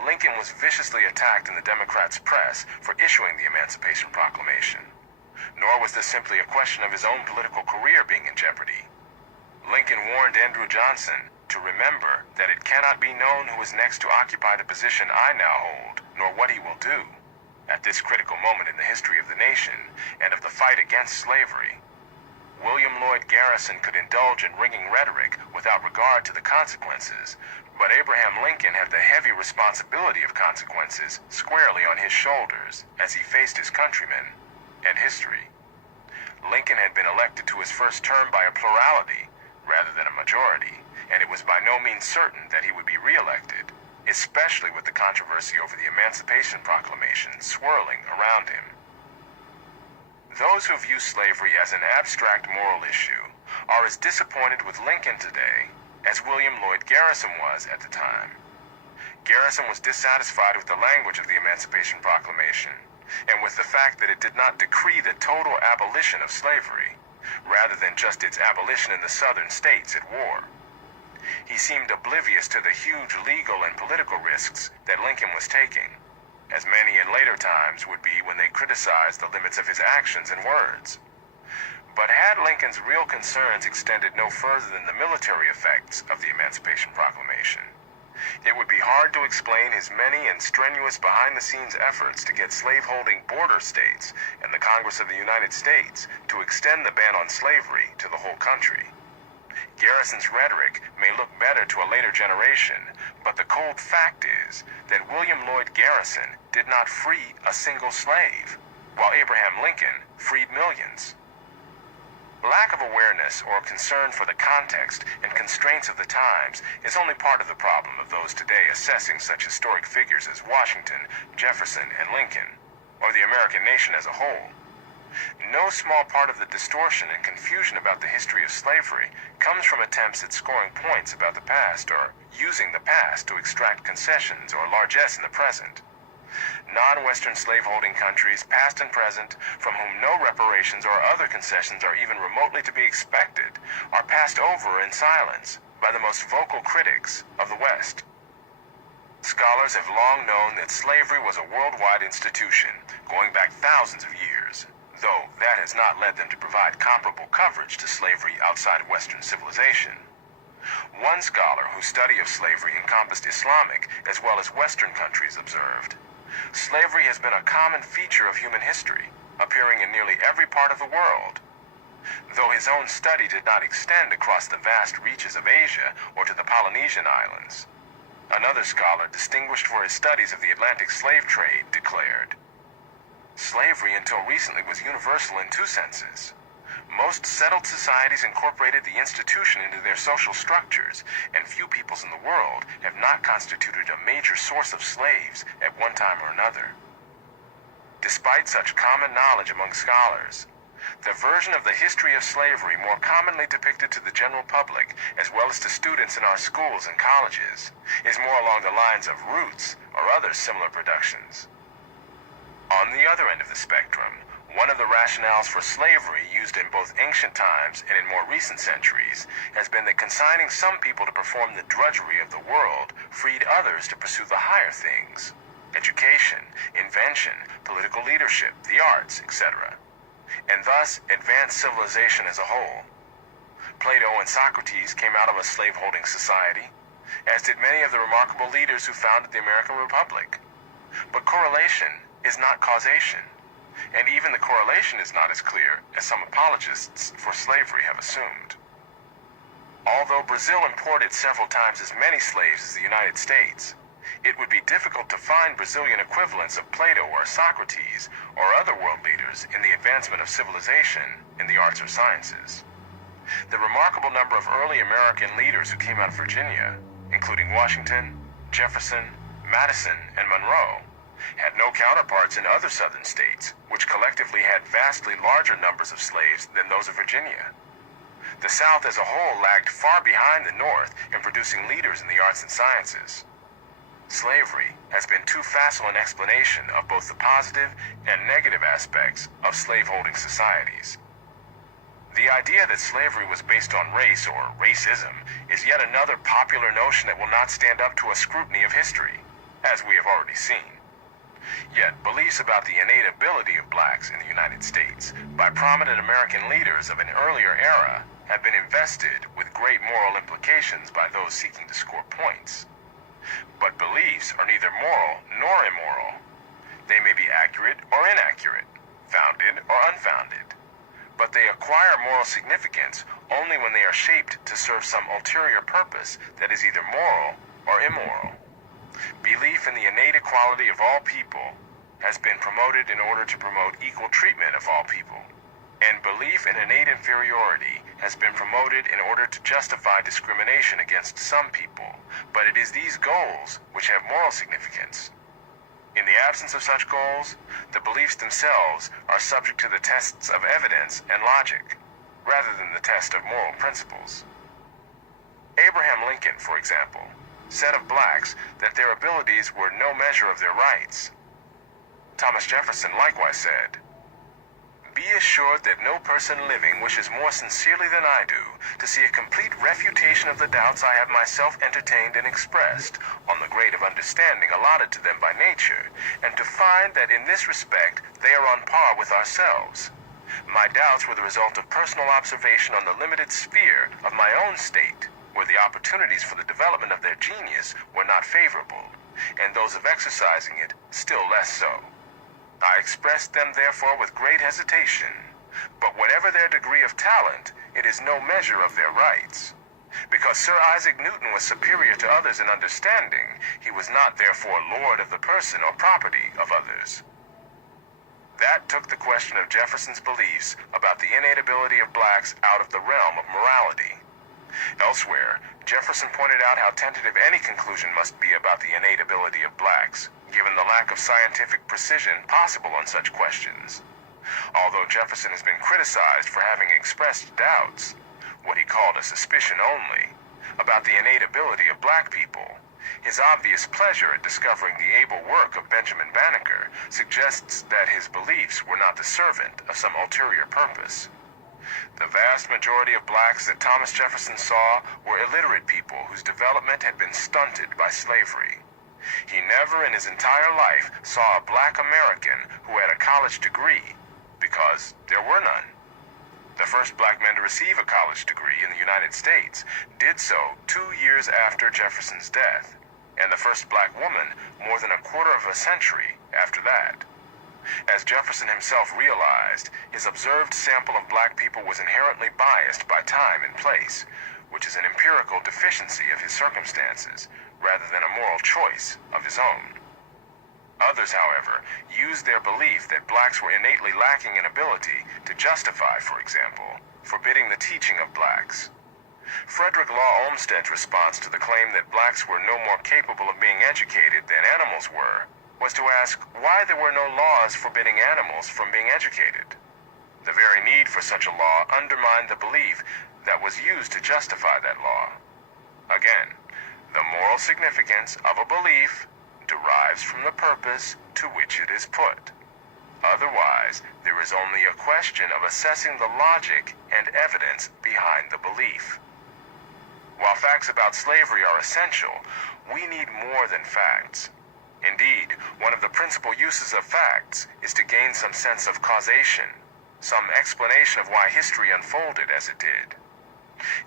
Lincoln was viciously attacked in the Democrats' press for issuing the Emancipation Proclamation. Nor was this simply a question of his own political career being in jeopardy. Lincoln warned Andrew Johnson to remember that it cannot be known who is next to occupy the position I now hold, nor what he will do. At this critical moment in the history of the nation and of the fight against slavery, William Lloyd Garrison could indulge in ringing rhetoric without regard to the consequences, but Abraham Lincoln had the heavy responsibility of consequences squarely on his shoulders as he faced his countrymen and history. Lincoln had been elected to his first term by a plurality rather than a majority, and it was by no means certain that he would be re-elected, especially with the controversy over the Emancipation Proclamation swirling around him. Those who view slavery as an abstract moral issue are as disappointed with Lincoln today as William Lloyd Garrison was at the time. Garrison was dissatisfied with the language of the Emancipation Proclamation, and with the fact that it did not decree the total abolition of slavery, rather than just its abolition in the southern states at war. He seemed oblivious to the huge legal and political risks that Lincoln was taking, as many in later times would be when they criticized the limits of his actions and words. But had Lincoln's real concerns extended no further than the military effects of the Emancipation Proclamation, it would be hard to explain his many and strenuous behind-the-scenes efforts to get slaveholding border states and the Congress of the United States to extend the ban on slavery to the whole country. Garrison's rhetoric may look better to a later generation, but the cold fact is that William Lloyd Garrison did not free a single slave, while Abraham Lincoln freed millions. Lack of awareness or concern for the context and constraints of the times is only part of the problem of those today assessing such historic figures as Washington, Jefferson, and Lincoln, or the American nation as a whole. No small part of the distortion and confusion about the history of slavery comes from attempts at scoring points about the past or using the past to extract concessions or largesse in the present. Non-Western slaveholding countries, past and present, from whom no reparations or other concessions are even remotely to be expected, are passed over in silence by the most vocal critics of the West. Scholars have long known that slavery was a worldwide institution, going back thousands of years, though that has not led them to provide comparable coverage to slavery outside of Western civilization. One scholar whose study of slavery encompassed Islamic as well as Western countries observed, "Slavery has been a common feature of human history, appearing in nearly every part of the world." Though his own study did not extend across the vast reaches of Asia or to the Polynesian islands. Another scholar, distinguished for his studies of the Atlantic slave trade, declared, "Slavery until recently was universal in two senses. Most settled societies incorporated the institution into their social structures, and few peoples in the world have not constituted a major source of slaves at one time or another." Despite such common knowledge among scholars, the version of the history of slavery more commonly depicted to the general public, as well as to students in our schools and colleges, is more along the lines of Roots or other similar productions. On the other end of the spectrum, one of the rationales for slavery used in both ancient times and in more recent centuries has been that consigning some people to perform the drudgery of the world freed others to pursue the higher things: education, invention, political leadership, the arts, etc., and thus advance civilization as a whole. Plato and Socrates came out of a slaveholding society, as did many of the remarkable leaders who founded the American Republic. But correlation is not causation, and even the correlation is not as clear as some apologists for slavery have assumed. Although Brazil imported several times as many slaves as the United States, it would be difficult to find Brazilian equivalents of Plato or Socrates or other world leaders in the advancement of civilization in the arts or sciences. The remarkable number of early American leaders who came out of Virginia, including Washington, Jefferson, Madison, and Monroe, had no counterparts in other southern states, which collectively had vastly larger numbers of slaves than those of Virginia. The South as a whole lagged far behind the North in producing leaders in the arts and sciences. Slavery has been too facile an explanation of both the positive and negative aspects of slaveholding societies. The idea that slavery was based on race or racism is yet another popular notion that will not stand up to a scrutiny of history, as we have already seen. Yet, beliefs about the innate ability of blacks in the United States by prominent American leaders of an earlier era have been invested with great moral implications by those seeking to score points. But beliefs are neither moral nor immoral. They may be accurate or inaccurate, founded or unfounded. But they acquire moral significance only when they are shaped to serve some ulterior purpose that is either moral or immoral. Belief in the innate equality of all people has been promoted in order to promote equal treatment of all people. And belief in innate inferiority has been promoted in order to justify discrimination against some people, but it is these goals which have moral significance. In the absence of such goals, the beliefs themselves are subject to the tests of evidence and logic, rather than the test of moral principles. Abraham Lincoln, for example, said of blacks that their abilities were no measure of their rights. Thomas Jefferson likewise said, "Be assured that no person living wishes more sincerely than I do to see a complete refutation of the doubts I have myself entertained and expressed on the grade of understanding allotted to them by nature, and to find that in this respect they are on par with ourselves. My doubts were the result of personal observation on the limited sphere of my own state, where the opportunities for the development of their genius were not favorable, and those of exercising it still less so. I expressed them therefore with great hesitation, but whatever their degree of talent, it is no measure of their rights. Because Sir Isaac Newton was superior to others in understanding, he was not therefore lord of the person or property of others. That took the question of Jefferson's beliefs about the innate ability of blacks out of the realm of morality. Elsewhere, Jefferson pointed out how tentative any conclusion must be about the innate ability of blacks, given the lack of scientific precision possible on such questions. Although Jefferson has been criticized for having expressed doubts, what he called a suspicion only, about the innate ability of black people, his obvious pleasure at discovering the able work of Benjamin Banneker suggests that his beliefs were not the servant of some ulterior purpose. The vast majority of blacks that Thomas Jefferson saw were illiterate people whose development had been stunted by slavery. He never in his entire life saw a black American who had a college degree, because there were none. The first black man to receive a college degree in the United States did so 2 years after Jefferson's death, and the first black woman more than a quarter of a century after that. As Jefferson himself realized, his observed sample of black people was inherently biased by time and place, which is an empirical deficiency of his circumstances, rather than a moral choice of his own. Others, however, used their belief that blacks were innately lacking in ability to justify, for example, forbidding the teaching of blacks. Frederick Law Olmsted's response to the claim that blacks were no more capable of being educated than animals were was to ask why there were no laws forbidding animals from being educated. The very need for such a law undermined the belief that was used to justify that law. Again, the moral significance of a belief derives from the purpose to which it is put. Otherwise, there is only a question of assessing the logic and evidence behind the belief. While facts about slavery are essential, we need more than facts. Indeed, one of the principal uses of facts is to gain some sense of causation, some explanation of why history unfolded as it did.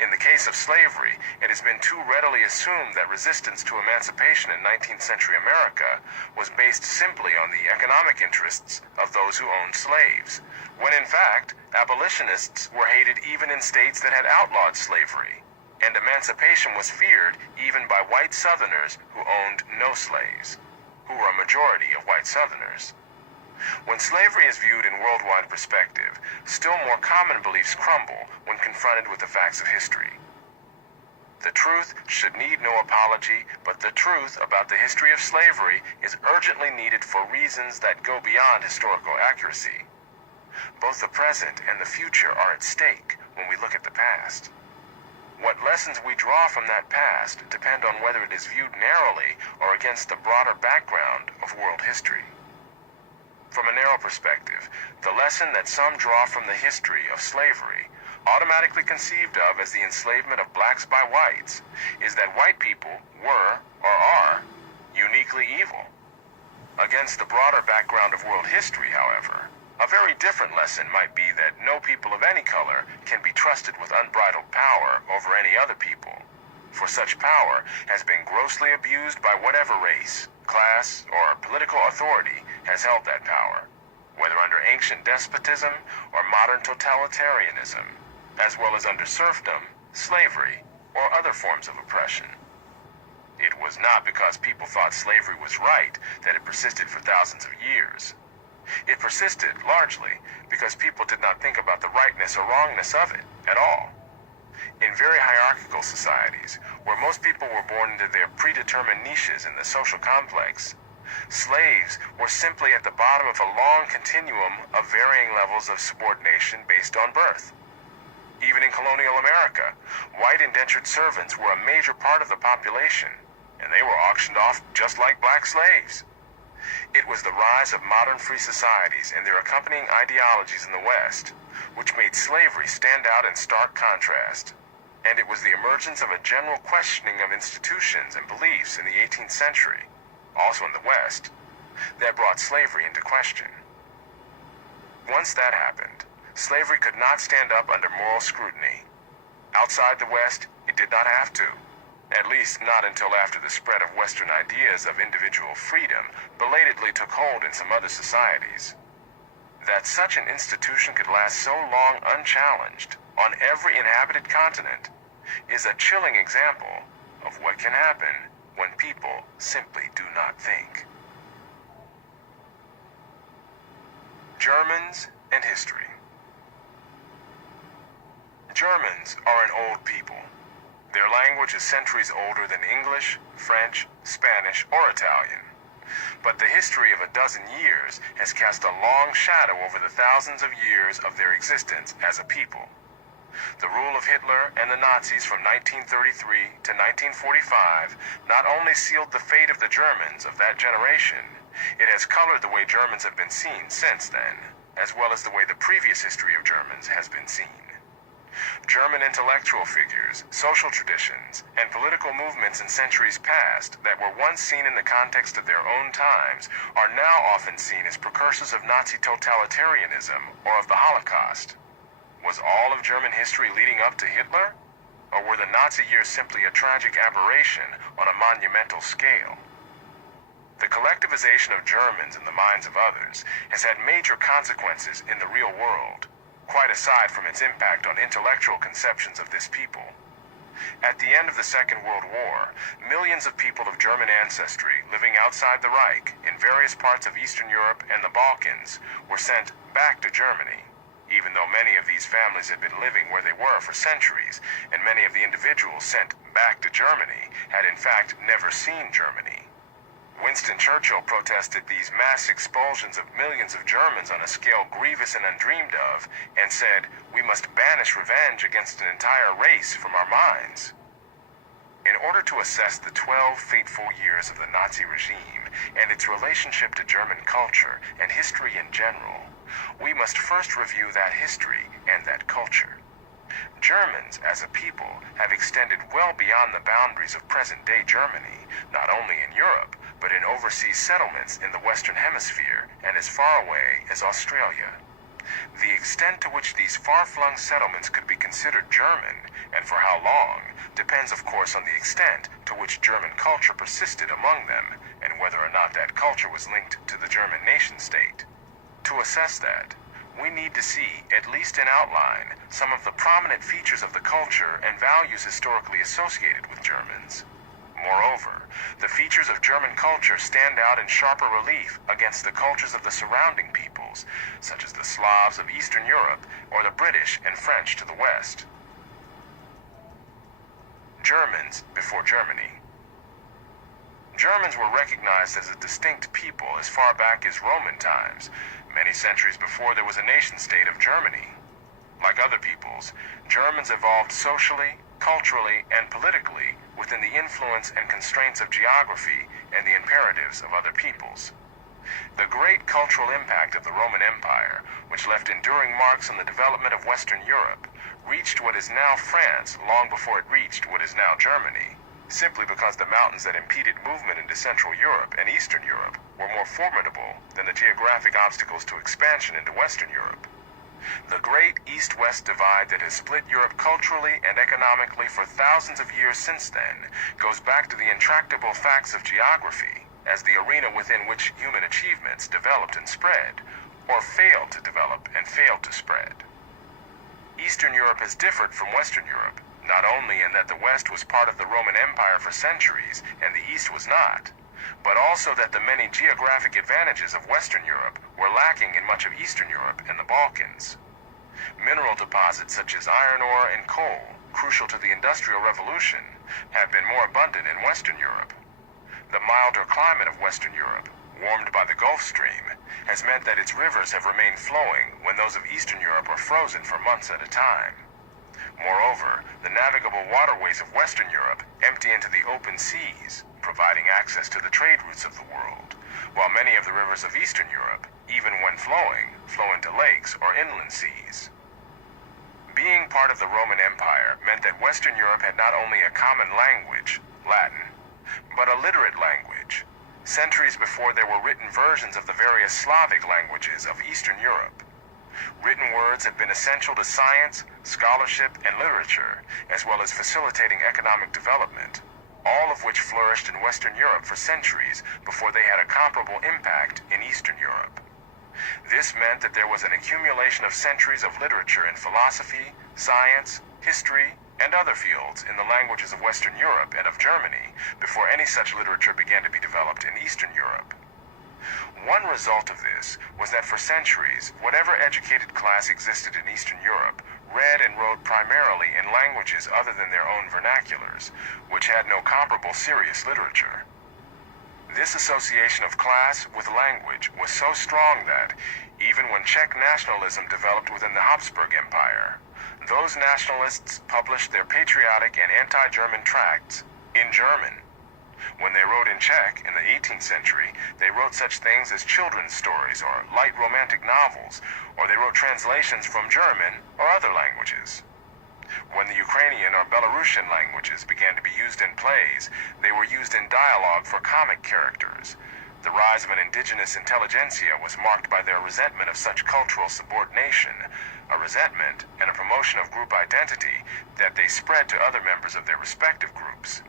In the case of slavery, it has been too readily assumed that resistance to emancipation in 19th century America was based simply on the economic interests of those who owned slaves, when in fact, abolitionists were hated even in states that had outlawed slavery, and emancipation was feared even by white Southerners who owned no slaves, who were a majority of white Southerners. When slavery is viewed in worldwide perspective, still more common beliefs crumble when confronted with the facts of history. The truth should need no apology, but the truth about the history of slavery is urgently needed for reasons that go beyond historical accuracy. Both the present and the future are at stake when we look at the past. What lessons we draw from that past depend on whether it is viewed narrowly or against the broader background of world history. From a narrow perspective, the lesson that some draw from the history of slavery, automatically conceived of as the enslavement of blacks by whites, is that white people were, or are, uniquely evil. Against the broader background of world history, however, a very different lesson might be that no people of any color can be trusted with unbridled power over any other people, for such power has been grossly abused by whatever race, class, or political authority has held that power, whether under ancient despotism or modern totalitarianism, as well as under serfdom, slavery, or other forms of oppression. It was not because people thought slavery was right that it persisted for thousands of years. It persisted largely because people did not think about the rightness or wrongness of it at all. In very hierarchical societies, where most people were born into their predetermined niches in the social complex, slaves were simply at the bottom of a long continuum of varying levels of subordination based on birth. Even in colonial America, white indentured servants were a major part of the population, and they were auctioned off just like black slaves. It was the rise of modern free societies and their accompanying ideologies in the West, which made slavery stand out in stark contrast. And it was the emergence of a general questioning of institutions and beliefs in the 18th century, also in the West, that brought slavery into question. Once that happened, slavery could not stand up under moral scrutiny. Outside the West, it did not have to. At least not until after the spread of Western ideas of individual freedom belatedly took hold in some other societies. That such an institution could last so long unchallenged on every inhabited continent is a chilling example of what can happen when people simply do not think. Germans and history. Germans are an old people. Their language is centuries older than English, French, Spanish, or Italian. But the history of a dozen years has cast a long shadow over the thousands of years of their existence as a people. The rule of Hitler and the Nazis from 1933 to 1945 not only sealed the fate of the Germans of that generation, it has colored the way Germans have been seen since then, as well as the way the previous history of Germans has been seen. German intellectual figures, social traditions, and political movements in centuries past that were once seen in the context of their own times are now often seen as precursors of Nazi totalitarianism or of the Holocaust. Was all of German history leading up to Hitler? Or were the Nazi years simply a tragic aberration on a monumental scale? The collectivization of Germans in the minds of others has had major consequences in the real world, quite aside from its impact on intellectual conceptions of this people. At the end of the Second World War, millions of people of German ancestry living outside the Reich in various parts of Eastern Europe and the Balkans were sent back to Germany, even though many of these families had been living where they were for centuries, and many of the individuals sent back to Germany had in fact never seen Germany. Winston Churchill protested these mass expulsions of millions of Germans on a scale grievous and undreamed of, and said, "We must banish revenge against an entire race from our minds." In order to assess the 12 fateful years of the Nazi regime and its relationship to German culture and history in general, we must first review that history and that culture. Germans, as a people, have extended well beyond the boundaries of present-day Germany, not only in Europe, but in overseas settlements in the Western Hemisphere and as far away as Australia. The extent to which these far-flung settlements could be considered German, and for how long, depends of course on the extent to which German culture persisted among them, and whether or not that culture was linked to the German nation-state. To assess that, we need to see, at least in outline, some of the prominent features of the culture and values historically associated with Germans. Moreover, the features of German culture stand out in sharper relief against the cultures of the surrounding peoples, such as the Slavs of Eastern Europe or the British and French to the west. Germans before Germany. Germans were recognized as a distinct people as far back as Roman times, many centuries before there was a nation-state of Germany. Like other peoples, Germans evolved socially, culturally, and politically within the influence and constraints of geography and the imperatives of other peoples. The great cultural impact of the Roman Empire, which left enduring marks on the development of Western Europe, reached what is now France long before it reached what is now Germany, simply because the mountains that impeded movement into Central Europe and Eastern Europe were more formidable than the geographic obstacles to expansion into Western Europe. The great East-West divide that has split Europe culturally and economically for thousands of years since then goes back to the intractable facts of geography as the arena within which human achievements developed and spread, or failed to develop and failed to spread. Eastern Europe has differed from Western Europe, not only in that the West was part of the Roman Empire for centuries and the East was not, but also that the many geographic advantages of Western Europe were lacking in much of Eastern Europe and the Balkans. Mineral deposits such as iron ore and coal, crucial to the Industrial Revolution, have been more abundant in Western Europe. The milder climate of Western Europe, warmed by the Gulf Stream, has meant that its rivers have remained flowing when those of Eastern Europe are frozen for months at a time. Moreover, the navigable waterways of Western Europe empty into the open seas, providing access to the trade routes of the world, while many of the rivers of Eastern Europe, even when flowing, flow into lakes or inland seas. Being part of the Roman Empire meant that Western Europe had not only a common language, Latin, but a literate language, centuries before there were written versions of the various Slavic languages of Eastern Europe. Written words had been essential to science, scholarship, and literature, as well as facilitating economic development, all of which flourished in Western Europe for centuries before they had a comparable impact in Eastern Europe. This meant that there was an accumulation of centuries of literature in philosophy, science, history, and other fields in the languages of Western Europe and of Germany before any such literature began to be developed in Eastern Europe. One result of this was that for centuries, whatever educated class existed in Eastern Europe read and wrote primarily in languages other than their own vernaculars, which had no comparable serious literature. This association of class with language was so strong that, even when Czech nationalism developed within the Habsburg Empire, those nationalists published their patriotic and anti-German tracts in German. When they wrote in Czech in the 18th century, they wrote such things as children's stories or light romantic novels, or they wrote translations from German or other languages. When the Ukrainian or Belarusian languages began to be used in plays, they were used in dialogue for comic characters. The rise of an indigenous intelligentsia was marked by their resentment of such cultural subordination, a resentment and a promotion of group identity that they spread to other members of their respective groups.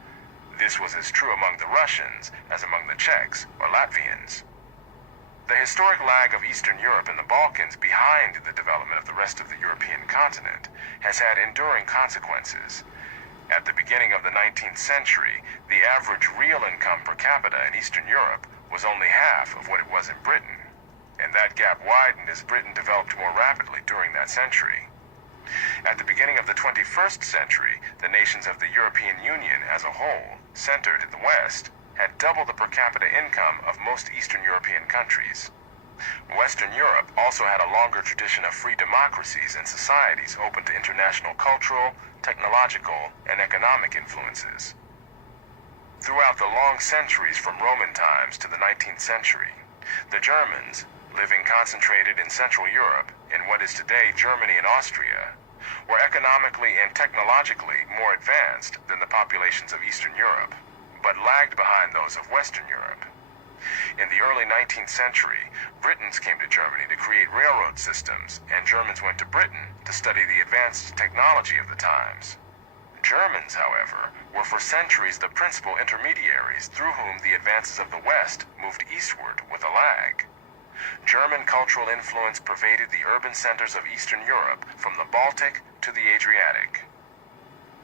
This was as true among the Russians as among the Czechs or Latvians. The historic lag of Eastern Europe and the Balkans behind the development of the rest of the European continent has had enduring consequences. At the beginning of the 19th century, the average real income per capita in Eastern Europe was only half of what it was in Britain, and that gap widened as Britain developed more rapidly during that century. At the beginning of the 21st century, the nations of the European Union as a whole, centered in the West, had double the per capita income of most Eastern European countries. Western Europe also had a longer tradition of free democracies and societies open to international cultural, technological, and economic influences. Throughout the long centuries from Roman times to the 19th century, the Germans, living concentrated in Central Europe, in what is today Germany and Austria, were economically and technologically more advanced than the populations of Eastern Europe, but lagged behind those of Western Europe. In the early 19th century, Britons came to Germany to create railroad systems, and Germans went to Britain to study the advanced technology of the times. Germans, however, were for centuries the principal intermediaries through whom the advances of the West moved eastward with a lag. German cultural influence pervaded the urban centers of Eastern Europe from the Baltic to the Adriatic.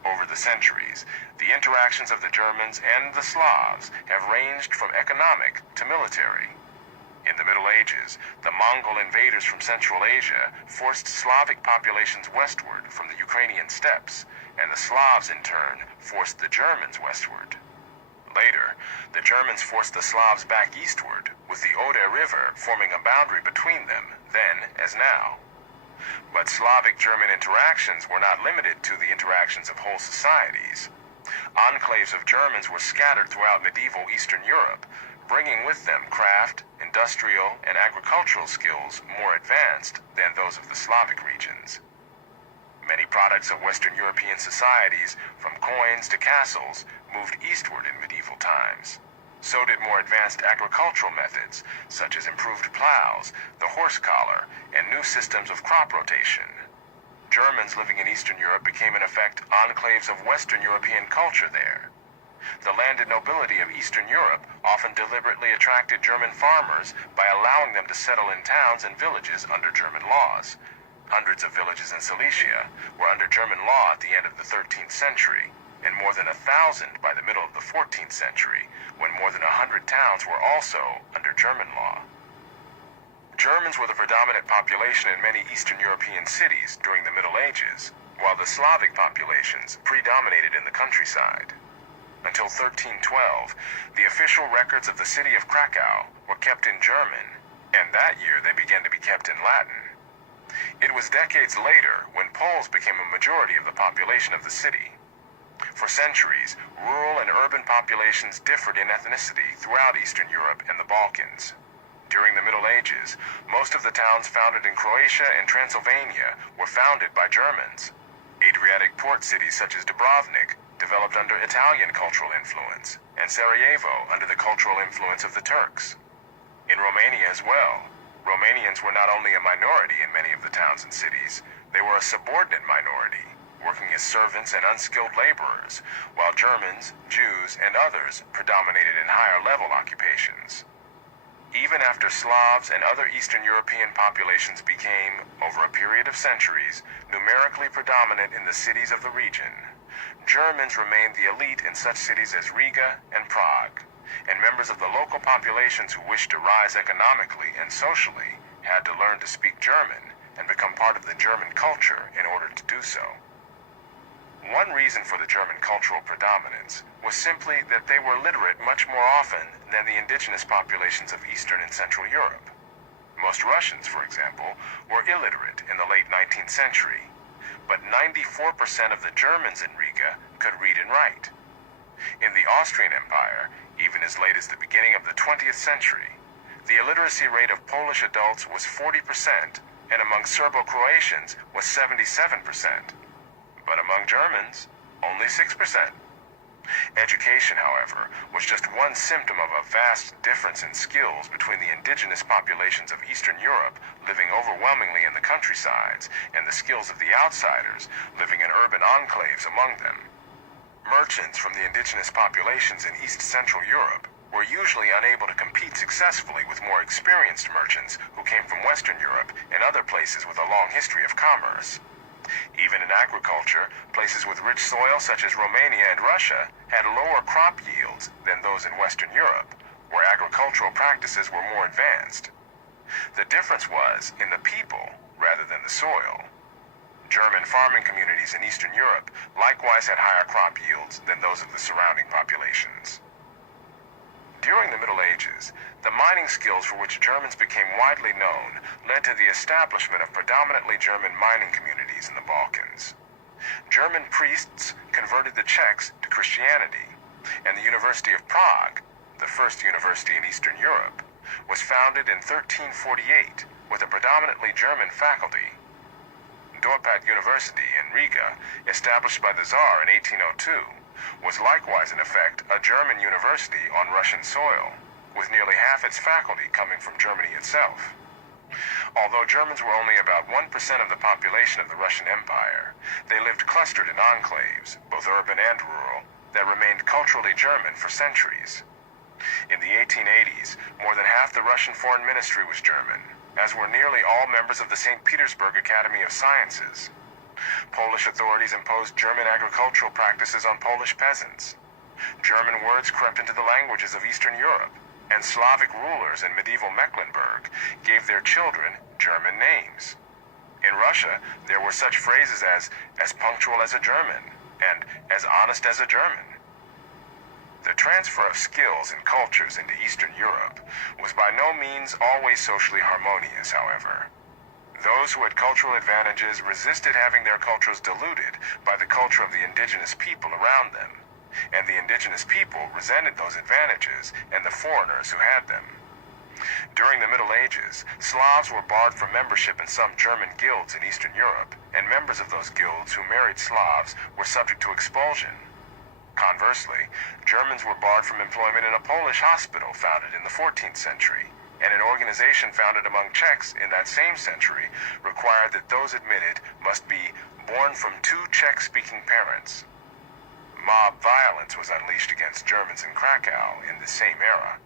Over the centuries, the interactions of the Germans and the Slavs have ranged from economic to military. In the Middle Ages, the Mongol invaders from Central Asia forced Slavic populations westward from the Ukrainian steppes, and the Slavs in turn forced the Germans westward. Later, the Germans forced the Slavs back eastward, with the Oder River forming a boundary between them, then as now. But Slavic-German interactions were not limited to the interactions of whole societies. Enclaves of Germans were scattered throughout medieval Eastern Europe, bringing with them craft, industrial, and agricultural skills more advanced than those of the Slavic regions. Many products of Western European societies, from coins to castles, moved eastward in medieval times. So did more advanced agricultural methods, such as improved plows, the horse collar, and new systems of crop rotation. Germans living in Eastern Europe became in effect enclaves of Western European culture there. The landed nobility of Eastern Europe often deliberately attracted German farmers by allowing them to settle in towns and villages under German laws. Hundreds of villages in Silesia were under German law at the end of the 13th century, and more than 1,000 by the middle of the 14th century, when more than 100 towns were also under German law. Germans were the predominant population in many Eastern European cities during the Middle Ages, while the Slavic populations predominated in the countryside. Until 1312, the official records of the city of Krakow were kept in German, and that year they began to be kept in Latin. It was decades later when Poles became a majority of the population of the city. For centuries, rural and urban populations differed in ethnicity throughout Eastern Europe and the Balkans. During the Middle Ages, most of the towns founded in Croatia and Transylvania were founded by Germans. Adriatic port cities such as Dubrovnik developed under Italian cultural influence, and Sarajevo under the cultural influence of the Turks. In Romania as well, Romanians were not only a minority in many of the towns and cities, they were a subordinate minority, working as servants and unskilled laborers, while Germans, Jews, and others predominated in higher-level occupations. Even after Slavs and other Eastern European populations became, over a period of centuries, numerically predominant in the cities of the region, Germans remained the elite in such cities as Riga and Prague, and members of the local populations who wished to rise economically and socially had to learn to speak German and become part of the German culture in order to do so. One reason for the German cultural predominance was simply that they were literate much more often than the indigenous populations of Eastern and Central Europe. Most Russians, for example, were illiterate in the late 19th century, but 94% of the Germans in Riga could read and write. In the Austrian Empire, even as late as the beginning of the 20th century, the illiteracy rate of Polish adults was 40%, and among Serbo-Croatians was 77%. But among Germans, only 6%. Education, however, was just one symptom of a vast difference in skills between the indigenous populations of Eastern Europe living overwhelmingly in the countrysides and the skills of the outsiders living in urban enclaves among them. Merchants from the indigenous populations in East Central Europe were usually unable to compete successfully with more experienced merchants who came from Western Europe and other places with a long history of commerce. Even in agriculture, places with rich soil such as Romania and Russia had lower crop yields than those in Western Europe, where agricultural practices were more advanced. The difference was in the people rather than the soil. German farming communities in Eastern Europe likewise had higher crop yields than those of the surrounding populations. During the Middle Ages, the mining skills for which Germans became widely known led to the establishment of predominantly German mining communities in the Balkans. German priests converted the Czechs to Christianity, and the University of Prague, the first university in Eastern Europe, was founded in 1348 with a predominantly German faculty. Dorpat University in Riga, established by the Tsar in 1802, was likewise in effect a German university on Russian soil, with nearly half its faculty coming from Germany itself. Although Germans were only about 1% of the population of the Russian Empire, they lived clustered in enclaves, both urban and rural, that remained culturally German for centuries. In the 1880s, more than half the Russian Foreign Ministry was German, as were nearly all members of the St. Petersburg Academy of Sciences. Polish authorities imposed German agricultural practices on Polish peasants. German words crept into the languages of Eastern Europe, and Slavic rulers in medieval Mecklenburg gave their children German names. In Russia, there were such phrases as punctual as a German, and as honest as a German. The transfer of skills and cultures into Eastern Europe was by no means always socially harmonious, however. Those who had cultural advantages resisted having their cultures diluted by the culture of the indigenous people around them, and the indigenous people resented those advantages and the foreigners who had them. During the Middle Ages, Slavs were barred from membership in some German guilds in Eastern Europe, and members of those guilds who married Slavs were subject to expulsion. Conversely, Germans were barred from employment in a Polish hospital founded in the 14th century, and an organization founded among Czechs in that same century required that those admitted must be born from two Czech-speaking parents. Mob violence was unleashed against Germans in Krakow in the same era.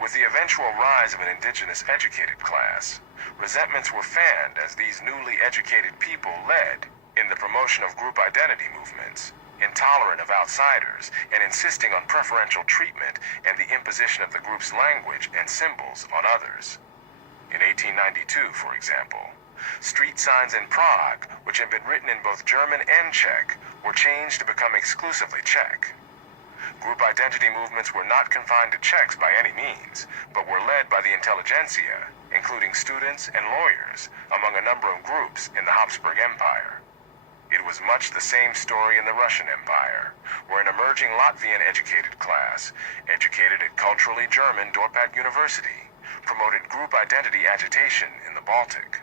With the eventual rise of an indigenous educated class, resentments were fanned as these newly educated people led in the promotion of group identity movements, intolerant of outsiders, and insisting on preferential treatment and the imposition of the group's language and symbols on others. In 1892, for example, street signs in Prague, which had been written in both German and Czech, were changed to become exclusively Czech. Group identity movements were not confined to Czechs by any means, but were led by the intelligentsia, including students and lawyers, among a number of groups in the Habsburg Empire. It was much the same story in the Russian Empire, where an emerging Latvian educated class, educated at culturally German Dorpat University, promoted group identity agitation in the Baltic.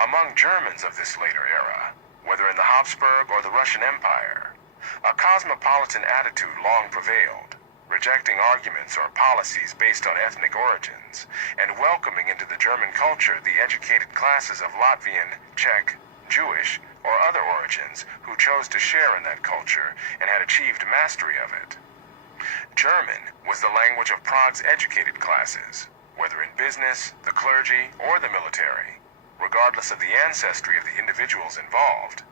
Among Germans of this later era, whether in the Habsburg or the Russian Empire, a cosmopolitan attitude long prevailed, rejecting arguments or policies based on ethnic origins, and welcoming into the German culture the educated classes of Latvian, Czech, Jewish, or other origins who chose to share in that culture and had achieved mastery of it. German was the language of Prague's educated classes, whether in business, the clergy, or the military, regardless of the ancestry of the individuals involved.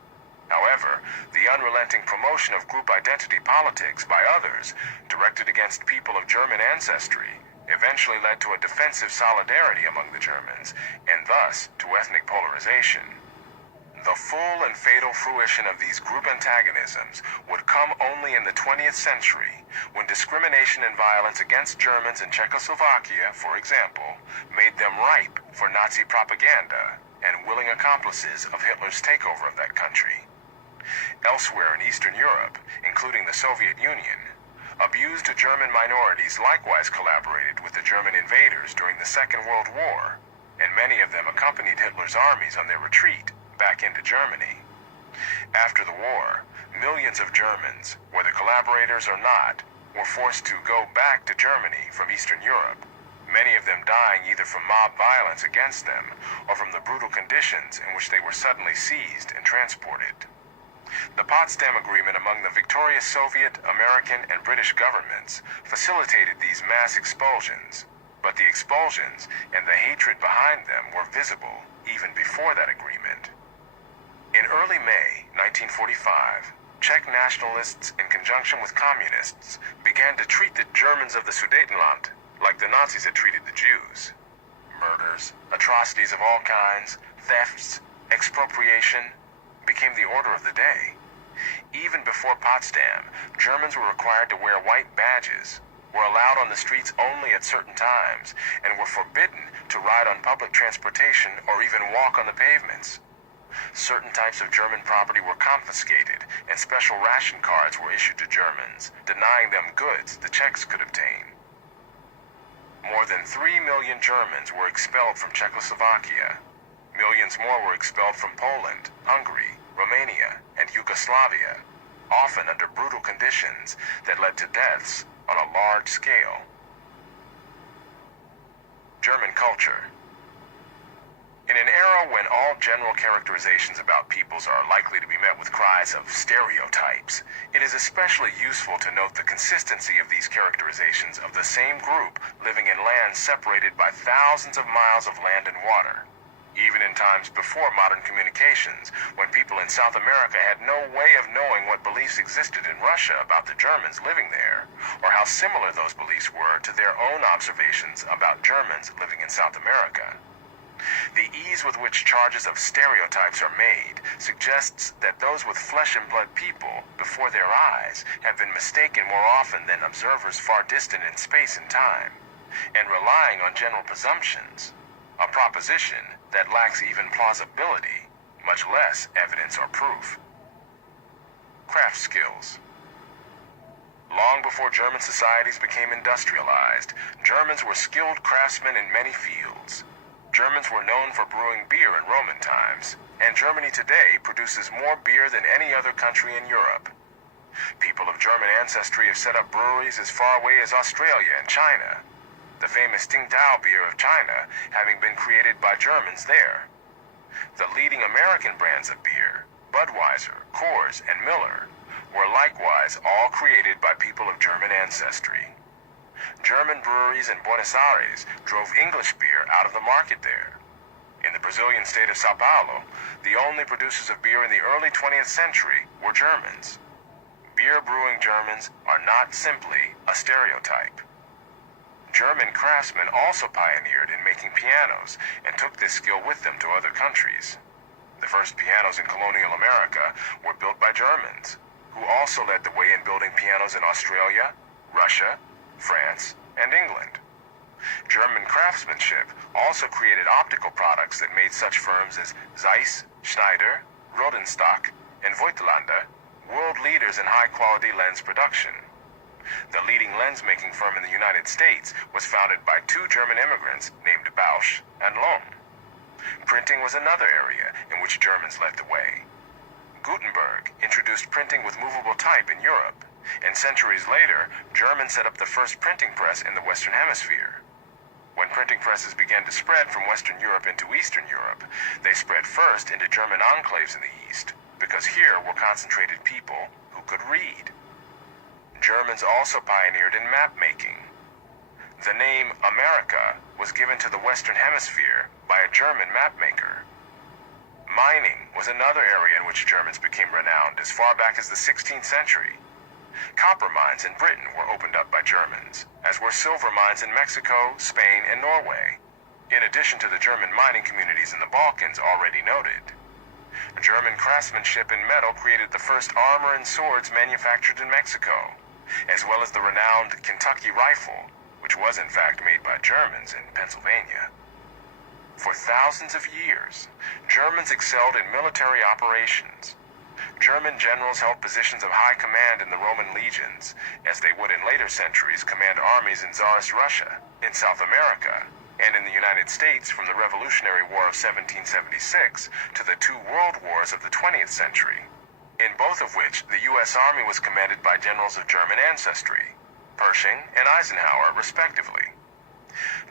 However, the unrelenting promotion of group identity politics by others, directed against people of German ancestry, eventually led to a defensive solidarity among the Germans, and thus to ethnic polarization. The full and fatal fruition of these group antagonisms would come only in the 20th century, when discrimination and violence against Germans in Czechoslovakia, for example, made them ripe for Nazi propaganda and willing accomplices of Hitler's takeover of that country. Elsewhere in Eastern Europe, including the Soviet Union, abused German minorities likewise collaborated with the German invaders during the Second World War, and many of them accompanied Hitler's armies on their retreat back into Germany. After the war, millions of Germans, whether collaborators or not, were forced to go back to Germany from Eastern Europe, many of them dying either from mob violence against them or from the brutal conditions in which they were suddenly seized and transported. The Potsdam Agreement among the victorious Soviet, American, and British governments facilitated these mass expulsions, but the expulsions and the hatred behind them were visible even before that agreement. In early May 1945, Czech nationalists, in conjunction with communists, began to treat the Germans of the Sudetenland like the Nazis had treated the Jews. Murders, atrocities of all kinds, thefts, expropriation became the order of the day. Even before Potsdam, Germans were required to wear white badges, were allowed on the streets only at certain times, and were forbidden to ride on public transportation or even walk on the pavements. Certain types of German property were confiscated, and special ration cards were issued to Germans, denying them goods the Czechs could obtain. More than 3 million Germans were expelled from Czechoslovakia. Millions more were expelled from Poland, Hungary, Romania, and Yugoslavia, often under brutal conditions that led to deaths on a large scale. German culture. In an era when all general characterizations about peoples are likely to be met with cries of stereotypes, it is especially useful to note the consistency of these characterizations of the same group living in lands separated by thousands of miles of land and water. Even in times before modern communications, when people in South America had no way of knowing what beliefs existed in Russia about the Germans living there, or how similar those beliefs were to their own observations about Germans living in South America. The ease with which charges of stereotypes are made suggests that those with flesh and blood people before their eyes have been mistaken more often than observers far distant in space and time, and relying on general presumptions, a proposition that lacks even plausibility, much less evidence or proof. Craft skills. Long before German societies became industrialized, Germans were skilled craftsmen in many fields. Germans were known for brewing beer in Roman times, and Germany today produces more beer than any other country in Europe. People of German ancestry have set up breweries as far away as Australia and China, the famous Tsingtao beer of China having been created by Germans there. The leading American brands of beer, Budweiser, Coors, and Miller, were likewise all created by people of German ancestry. German breweries in Buenos Aires drove English beer out of the market there. In the Brazilian state of Sao Paulo, the only producers of beer in the early 20th century were Germans. Beer brewing Germans are not simply a stereotype. German craftsmen also pioneered in making pianos and took this skill with them to other countries. The first pianos in colonial America were built by Germans, who also led the way in building pianos in Australia, Russia, France, and England. German craftsmanship also created optical products that made such firms as Zeiss, Schneider, Rodenstock, and Voigtlander world leaders in high-quality lens production. The leading lens-making firm in the United States was founded by two German immigrants named Bausch and Lohm. Printing was another area in which Germans led the way. Gutenberg introduced printing with movable type in Europe, And centuries later, Germans set up the first printing press in the Western Hemisphere. When printing presses began to spread from Western Europe into Eastern Europe, they spread first into German enclaves in the East, because here were concentrated people who could read. Germans also pioneered in map making. The name America was given to the Western Hemisphere by a German map maker. Mining was another area in which Germans became renowned as far back as the 16th century. Copper mines in Britain were opened up by Germans, as were silver mines in Mexico, Spain, and Norway, in addition to the German mining communities in the Balkans already noted. German craftsmanship in metal created the first armor and swords manufactured in Mexico, as well as the renowned Kentucky rifle, which was in fact made by Germans in Pennsylvania. For thousands of years, Germans excelled in military operations. German generals held positions of high command in the Roman legions, as they would in later centuries command armies in Tsarist Russia, in South America, and in the United States from the Revolutionary War of 1776 to the two world wars of the 20th century, in both of which the U.S. Army was commanded by generals of German ancestry, Pershing and Eisenhower, respectively.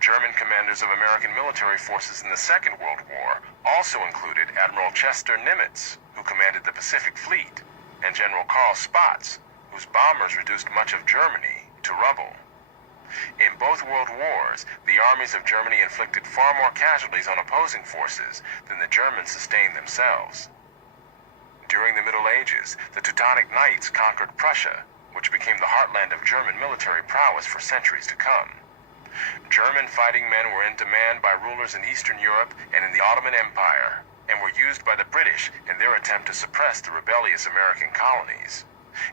German commanders of American military forces in the Second World War also included Admiral Chester Nimitz, who commanded the Pacific Fleet, and General Karl Spaatz, whose bombers reduced much of Germany to rubble. In both world wars, the armies of Germany inflicted far more casualties on opposing forces than the Germans sustained themselves. During the Middle Ages, the Teutonic Knights conquered Prussia, which became the heartland of German military prowess for centuries to come. German fighting men were in demand by rulers in Eastern Europe and in the Ottoman Empire, and were used by the British in their attempt to suppress the rebellious American colonies,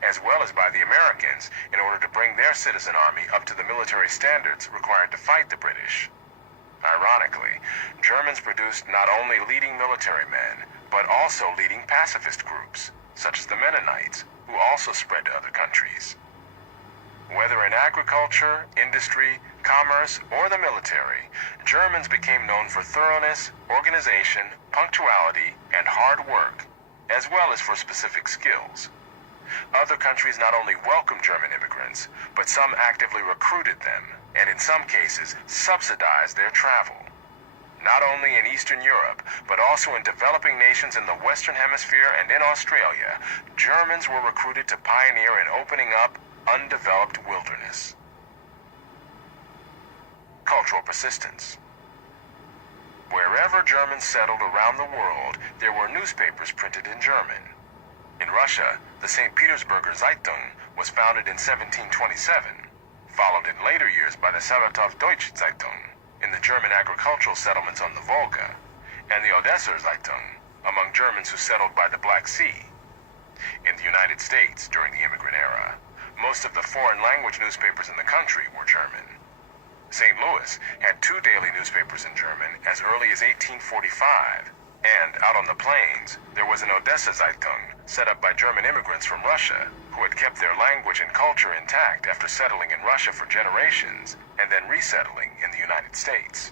as well as by the Americans in order to bring their citizen army up to the military standards required to fight the British. Ironically, Germans produced not only leading military men, but also leading pacifist groups, such as the Mennonites, who also spread to other countries. Whether in agriculture, industry, commerce, or the military, Germans became known for thoroughness, organization, punctuality, and hard work, as well as for specific skills. Other countries not only welcomed German immigrants, but some actively recruited them, and in some cases subsidized their travel. Not only in Eastern Europe, but also in developing nations in the Western Hemisphere and in Australia, Germans were recruited to pioneer in opening up undeveloped wilderness. Cultural persistence. Wherever Germans settled around the world, there were newspapers printed in German. In Russia, the St. Petersburger Zeitung was founded in 1727, followed in later years by the Saratov Deutsche Zeitung in the German agricultural settlements on the Volga, and the Odesser Zeitung among Germans who settled by the Black Sea. In the United States during the immigrant era, most of the foreign language newspapers in the country were German. St. Louis had 2 daily newspapers in German as early as 1845, and out on the plains, there was an Odessa Zeitung set up by German immigrants from Russia who had kept their language and culture intact after settling in Russia for generations and then resettling in the United States.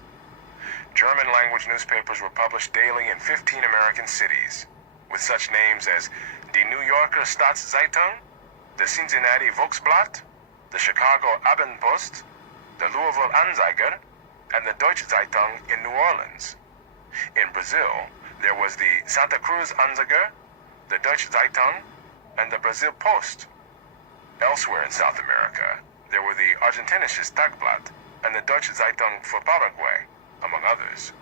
German language newspapers were published daily in 15 American cities, with such names as Die New Yorker Staatszeitung, the Cincinnati Volksblatt, the Chicago Abendpost, the Louisville Anzeiger, and the Deutsche Zeitung in New Orleans. In Brazil, there was the Santa Cruz Anzeiger, the Deutsche Zeitung, and the Brazil Post. Elsewhere in South America, there were the Argentinisches Tagblatt and the Deutsche Zeitung für Paraguay, among others.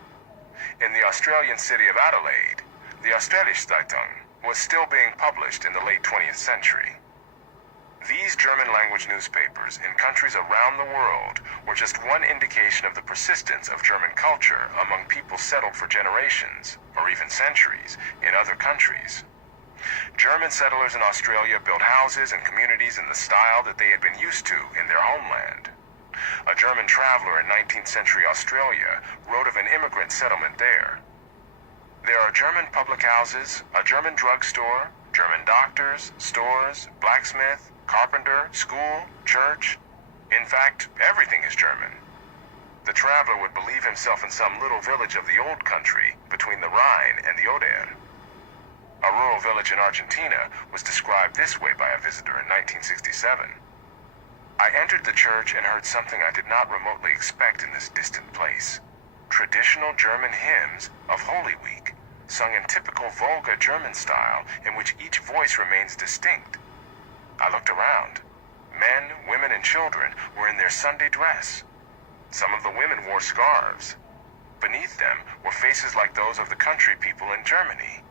In the Australian city of Adelaide, the Australische Zeitung was still being published in the late 20th century. These German-language newspapers in countries around the world were just one indication of the persistence of German culture among people settled for generations, or even centuries, in other countries. German settlers in Australia built houses and communities in the style that they had been used to in their homeland. A German traveler in 19th century Australia wrote of an immigrant settlement there. There are German public houses, a German drugstore, German doctors, stores, blacksmith, carpenter, school, church. In fact, everything is German. The traveler would believe himself in some little village of the old country between the Rhine and the Oder. A rural village in Argentina was described this way by a visitor in 1967. I entered the church and heard something I did not remotely expect in this distant place. Traditional German hymns of Holy Week, sung in typical Volga German style in which each voice remains distinct. I looked around. Men, women, and children were in their Sunday dress. Some of the women wore scarves. Beneath them were faces like those of the country people in Germany.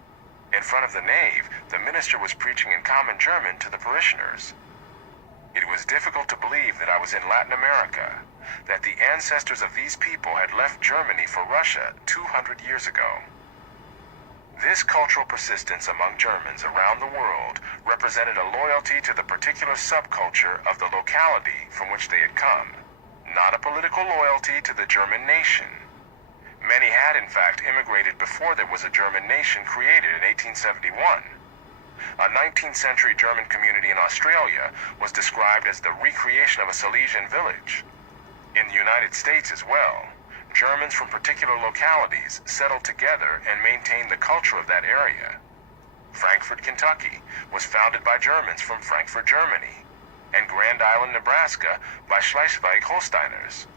In front of the nave, the minister was preaching in common German to the parishioners. It was difficult to believe that I was in Latin America, that the ancestors of these people had left Germany for Russia 200 years ago. This cultural persistence among Germans around the world represented a loyalty to the particular subculture of the locality from which they had come, not a political loyalty to the German nation. Many had, in fact, immigrated before there was a German nation created in 1871. A 19th century German community in Australia was described as the recreation of a Silesian village. In the United States as well, Germans from particular localities settled together and maintained the culture of that area. Frankfort, Kentucky was founded by Germans from Frankfurt, Germany, and Grand Island, Nebraska by Schleswig-Holsteiners.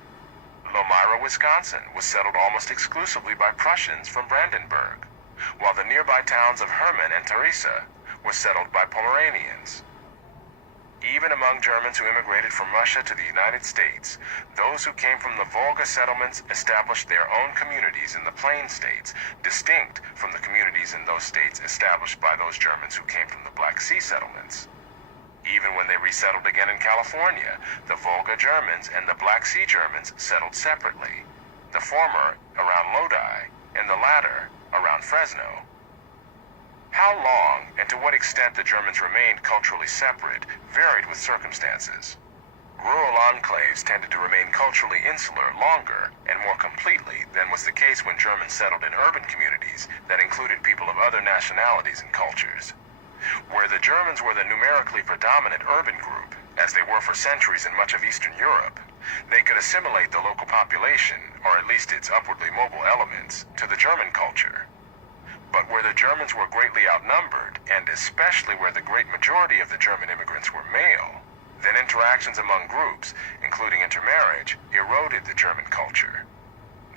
Lomira, Wisconsin was settled almost exclusively by Prussians from Brandenburg, while the nearby towns of Hermann and Theresa were settled by Pomeranians. Even among Germans who immigrated from Russia to the United States, those who came from the Volga settlements established their own communities in the Plain States, distinct from the communities in those states established by those Germans who came from the Black Sea settlements. Even when they resettled again in California, the Volga Germans and the Black Sea Germans settled separately, the former around Lodi and the latter around Fresno. How long and to what extent the Germans remained culturally separate varied with circumstances. Rural enclaves tended to remain culturally insular longer and more completely than was the case when Germans settled in urban communities that included people of other nationalities and cultures. Where the Germans were the numerically predominant urban group, as they were for centuries in much of Eastern Europe, they could assimilate the local population, or at least its upwardly mobile elements, to the German culture. But where the Germans were greatly outnumbered, and especially where the great majority of the German immigrants were male, then interactions among groups, including intermarriage, eroded the German culture.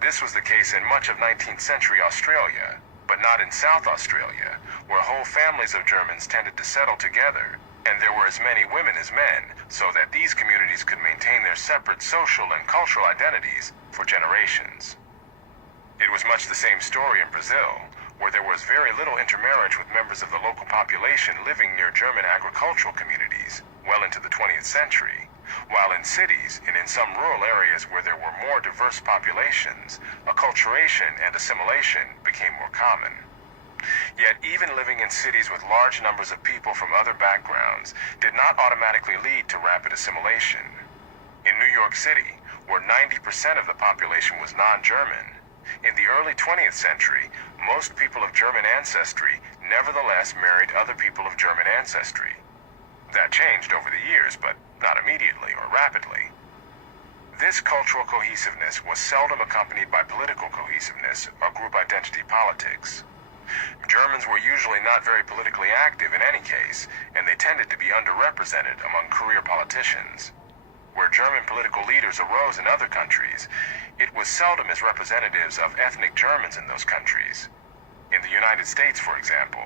This was the case in much of 19th century Australia, but not in South Australia, where whole families of Germans tended to settle together, and there were as many women as men, so that these communities could maintain their separate social and cultural identities for generations. It was much the same story in Brazil, where there was very little intermarriage with members of the local population living near German agricultural communities well into the 20th century, while in cities and in some rural areas where there were more diverse populations, acculturation and assimilation became more common. Yet even living in cities with large numbers of people from other backgrounds did not automatically lead to rapid assimilation. In New York City, where 90% of the population was non-German, in the early 20th century, most people of German ancestry nevertheless married other people of German ancestry. That changed over the years, but not immediately or rapidly. This cultural cohesiveness was seldom accompanied by political cohesiveness or group identity politics. Germans were usually not very politically active in any case, and they tended to be underrepresented among career politicians. Where German political leaders arose in other countries, it was seldom as representatives of ethnic Germans in those countries. In the United States, for example,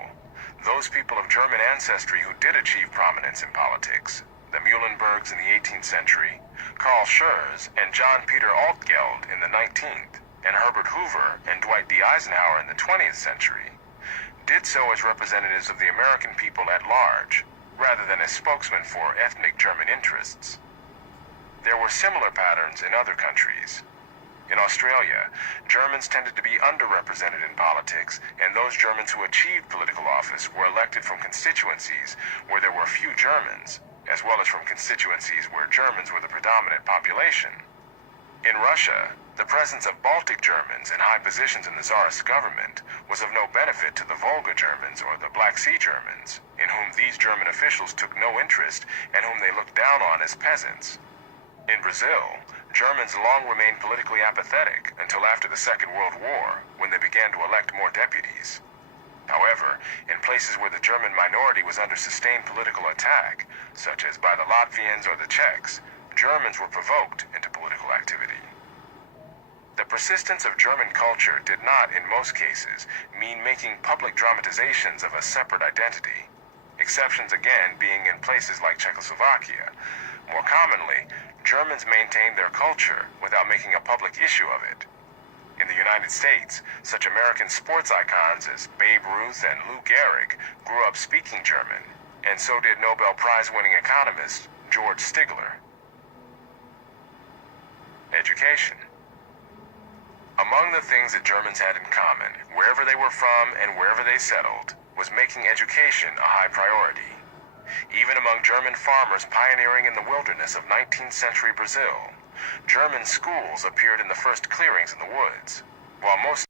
those people of German ancestry who did achieve prominence in politics, the Muhlenbergs in the 18th century, Karl Schurz and John Peter Altgeld in the 19th, and Herbert Hoover and Dwight D. Eisenhower in the 20th century, did so as representatives of the American people at large, rather than as spokesmen for ethnic German interests. There were similar patterns in other countries. In Australia, Germans tended to be underrepresented in politics, and those Germans who achieved political office were elected from constituencies where there were few Germans, as well as from constituencies where Germans were the predominant population. In Russia, the presence of Baltic Germans in high positions in the Tsarist government was of no benefit to the Volga Germans or the Black Sea Germans, in whom these German officials took no interest and whom they looked down on as peasants. In Brazil, Germans long remained politically apathetic until after the Second World War, when they began to elect more deputies. However, in places where the German minority was under sustained political attack, such as by the Latvians or the Czechs, Germans were provoked into political activity. The persistence of German culture did not, in most cases, mean making public dramatizations of a separate identity, exceptions again being in places like Czechoslovakia. More commonly, Germans maintained their culture without making a public issue of it. In the United States, such American sports icons as Babe Ruth and Lou Gehrig grew up speaking German, and so did Nobel Prize-winning economist George Stigler. Education. Among the things that Germans had in common, wherever they were from and wherever they settled, was making education a high priority. Even among German farmers pioneering in the wilderness of 19th century Brazil, German schools appeared in the first clearings in the woods, while most